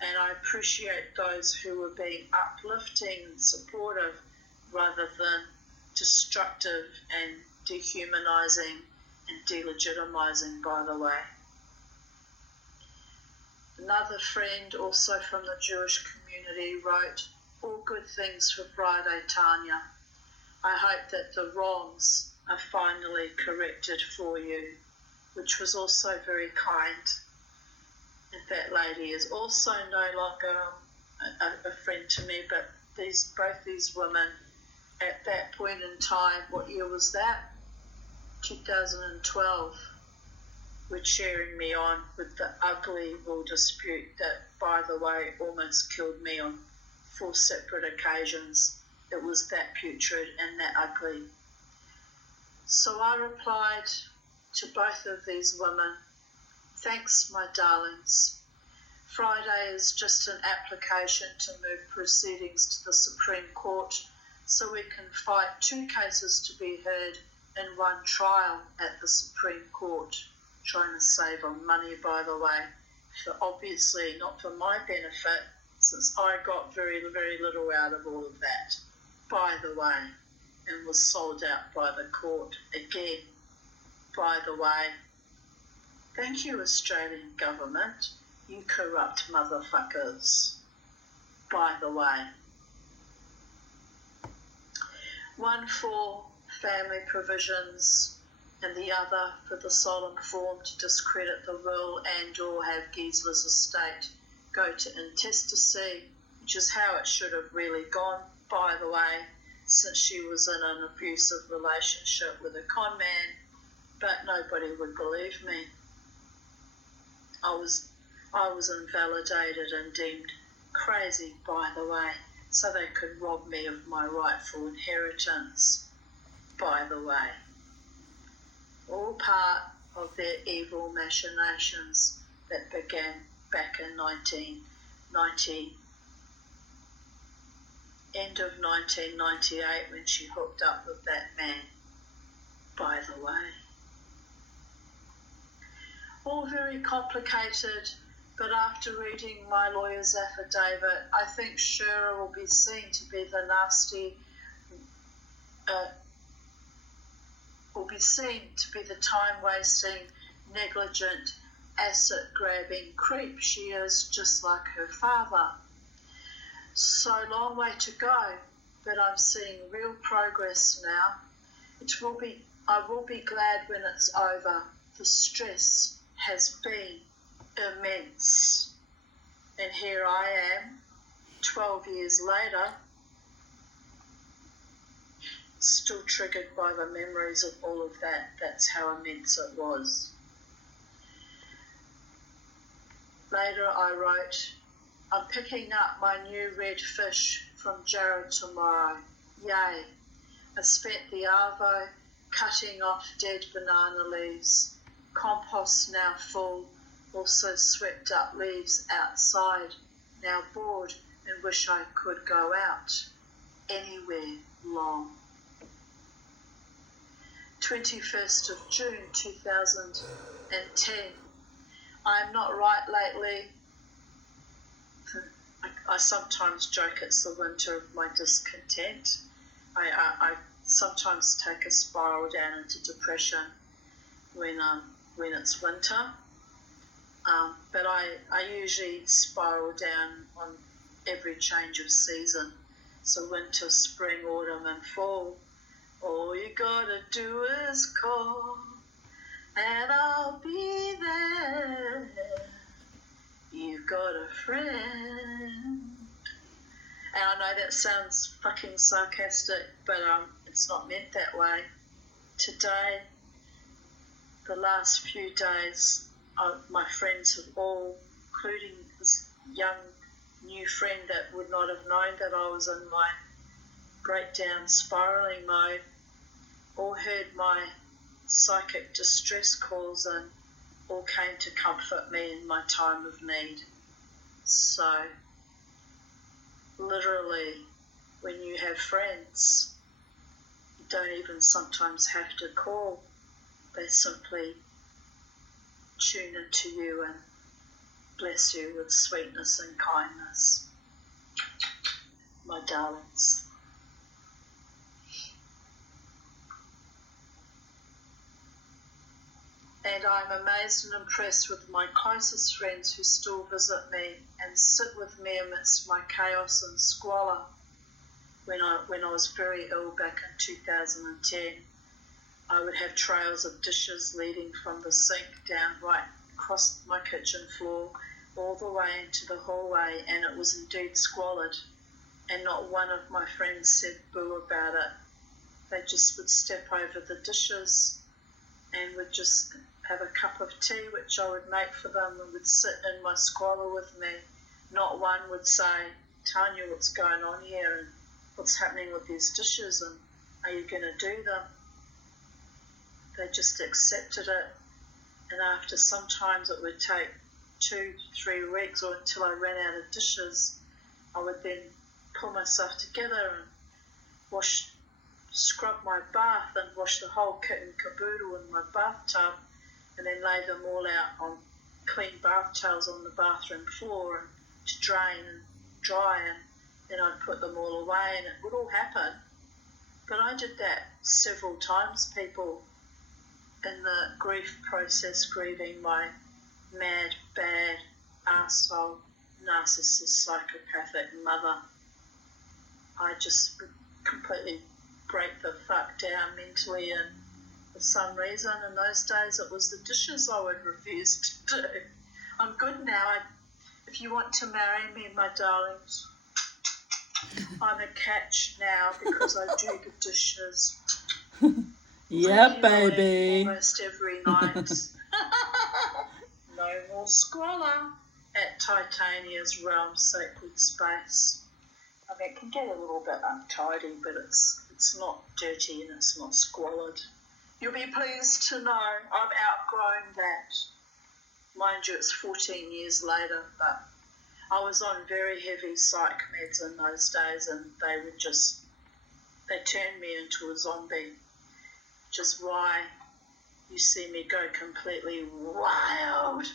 And I appreciate those who were being uplifting and supportive rather than destructive and dehumanising and delegitimizing, by the way. Another friend, also from the Jewish community, wrote, "All good things for Friday, Tanya. I hope that the wrongs are finally corrected for you," which was also very kind. And that lady is also no longer a friend to me, but both these women at that point in time, what year was that? 2012, were cheering me on with the ugly will dispute that, by the way, almost killed me on 4 separate occasions. It was that putrid and that ugly. So I replied to both of these women, "Thanks, my darlings. Friday is just an application to move proceedings to the Supreme Court so we can fight 2 cases to be heard in 1 trial at the Supreme Court." Trying to save on money, by the way, obviously not for my benefit, since I got very, very little out of all of that, by the way, and was sold out by the court again, by the way. Thank you, Australian government, you corrupt motherfuckers, by the way. One for family provisions and the other for the solemn form to discredit the will and or have Gisla's estate go to intestacy, which is how it should have really gone, by the way, since she was in an abusive relationship with a con man, but nobody would believe me. I was invalidated and deemed crazy, by the way, so they could rob me of my rightful inheritance, by the way. All part of their evil machinations that began back in 1990, end of 1998, when she hooked up with that man, by the way. All very complicated, but after reading my lawyer's affidavit, I think Shura will be seen to be the nasty, time-wasting, negligent, asset-grabbing creep she is, just like her father. So long way to go, but I'm seeing real progress now. I will be glad when it's over. The stress has been immense. And here I am, 12 years later, still triggered by the memories of all of that. That's how immense it was. Later I wrote, "I'm picking up my new red fish from Jared tomorrow. Yay. I spent the arvo cutting off dead banana leaves. Compost now full, also swept up leaves outside. Now bored and wish I could go out. Anywhere long." 21st of June 2010. I am not right lately. I sometimes joke it's the winter of my discontent. I sometimes take a spiral down into depression when it's winter. But I usually spiral down on every change of season. So winter, spring, autumn and fall. All you gotta do is call and I'll be there. You've got a friend. And I know that sounds fucking sarcastic, but it's not meant that way. Today, the last few days, my friends have all, including this young new friend that would not have known that I was in my breakdown spiralling mode, all heard my psychic distress calls and all came to comfort me in my time of need. So, literally, when you have friends, you don't even sometimes have to call. They simply tune into you and bless you with sweetness and kindness. My darlings. And I'm amazed and impressed with my closest friends who still visit me and sit with me amidst my chaos and squalor. When I was very ill back in 2010, I would have trails of dishes leading from the sink down right across my kitchen floor all the way into the hallway, and it was indeed squalid. And not one of my friends said boo about it. They just would step over the dishes and would just have a cup of tea, which I would make for them, and would sit in my squalor with me. Not one would say, Tanya, what's going on here, and what's happening with these dishes, and are you going to do them? They just accepted it, and after sometimes it would take 2-3 weeks or until I ran out of dishes, I would then pull myself together and scrub my bath and wash the whole kit and caboodle in my bathtub, and then lay them all out on clean bath towels on the bathroom floor and to drain and dry, and then I'd put them all away, and it would all happen. But I did that several times, people, in the grief process, grieving my mad, bad, arsehole, narcissist, psychopathic mother. I just would completely break the fuck down mentally, and for some reason in those days it was the dishes I would refuse to do. I'm good now. If you want to marry me, my darlings, I'm a catch now because I do the dishes. Yeah, baby. Almost every night. No more squalor at Titania's realm sacred space. I mean, it can get a little bit untidy, but it's not dirty and it's not squalid. You'll be pleased to know I've outgrown that. Mind you, it's 14 years later, but I was on very heavy psych meds in those days, and they turned me into a zombie, which is why you see me go completely wild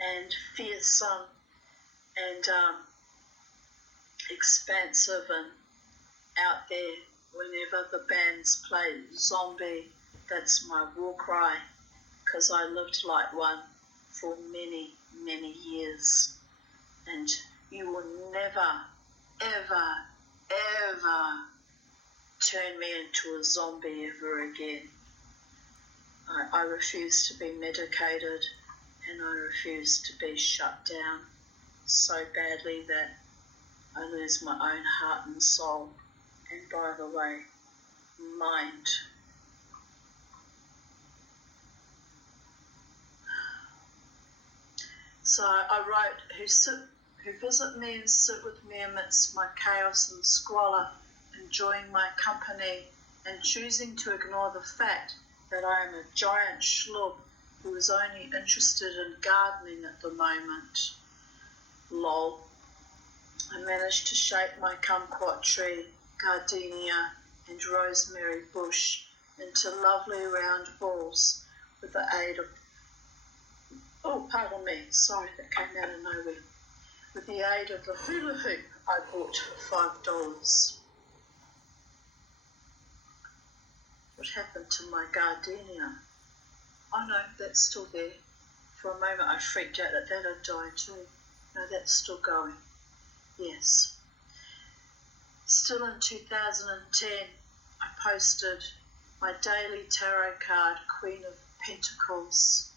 and fearsome and expansive and out there whenever the bands play Zombie. That's my war cry, because I lived like one for many, many years. And you will never, ever, ever turn me into a zombie ever again. I refuse to be medicated, and I refuse to be shut down so badly that I lose my own heart and soul, and by the way, mind. So I wrote, who visit me and sit with me amidst my chaos and squalor, enjoying my company and choosing to ignore the fact that I am a giant schlub who is only interested in gardening at the moment. Lol. I managed to shape my kumquat tree, gardenia and rosemary bush into lovely round balls with the aid of, oh, pardon me, sorry, that came out of nowhere, with the aid of the hula hoop I bought for $5. What happened to my gardenia? Oh no, that's still there. For a moment I freaked out that had died too. No, that's still going. Yes. Still in 2010, I posted my daily tarot card, Queen of Pentacles,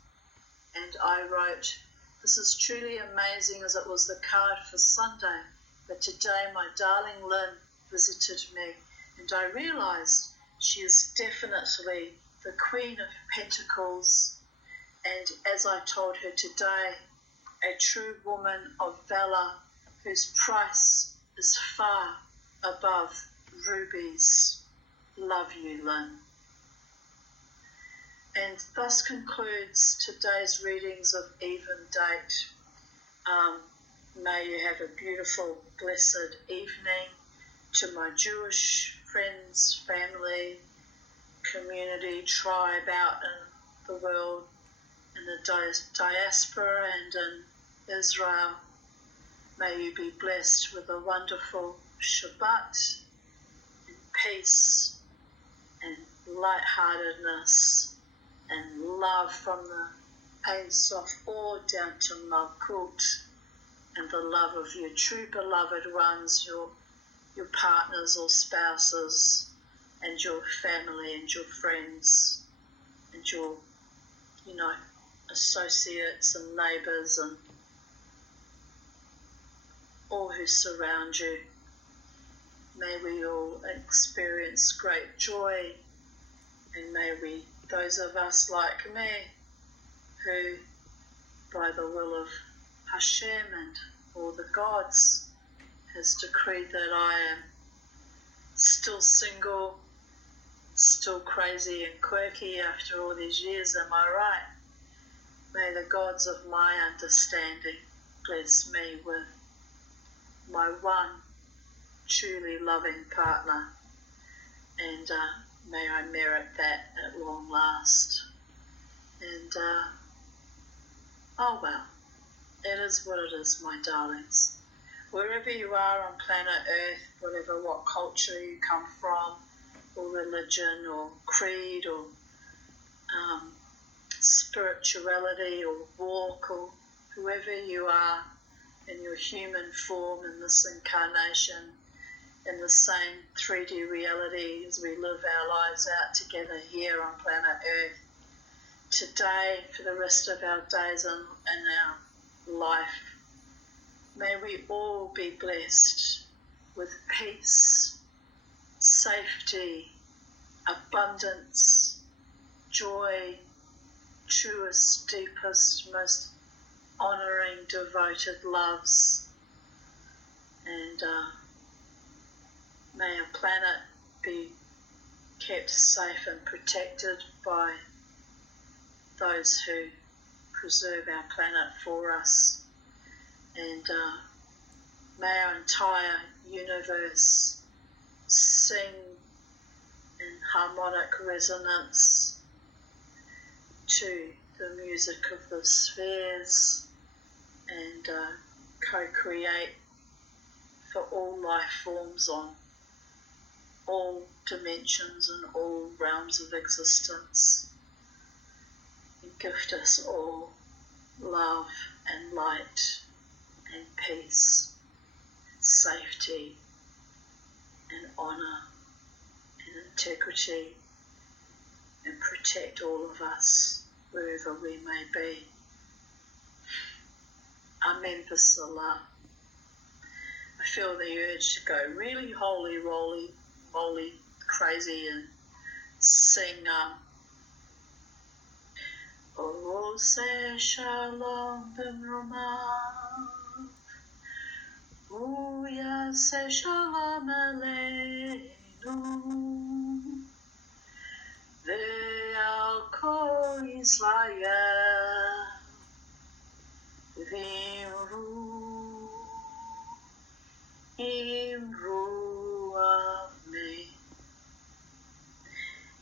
and I wrote, "This is truly amazing as it was the card for Sunday, but today my darling Lynn visited me and I realised she is definitely the Queen of Pentacles, and as I told her today, a true woman of valour whose price is far above rubies. Love you, Lynn." And thus concludes today's readings of Even Date. May you have a beautiful, blessed evening. To my Jewish friends, family, community, tribe out in the world, in the diaspora and in Israel, may you be blessed with a wonderful Shabbat and peace and lightheartedness and love from the Ein Sof Or down to Malkut, and the love of your true beloved ones, your partners or spouses, and your family and your friends and your, associates and neighbours and all who surround you. May we all experience great joy, and may we, those of us like me, who by the will of Hashem and all the gods has decreed that I am still single, still crazy and quirky after all these years, am I right? May the gods of my understanding bless me with my one truly loving partner, and may I merit that at long last. And oh well, it is what it is, my darlings. Wherever you are on planet Earth, what culture you come from, or religion, or creed, or spirituality, or walk, or whoever you are in your human form in this incarnation, in the same 3D reality as we live our lives out together here on planet Earth, today, for the rest of our days in our life, may we all be blessed with peace, safety, abundance, joy, truest, deepest, most honouring, devoted loves, and may our planet be kept safe and protected by those who preserve our planet for us, and may our entire universe sing in harmonic resonance to the music of the spheres, and co-create for all life forms on all dimensions and all realms of existence, and gift us all love and light and peace, safety and honour and integrity, and protect all of us wherever we may be. Amen v'salah. I feel the urge to go really holy, moly, crazy and sing Ose Shalom B'Romah, Uyase Shalom Aleinu, Ve'al Kol Yisrael, Imru Amen.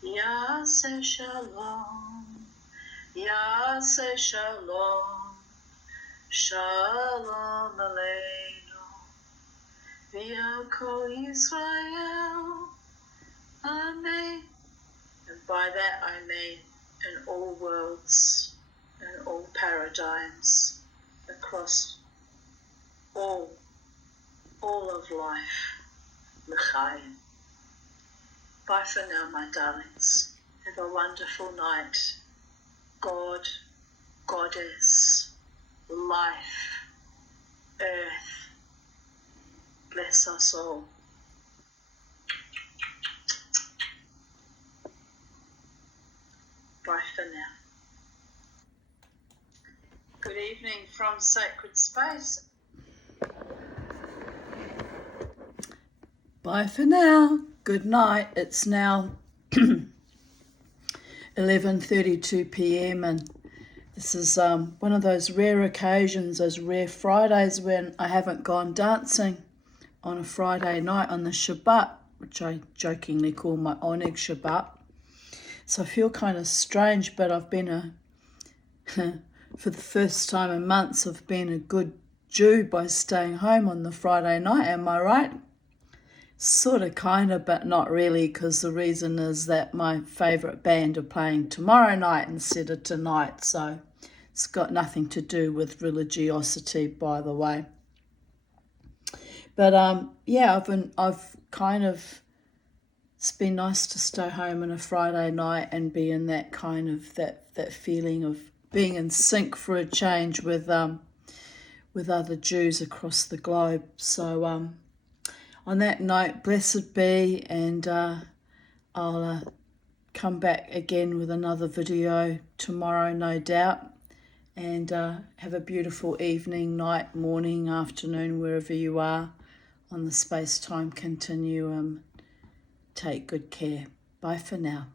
Yase Shalom, Yase Shalom, Shalom Aleinu, Ve'al Kol Yisrael. Amen. And by that I mean in all worlds, and all paradigms across all of life. L'chaim. Bye for now, my darlings. Have a wonderful night. God, Goddess, life, earth, bless us all. Bye for now. Good evening from Sacred Space. Bye for now. Good night. It's now 11:32 p.m. and this is one of those rare occasions, those rare Fridays when I haven't gone dancing on a Friday night on the Shabbat, which I jokingly call my Oneg Shabbat. So I feel kind of strange, but I've been for the first time in months, I've been a good Jew by staying home on the Friday night. Am I right? Sort of, kind of, but not really, because the reason is that my favourite band are playing tomorrow night instead of tonight. So it's got nothing to do with religiosity, by the way. But yeah, I've kind of, it's been nice to stay home on a Friday night and be in that kind of that feeling of being in sync for a change with other Jews across the globe. So on that note, blessed be, and I'll come back again with another video tomorrow, no doubt. And have a beautiful evening, night, morning, afternoon, wherever you are on the space-time continuum. Take good care. Bye for now.